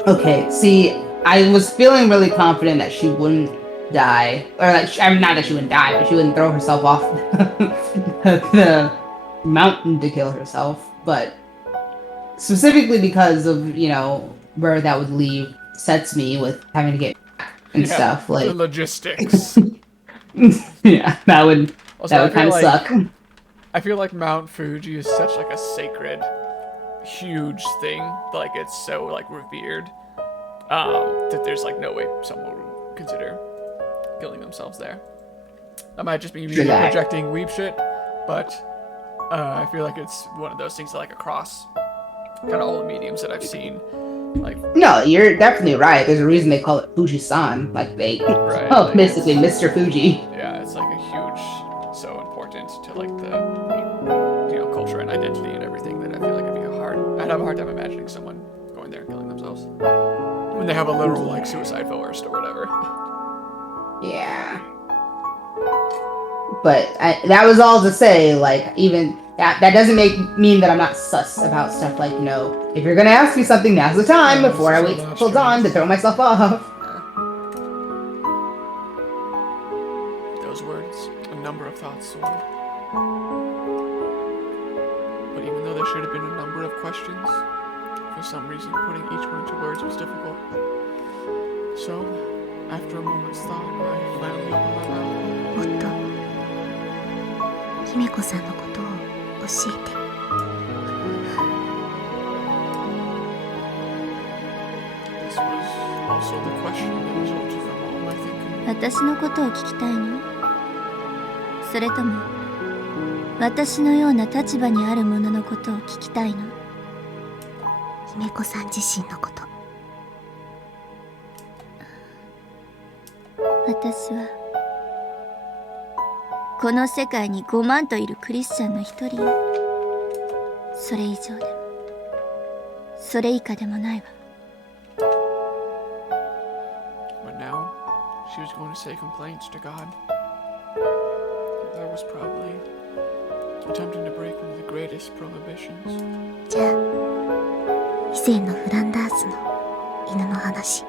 Okay, see, I was feeling really confident that she wouldn't die, or like, I mean, not that she wouldn't die, but she wouldn't throw herself off the mountain to kill herself, but specifically because of, where that would leave Setsumi with having to get back and stuff, like... The logistics. yeah, that would kind of suck. I feel like Mount Fuji is such like a sacred, huge thing, like it's so like revered, that there's like no way someone would consider killing themselves there. That might just be me projecting weep shit, but I feel like it's one of those things that like across kind of all the mediums that I've seen. Like, no, you're definitely right. There's a reason they call it Fuji-san, like they basically Mr. Fuji. Yeah, it's like a huge, so important to like the culture and identity and everything that I feel like I'd have a hard time imagining someone going there and killing themselves when they have a literal like suicide forest or whatever. Yeah. But that was all to say, like, even that doesn't mean that I'm not sus about stuff like, if you're gonna ask me something, now's the time before I wait till dawn to throw myself off. Those words, a number of thoughts soared. But even though there should have been a number of questions, for some reason putting each one into words was difficult. So, after a moment's thought, I finally opened my mouth. もっと姫子さんのことを教えて This was also the question that resulted from all my thinking. 私のことを聞きたいのそれとも私のような立場にある者のことを聞きたいの姫子さん自身のこと私はこの世界に5万といるクリスチャンの一人よそれ以上でもそれ以下でもないわ But now, she was going to say complaints to God. That was probably attempting to break one of the greatest prohibitions. じゃあ以前のフランダースの犬の話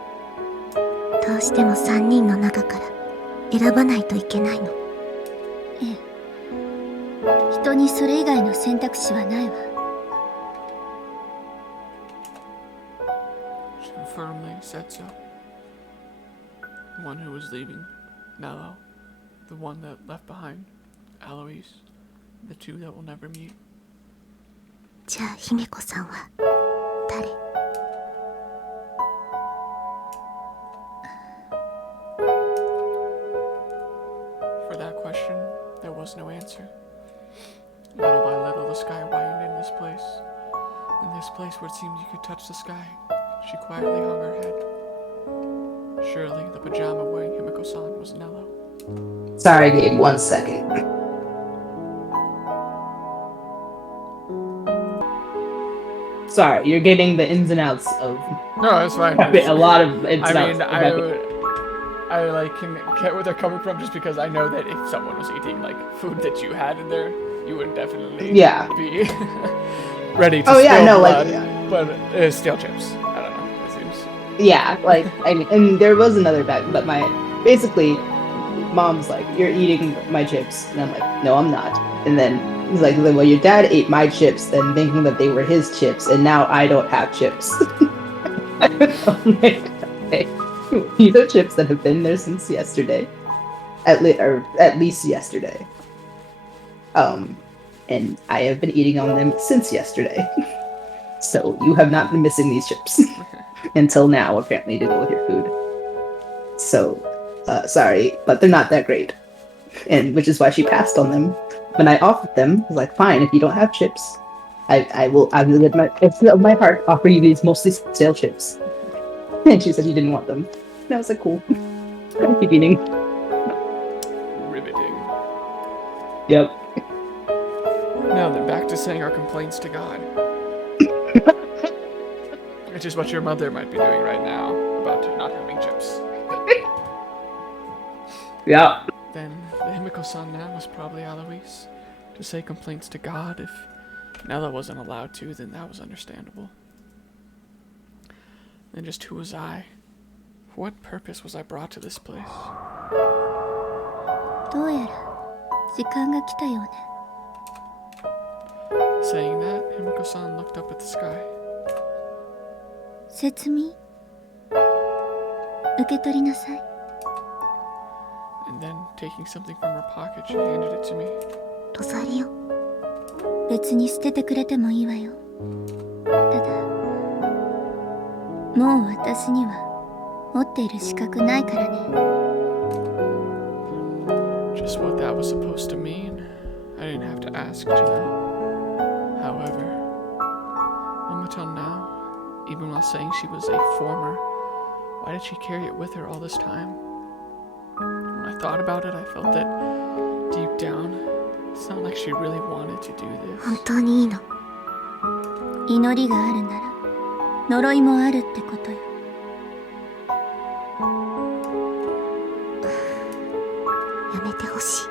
どうしても3人の中から選ばないといけないのええ人にそれ以外の選択肢はないわ She firmly said so. The one who was leaving, Nello. The one that left behind, Eloise. The two that will never meet. じゃあ姫子さんは誰 For that question, there was no answer. Little by little, the sky widened in this place. In this place where it seemed you could touch the sky, she quietly hung her head. Surely the pajama wearing Himiko-san was Nello. Sorry, Gabe, 1 second. Sorry, you're getting the ins and outs of. No, it's fine. A lot of ins and I outs. mean, I like can get where they're coming from just because I know that if someone was eating like food that you had in there, you would definitely be ready to spill blood. But stale chips. I don't know. It seems. Yeah, like and there was another bag, but basically, mom's like, "You're eating my chips," and I'm like, "No, I'm not." And then he's like, "Well, your dad ate my chips, then thinking that they were his chips, and now I don't have chips." I'm like, okay. These are chips that have been there since yesterday, at least yesterday. And I have been eating on them since yesterday. So you have not been missing these chips until now, apparently, to go with your food. So, sorry, but they're not that great, and which is why she passed on them. When I offered them, I was like, "Fine, if you don't have chips, I will let my heart offer you these mostly stale chips." And she said she didn't want them. And I was like, "Cool, I'll keep eating." Riveting. Yep. Now then, back to saying our complaints to God. Which is what your mother might be doing right now about not having chips. Yeah. Then the Himiko-san now was probably Alois to say complaints to God. If Nella wasn't allowed to, then that was understandable. Then just who was I? For what purpose was I brought to this place? どうやら時間が来たようね。 Saying that, Himiko-san looked up at the sky. 説明受け取りなさい。 And then, taking something from her pocket, she handed it to me. ロザリオ、別に捨ててくれてもいいわよ。ただ、もう私には持っている資格ないからね。 Just what that was supposed to mean, I didn't have to ask to know. However, until now, even while saying she was a former, why did she carry it with her all this time? When I thought about it, I felt that deep down, it's not like she really wanted to do this. 本当にいいの。祈りがあるなら呪いもあるってことよ。やめてほしい。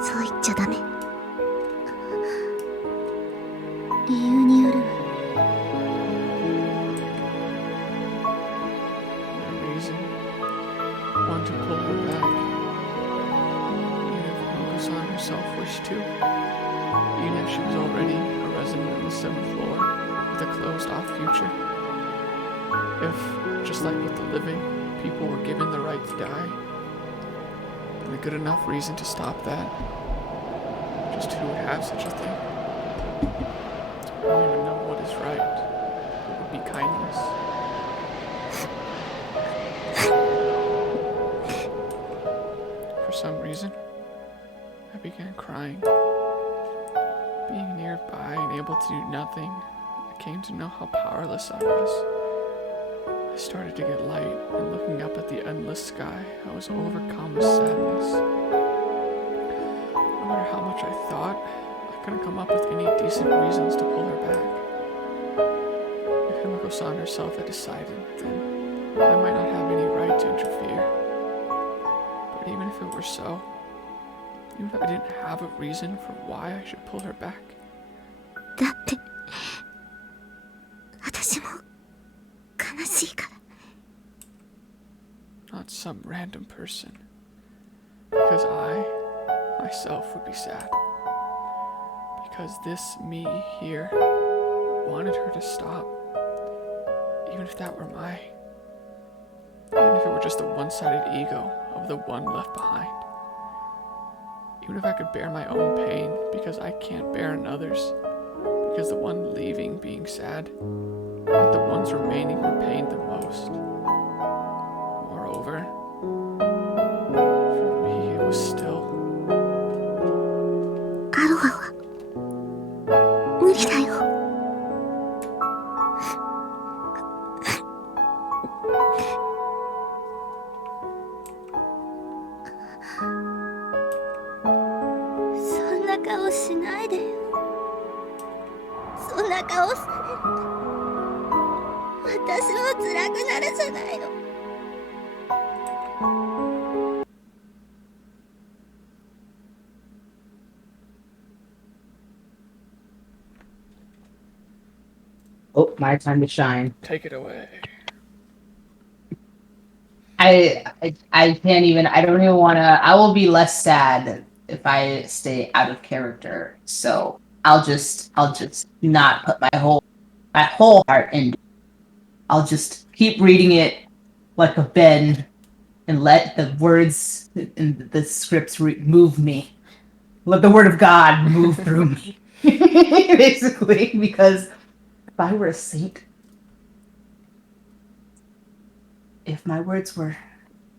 そう言っちゃダメ。理由によるわ。 The reason, one to pull her back, even if Himiko-san herself wished to, even if she was already a resident on the 7th floor with a closed-off future. If, just like with the living, people were given the right to die, then a good enough reason to stop that. Just who would have such a thing? I don't even know what is right. What would be kindness? For some reason, I began crying. Being nearby and able to do nothing, I came to know how powerless I was. I started to get light, and looking up at the endless sky, I was overcome with sadness. No matter how much I thought, I couldn't come up with any decent reasons to pull her back. If Himiko-san herself had decided, then I might not have any right to interfere. But even if it were so, even if I didn't have a reason for why I should pull her back. だって私も悲しいから。 Not some random person. Because I, myself, would be sad. Because this me here wanted her to stop. Even if that were even if it were just the one-sided ego of the one left behind. Even if I could bear my own pain because I can't bear another's. Because the one leaving being sad, and the ones remaining were pained the most. Moreover, for me it was still. アロハは無理だよ。そんな顔しないでよ。そんな腹を押される。私も辛くなるじゃないの。Oh, my time to shine. Take it away. I can't even. I don't even want to. I will be less sad if I stay out of character. So I'll just not put my whole heart into it. I'll just keep reading it like a Ben and let the words in the scripts move me. Let the word of God move through me. Basically, because if I were a saint, if my words were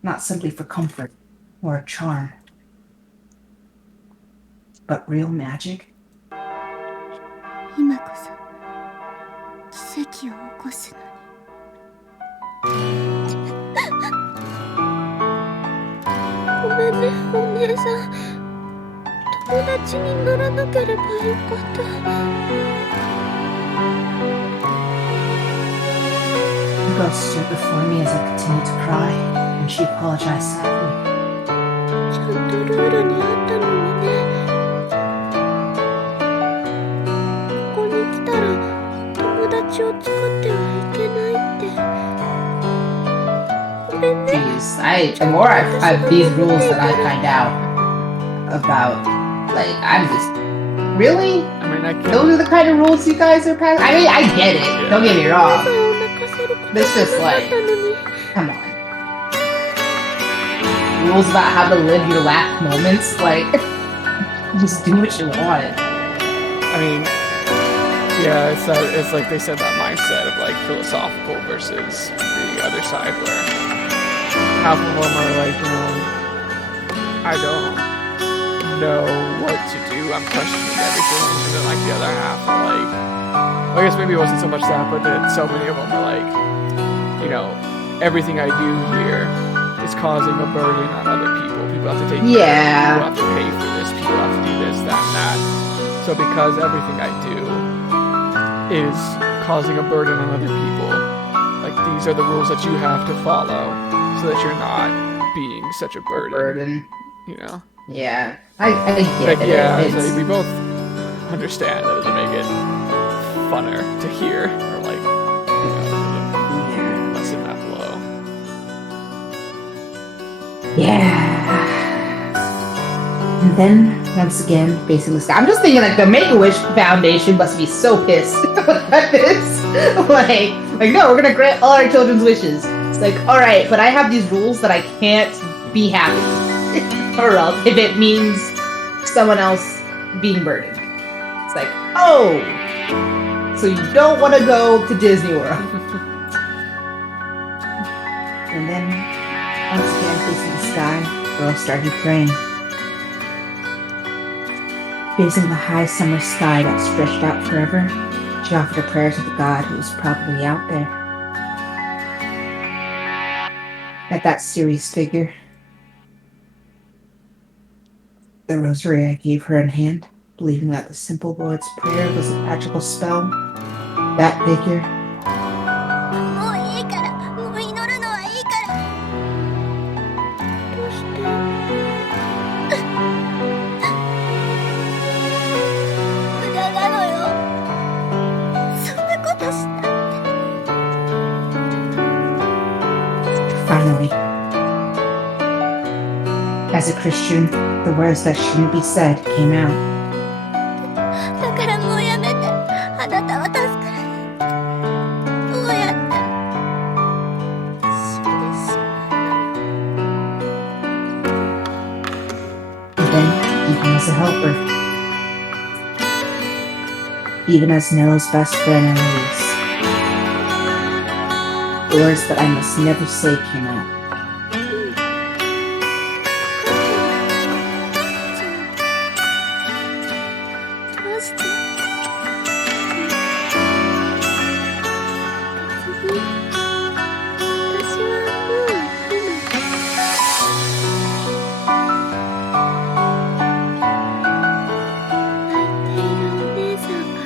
not simply for comfort or a charm, but real magic, 今こそ奇跡を起こすのに。ごめんね、お姉さん。友達にならなければよかった。the ghost stood before me as I continued to cry, and she apologized sadly. ちゃんとルールにあったのにね。ここに来たら友達を作ってはいけないって。ごめんね。 Jeez, the more I've these rules that I find out about, like, I'm just really. I mean, I Those are the kind of rules you guys are passing. I mean, I get it. Don't get me wrong. お腹せることが This is なか like, ったのに。 come on. Rules about how to live your last moments, like, just do what you want. I mean, yeah, it's like they said that mindset of like philosophical versus the other side where half of them are like, you know, I don't know what to do, I'm questioning everything, and then like the other half are like, well, I guess maybe it wasn't so much that, but then so many of them are like, you know, everything I do here is causing a burden on other people. People have to take care of it, people have to pay for this, people have to do this, that, and that. So because everything I do is causing a burden on other people, like these are the rules that you have to follow so that you're not being such a burden. You know? Yeah, I get Like, it. yeah, It's, so we both understand that it would make it funner to hear, or like, you know, lessen that blow. yeah. And then, once again, facing the sky. I'm just thinking, like, the Make-A-Wish Foundation must be so pissed at this. Like, no, we're gonna grant all our children's wishes. It's like, alright, but I have these rules that I can't be happy. Or else, if it means someone else being burdened. It's like, oh! So you don't want to go to Disney World. And then, once again, facing the sky, girl started praying. Facing the high summer sky that stretched out forever, she offered her prayer to the God who was probably out there. At that serious figure, the rosary I gave her in hand, believing that the simple Lord's Prayer was a magical spell, that figure, もういいから、もう祈るのはいいから。どうして？無駄なのよ。そんなことしたって。 finally. As a Christian, the words that shouldn't be said came out. だからもうやめて。あなたは助からない。どうやって。死んでしまう。 And then, even as a helper, even as Nello's best friend Annalise, the words that I must never say came out. どうして？別に私はもういいの。泣いているお姉さんが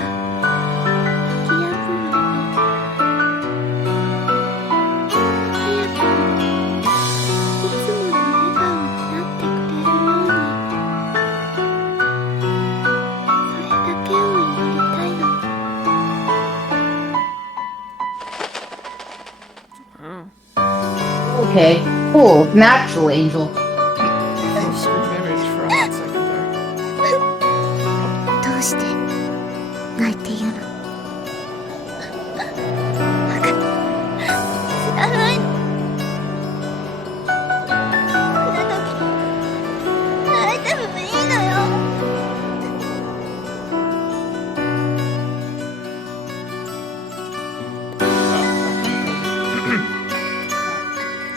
okay. Cool. Natural angel. Full screen image for a hot second there. どうして泣いているの？知らないの。来るとき泣いてもいいのよ。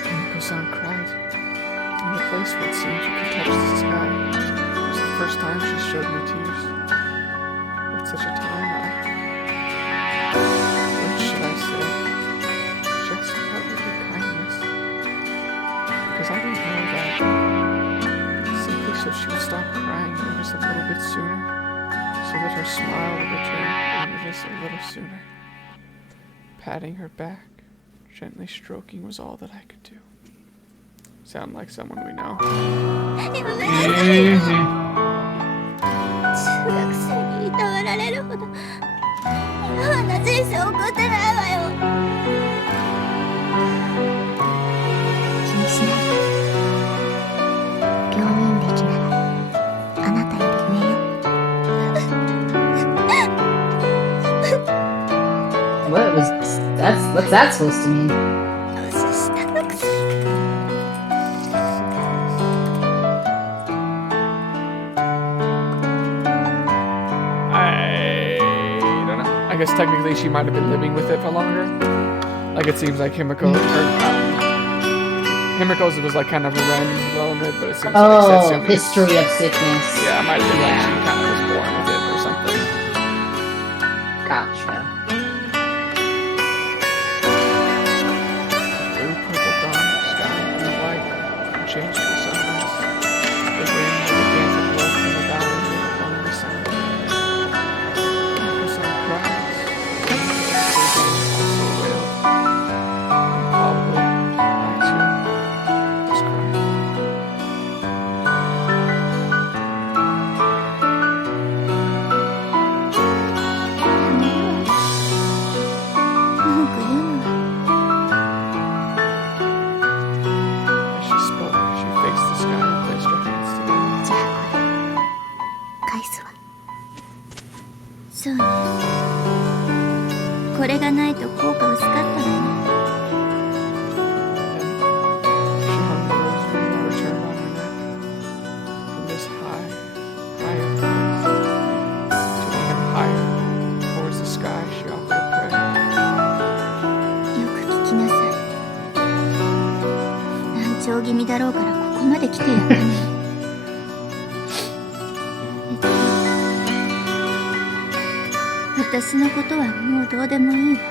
Himiko-san cried in a place where it seemed you could touch the sky. It was the first time she showed me tears. At such a time, what should I say? Just probably kindness. Because I didn't know that. Simply so she would stop crying just a little bit sooner. So that her smile would return just a little sooner. Patting her back, gently stroking was all that I could do. Sound like someone we know. やめなさいよ。中学生にいたわられるほど今はな人生送ってないわよ。気にしないで。病人歴ならあなたより上よ。What's that supposed to mean? 年下のくせに。I don't know. I guess technically she might have been living with it for longer. Like it seems like Himiko, Himiko's was like kind of a random development, but it seems like Setsumi's history of sickness. Yeah, it might have been like she kind of was born with it or something. Gotcha. Blue, purple dawn, sky, and the white changed to sunrise. The wind began to blow from the valley in a lonely sound. Himiko-san cries. The wind also wailed. And probably I too was crying. やめるわ。文句言うのは。 As she spoke, she faced the sky and placed her hands together. じゃあこれ返すわ。そうね。これがないと効果薄かったわね。 Then she hung the rosary and returned on her neck. From this high, higher place to even higher, towards the sky, she offered a prayer. よく聞きなさい。難聴気味だろうからここまで来てやったね。私のことはもうどうでもいいわ。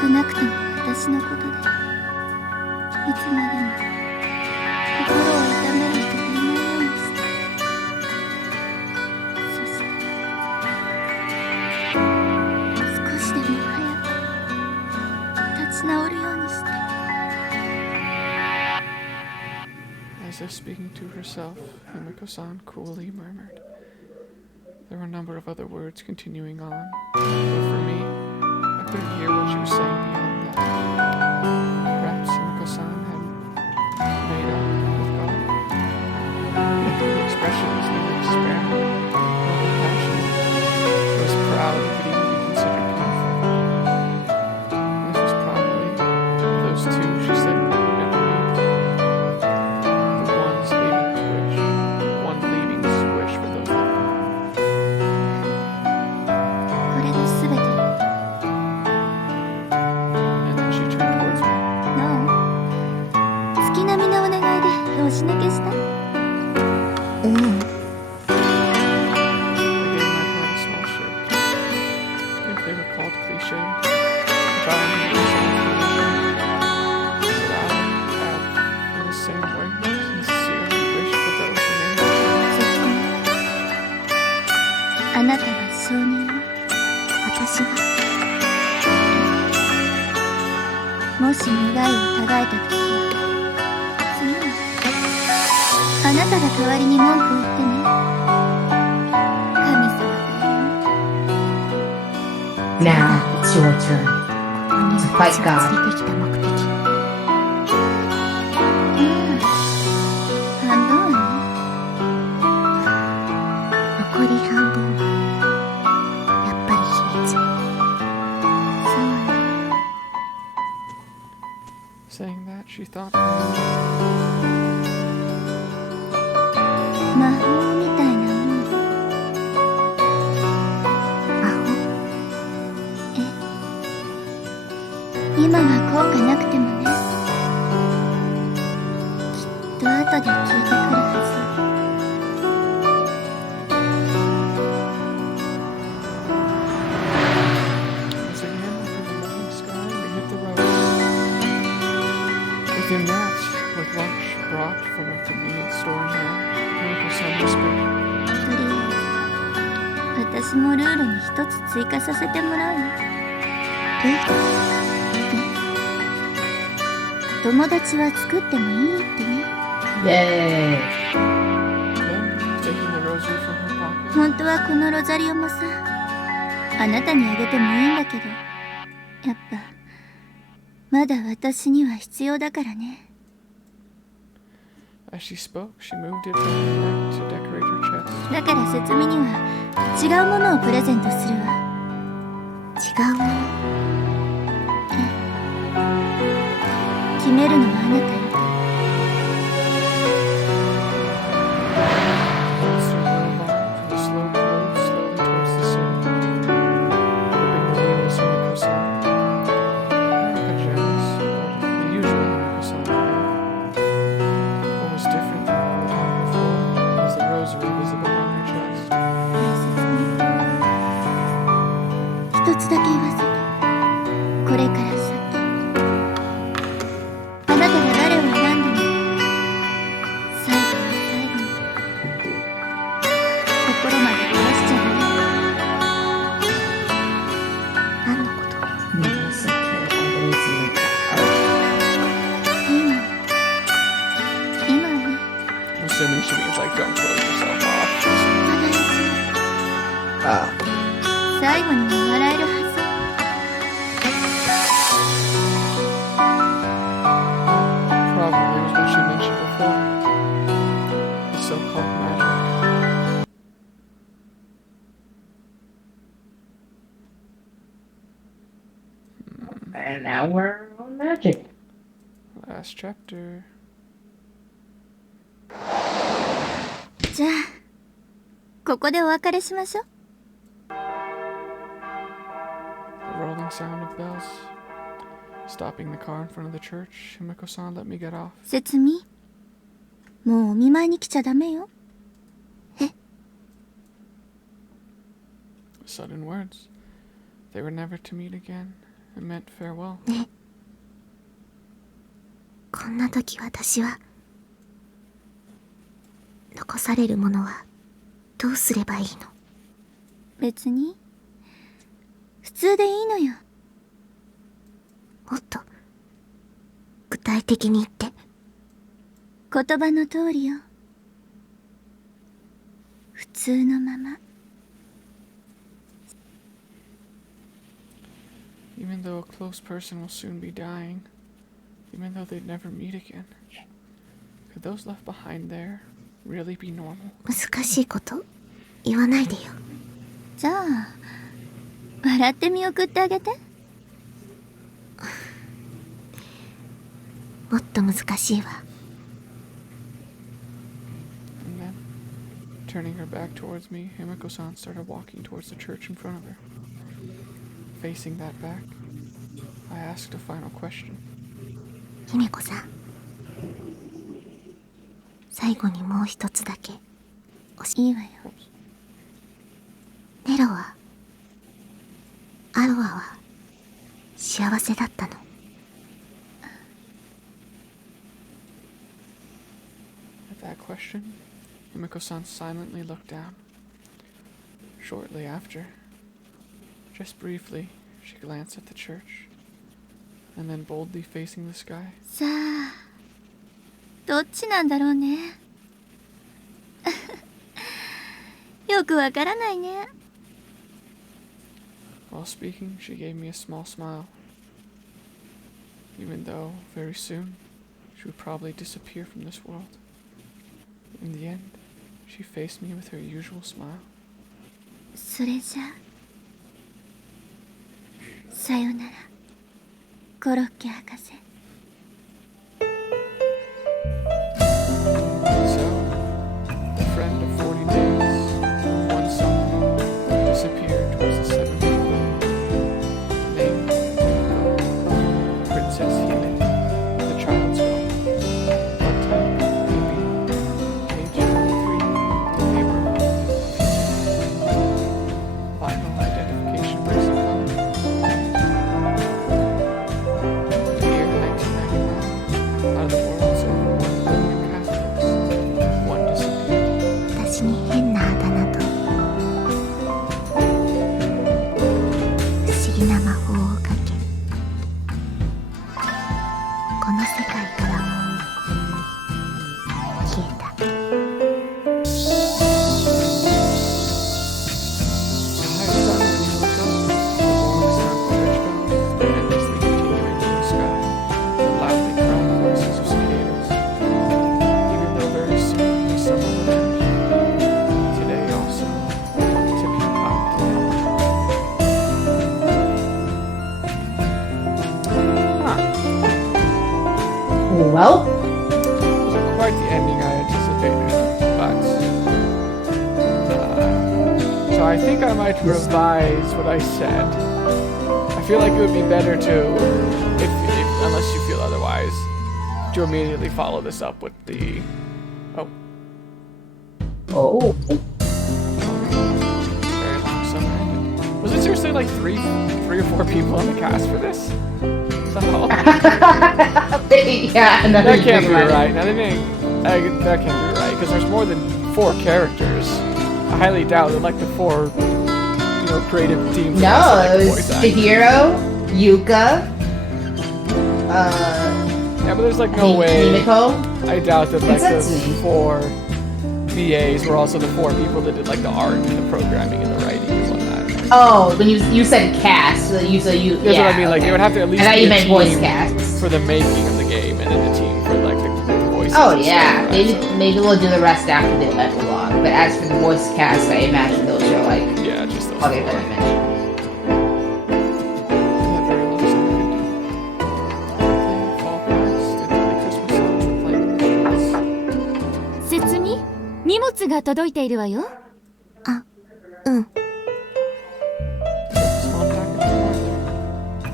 少なくとも私のことでいつまでも心を痛める人がいないようにして。そして少しでも早く立ち直るようにして。 As if speaking to herself, Himiko-san coolly murmured. There were a number of other words continuing on, but for me, I couldn't hear what she was saying beyond that. Perhaps Himiko-san had made up with God. The expression was neither despairing nor compassionate. It was proud it could even be considered painful. And this was probably those two she said we would never meet. The one's leaving wish, one leaving wish for those. これで全て。 And then she turned towards me. なお月並みのお願いで拍子抜けした。うん。 I gave my head a small shake. If they were called cliché, if I knew it was all cliché, would I have, in the same way, sincerely wished for those who made me? あなたが証人よ。私が。もし願いをたがえたときは、次はあなたが代わりに文句を言ってね。神様という。 Now it's your turn. He's a fight 私を god. 連れてきた目的。半分は残り半分はやっぱり秘密。ね。 Saying that, she thought, 魔法みたいなもん。魔法。今は効果なくてもね。きっと後で効いてくるはず。 once again, over the morning sky, we hit the road. Within that, with lunch brought from a convenience store in hand, Himiko-san whispered, とりあえず私もルールに一つ追加させてもらうよ。友達は作ってもいいってね。 Yay. then, taking the rosary from her pocket, 本当はこのロザリオもさ、あなたにあげてもいいんだけど、やっぱまだ私には必要だからね。 as she spoke, she moved it from her neck to decorate her chest. だから節美には違うものをプレゼントするわ。違うもの。決めるのはあなたよ。 Once her drove on from the slope road slowly towards the city, gripping the wheel was Himiko-san. Her pajamas, the usual Himiko-san wear. What was different than the time before was the rosary visible on her chest. 大切に。一つだけ言わせて。これから先、あなたが誰を選んでも、最後の最後に、心まで壊しちゃダメ。何のこと？ I'm so terrified that it's like that. 今はね、 I'm assuming she means like don't close yourself off. 必ず Oh. 最後には笑えるはず。 Probably was what she mentioned before. The so-called magic. And now we're on magic. Last chapter. じゃあ、ここでお別れしましょう。 The rolling sound of bells. Stopping the car in front of the church, Himiko-san let me get off. 節美、もうお見舞いに来ちゃダメよ。 Sudden words. They were never to meet again. It meant farewell. こんな時私は残されるものはどうすればいいの？別に、普通でいいのよ。もっと具体的に言って。言葉の通りよ。普通のまま。 Even though a close person will soon be dying, even though they'd never meet again, could those left behind there really be normal? 難しいこと言わないでよ。じゃあ、笑って見送ってあげて。もっと難しいわ。 And then, turning her back towards me, Himiko-san started walking towards the church in front of her. Facing that back, I asked a final question. 姫子さん、最後にもう一つだけ。いいわよ。ネロは、アロアは幸せだったの？ At that question, Himiko-san silently looked down. Shortly after, just briefly, she glanced at the church, and then boldly facing the sky. さあ、どっちなんだろうね。よくわからないね。 While speaking, she gave me a small smile. even though very soon she would probably disappear from this world. In the end, she faced me with her usual smile. それじゃあさよならコロッケ博士。 So, the friend of 40 days, one summer, disappeared towards the seventh moon, named Princess Hime, the child's girl. Blood type, AB, age 23, neighborhood, vital identification race and color. The year 1999, out of the world's over 1 billion Catholics, one disappeared. 私に変なあだ名と不思議な魔法をかけこの世界からも消えた。 The high sun of the ghosts, the rolling sound of church bells, the endlessly continuing blue sky, the loudly crying voices of cicadas. Even though very soon the summer will end, today also tipping hot. Well, Wasn't quite the ending I anticipated, but so I think I might revise what I said. I feel like it would be better to, if unless you feel otherwise, to immediately follow this up with the oh, very long summer ended. Was it seriously like three or four people on the cast for this? Is that all? yeah, another That can't be big one. right. Now, that can't be right because there's more than 4 characters. I highly doubt that like the 4, creative teams. No, also, it was voice actors. Chihiro, Yuka, Yeah, but there's like no way. Mimiko. I doubt that like those Setsumi. 4 VAs were also the 4 people that did like the art and the programming and the writing and whatnot. Oh, when you said cast, so you That's yeah, what I mean. Like okay. they would have to at least I thought be you a meant team voice casts. for the making of the game, and then a team for like the voices. Oh and yeah, stuff, maybe right? So, maybe we'll do the rest after the epilogue. But as for the voice cast, I imagine those are like yeah, just those. other 4. than I mentioned. That very long summer ended. Quickly, fall passed, and early Christmas songs were playing in the streets. 節に荷物が届いているわよ。うん。 Small package from Martha.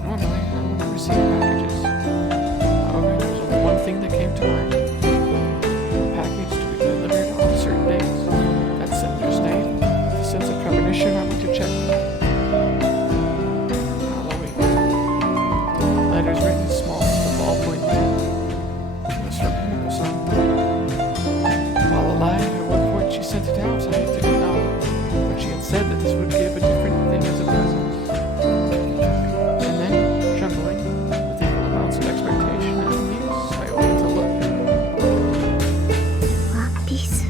Normally, I wouldn't receive packages. However, there was only one thing that came to mind. A package to be delivered on certain days. That sender's name. With a sense of premonition, I went to check. Halloween. Letters written small with a ballpoint pen. It was from Himiko-san. While alive, at one point she sent it out. I didn't know. But she had said that this would give a different thing as a present. And then, trembling, with equal amounts of expectation and unease, I opened to look. ワンピース。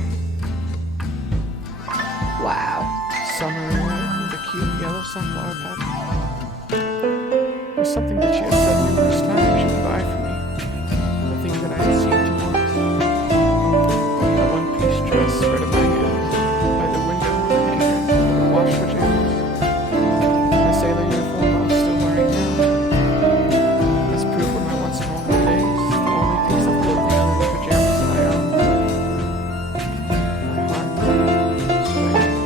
Wow. Summery red with a cute yellow sunflower pattern. It was something that she had said numerous times she would buy for me. The thing that I had seemed to want. A one-piece dress spread in my hands, by the window on a hanger, with washed pajamas. The sailor uniform I was still wearing now. As proof of my once normal days, the only piece of clothing other than pajamas that I owned. My heart was swaying.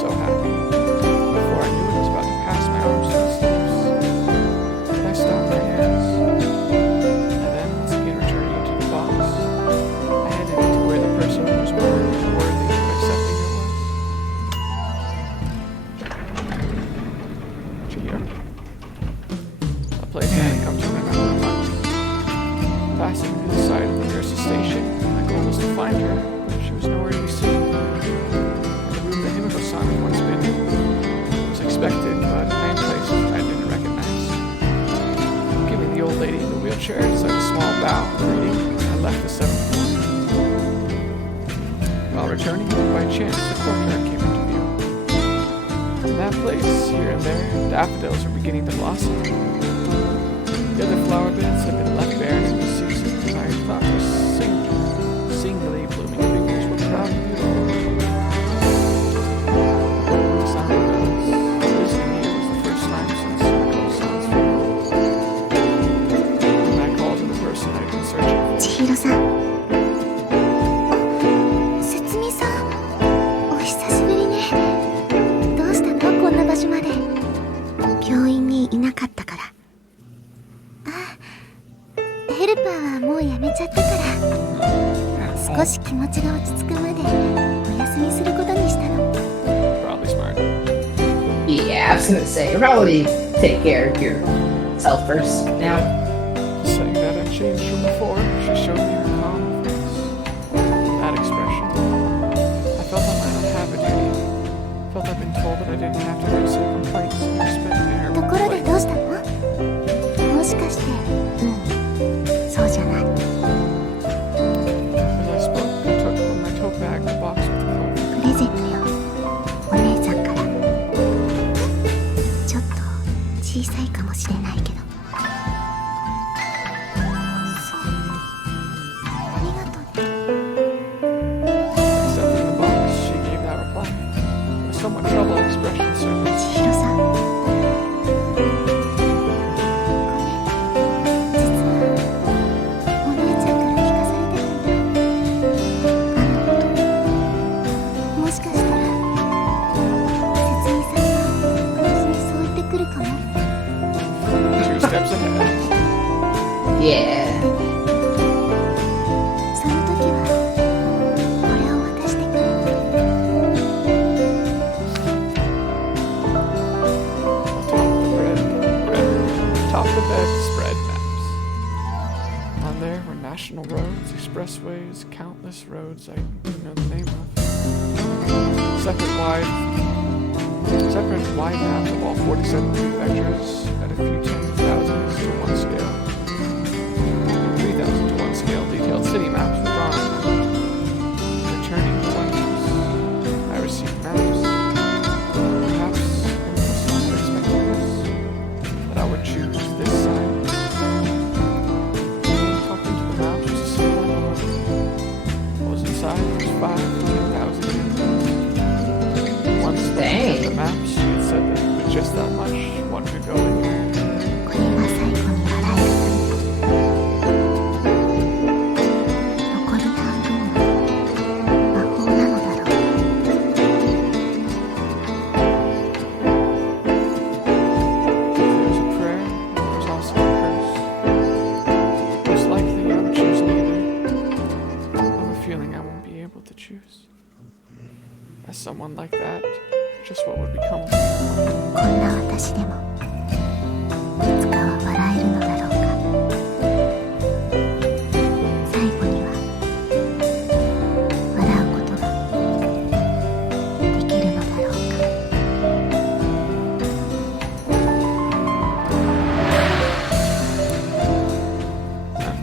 So happy. Before I knew it, I was about to pass my arms through the sleeves. But I stopped my hands. And then, once again returning into the box, I handed it to where the person who was more worthy of accepting it was. Chihiro. A place I had come to remember for months. Passing to the side of the nearest station, my goal was to find her, but she was nowhere to be seen. The room that Himiko-san had once been in was expected, but in place I didn't recognize. Giving the old lady in the wheelchair such a small bow of greeting, I left the 7th floor. While returning, by chance, the courtyard came into view. In that place, here and there, daffodils were beginning to blossom. The other flower beds had been left bare in the season. I thought her singly blooming fingers were proud of you all. The sound of bells. Listening here was the first time since Nicole's son's funeral. And I called to the person I'd been searching for. 千尋さん。節美さん。お久しぶりね。どうしたのこんな場所まで。病院にいなかったから。ヘルパーはもう辞めちゃったから少し気持ちが落ち着くまでお休みすることにしたの。 Probably smart. Yeah, I was gonna say, probably take care of yourself first now. Saying that had changed from before, she showed me her calm face. That expression. I felt I might not have a duty. Felt I'd been told that I didn't have to raise any complaints and respect in her ところで place. どうしたの？もしかしてそうじゃない。 As I spoke, I took from my tote bag the box with the clothing. プレゼントよ。お姉さんから。ちょっと小さいかもしれないけど。そう。ありがとうね。 Accepting the box, she gave that reply. With somewhat troubled expression surfaced. 千尋さん。ごめん。実はお姉ちゃんから聞かされてたんだ。あんなこと。もしかしたら節美さんが私にそう言ってくるかも。 2 steps ahead. Yeah. その時はこれを渡してくれ。 Atop the bed, spread maps. On there were national roads, expressways, countless roads I didn't know the name of. Separate wide maps of all 47 prefectures at a few tens of thousands to one scale. 3,000 to one scale detailed city maps were drawn on them. Returning to London's, I received maps. Perhaps I was not expecting this. That I would choose this side. Talking to the maps was a simple one. What was inside was 5,000 units. Once looking at the maps, she had said that with just that much, one could go anywhere. これが最後に笑える残り半分は魔法なのだろう。 There was a prayer, and there was also a curse. Most likely, I would choose neither. I have a feeling I won't be able to choose. As someone like that, just what would become of me. こんな私でもいつかは笑えるのだろうか。最後には笑うことができるのだろうか。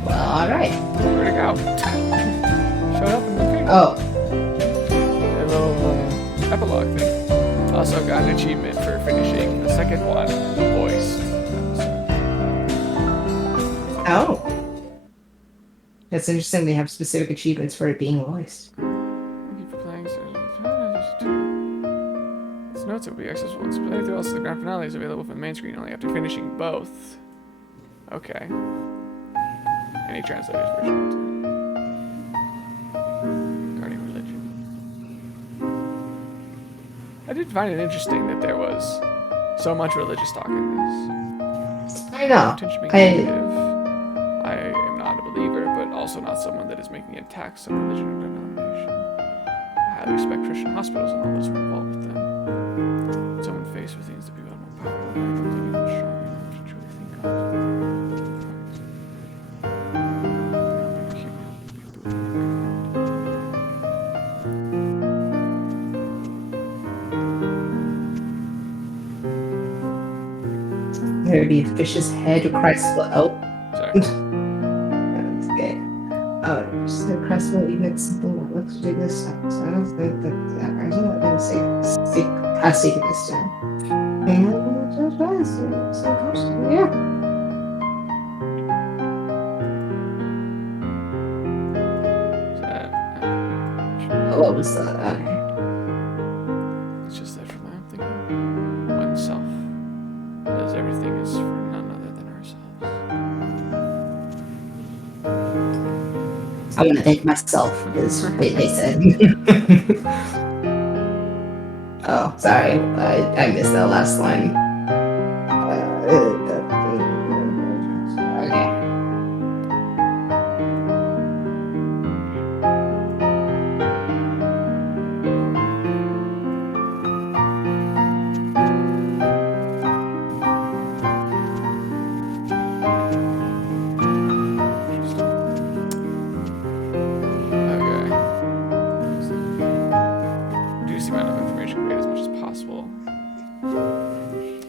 Well, alright. Where'd it go? Showed up in the thing. Oh, A little epilogue thing. Also got an achievement for finishing the second one, the voiced episode. oh. That's interesting. They have specific achievements for it being voiced. Thank you for playing. Its notes will be accessible once playthrough. Also, the grand finale is available for the main screen only after finishing both. Okay. Any translator's version too. Regarding religion. I did find it interesting that there was so much religious talk in this. I know. Intention being I negative. I am not a believer, but also not someone that is making attacks on religion or denomination. I highly respect Christian hospitals and all those who are involved with them. When someone faced with things to be more powerful, I don't believe in strong enough to truly think of. There'd be a fish's head or Christ's blood. Oh, Sorry. that's good. Oh, just the Christ's blood, even it's something that looks ridiculous. So I don't think that I don't know what to say. Has taken this down. And just yeah. what was the? It's just that from my own thinking, oneself, as everything is for none other than ourselves. I want to thank myself is what they said. Oh, sorry, I missed that last line. Okay.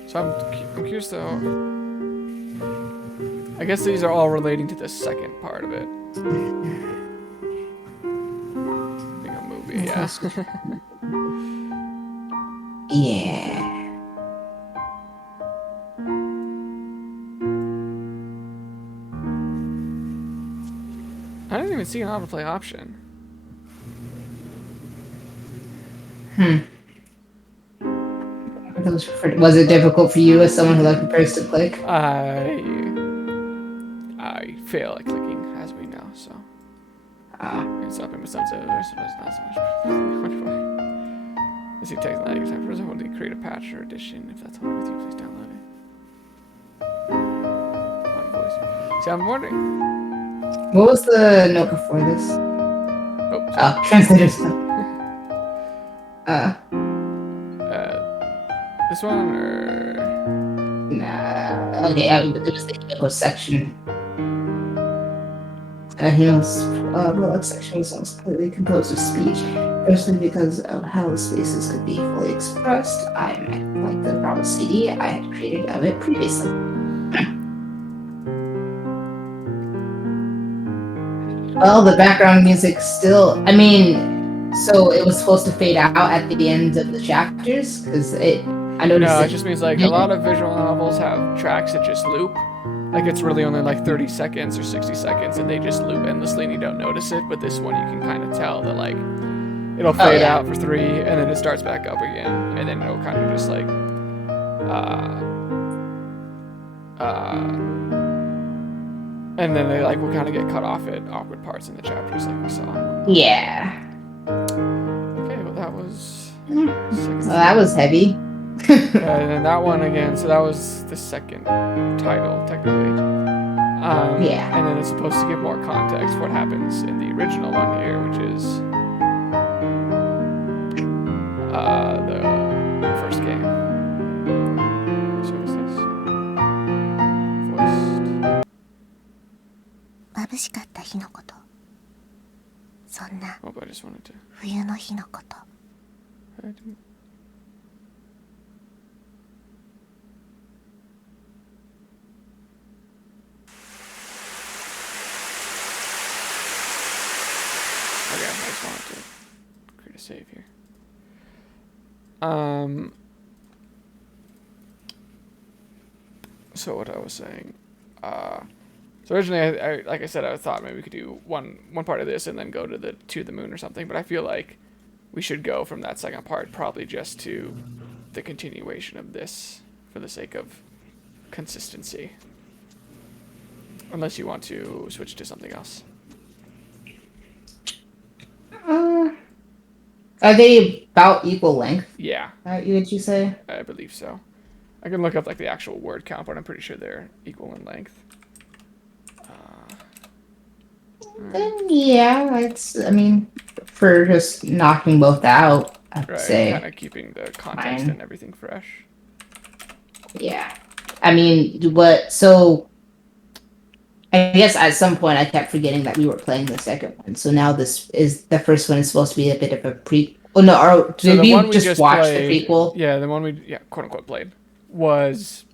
So I'm curious though. I guess these are all relating to the second part of it. Being a movie, yeah. Yeah. I didn't even see an autoplay option. Was it difficult for you as someone who likes to press to click? I fail at clicking, as we know, so. It's not been some not so much. I see text lagging time. For example, to create a patch or addition. If that's all right with you, please download it. On voice. See, I'm wondering. What was the note before this? Oh, translators. This one or? Nah. Okay, it was the echo section. Hill's prologue section was almost completely composed of speech, firstly because of how the spaces could be fully expressed. I meant like the proper CD I had created of it previously. Well, the background music still, I mean, so it was supposed to fade out at the end of the chapters because I noticed. No, it just means like a lot of visual novels have tracks that just loop. Like it's really only like 30 seconds or 60 seconds and they just loop endlessly and you don't notice it. But this one you can kind of tell that like it'll fade out for 3 and then it starts back up again. And then it'll kind of just like and then they like will kind of get cut off at awkward parts in the chapters like we saw. Yeah. Okay, well that was that was heavy. And then that one again, so that was the second title, technically. Yeah. And then it's supposed to give more context for what happens in the original one here, which is the first game. So what's this? Voiced. 眩しかった日のこと。そんな Oh, but I just wanted to. 冬の日のこと。 I didn't. Okay, I just wanted to create a save here. So what I was saying, so originally, I like I said, I thought maybe we could do one part of this and then go to the moon or something. But I feel like we should go from that second part probably just to the continuation of this for the sake of consistency. Unless you want to switch to something else. Are they about equal length? Yeah. Would you say? I believe so. I can look up like the actual word count, but I'm pretty sure they're equal in length. Then yeah, I mean, for just knocking both out, I'd say. Kind of keeping the context and everything fresh. Yeah. I mean, so I guess at some point I kept forgetting that we were playing the second one. So now the first one is supposed to be a bit of a prequel. Oh no, or did we just watch the prequel? Yeah, the one we quote unquote played was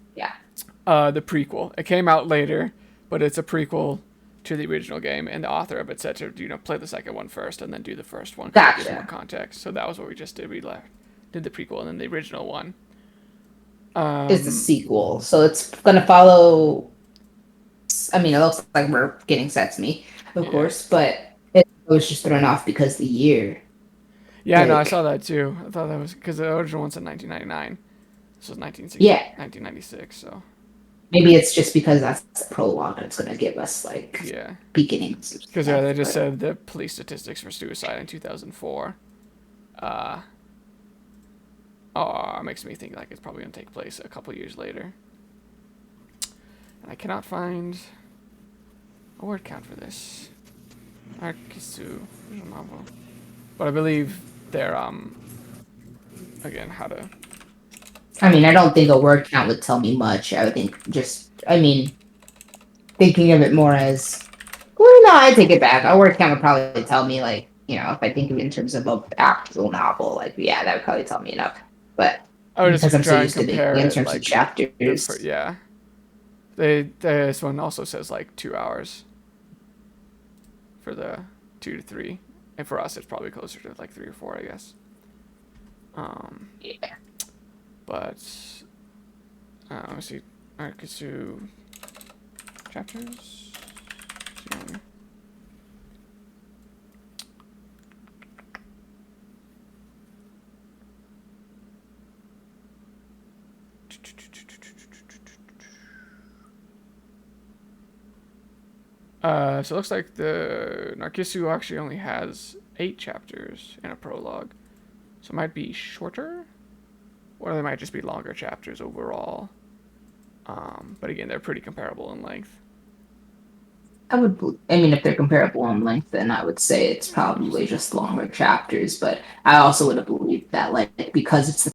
the prequel. It came out later, but it's a prequel to the original game, and the author of it said to play the second one first and then do the first one. Gotcha. Give more context. So that was what we just did. We did the prequel and then the original one. Is the sequel, so it's gonna follow. I mean, it looks like we're getting Setsumi, of course, but it was just thrown off because the year. Yeah, like, no, I saw that too. I thought that was because the original one said 1999. This was 1960, yeah. 1996. So Maybe it's just because that's the prologue and it's going to give us like yeah, beginnings. because they just said the police statistics for suicide in 2004. Makes me think like it's probably going to take place a couple years later. And I cannot find a word count for this. Narcissu, visual novel. But I believe they're again how to. I mean, I don't think a word count would tell me much. I would think thinking of it more as, well, no, I take it back. A word count would probably tell me, like, if I think of it in terms of an actual novel, like, yeah, that would probably tell me enough. But I would because just I'm so try and used to compare thinking in it terms like of chapters. yeah. This one also says like 2 hours for the 2 to 3, and for us it's probably closer to like 3 or 4, I guess. Yeah. But let me see. Narcissu chapters. So it looks like the Narcissu actually only has 8 chapters in a prologue. So it might be shorter, or they might just be longer chapters overall. But again, they're pretty comparable in length. I mean, if they're comparable in length, then I would say it's probably just longer chapters. But I also would have believed that, like, because it's the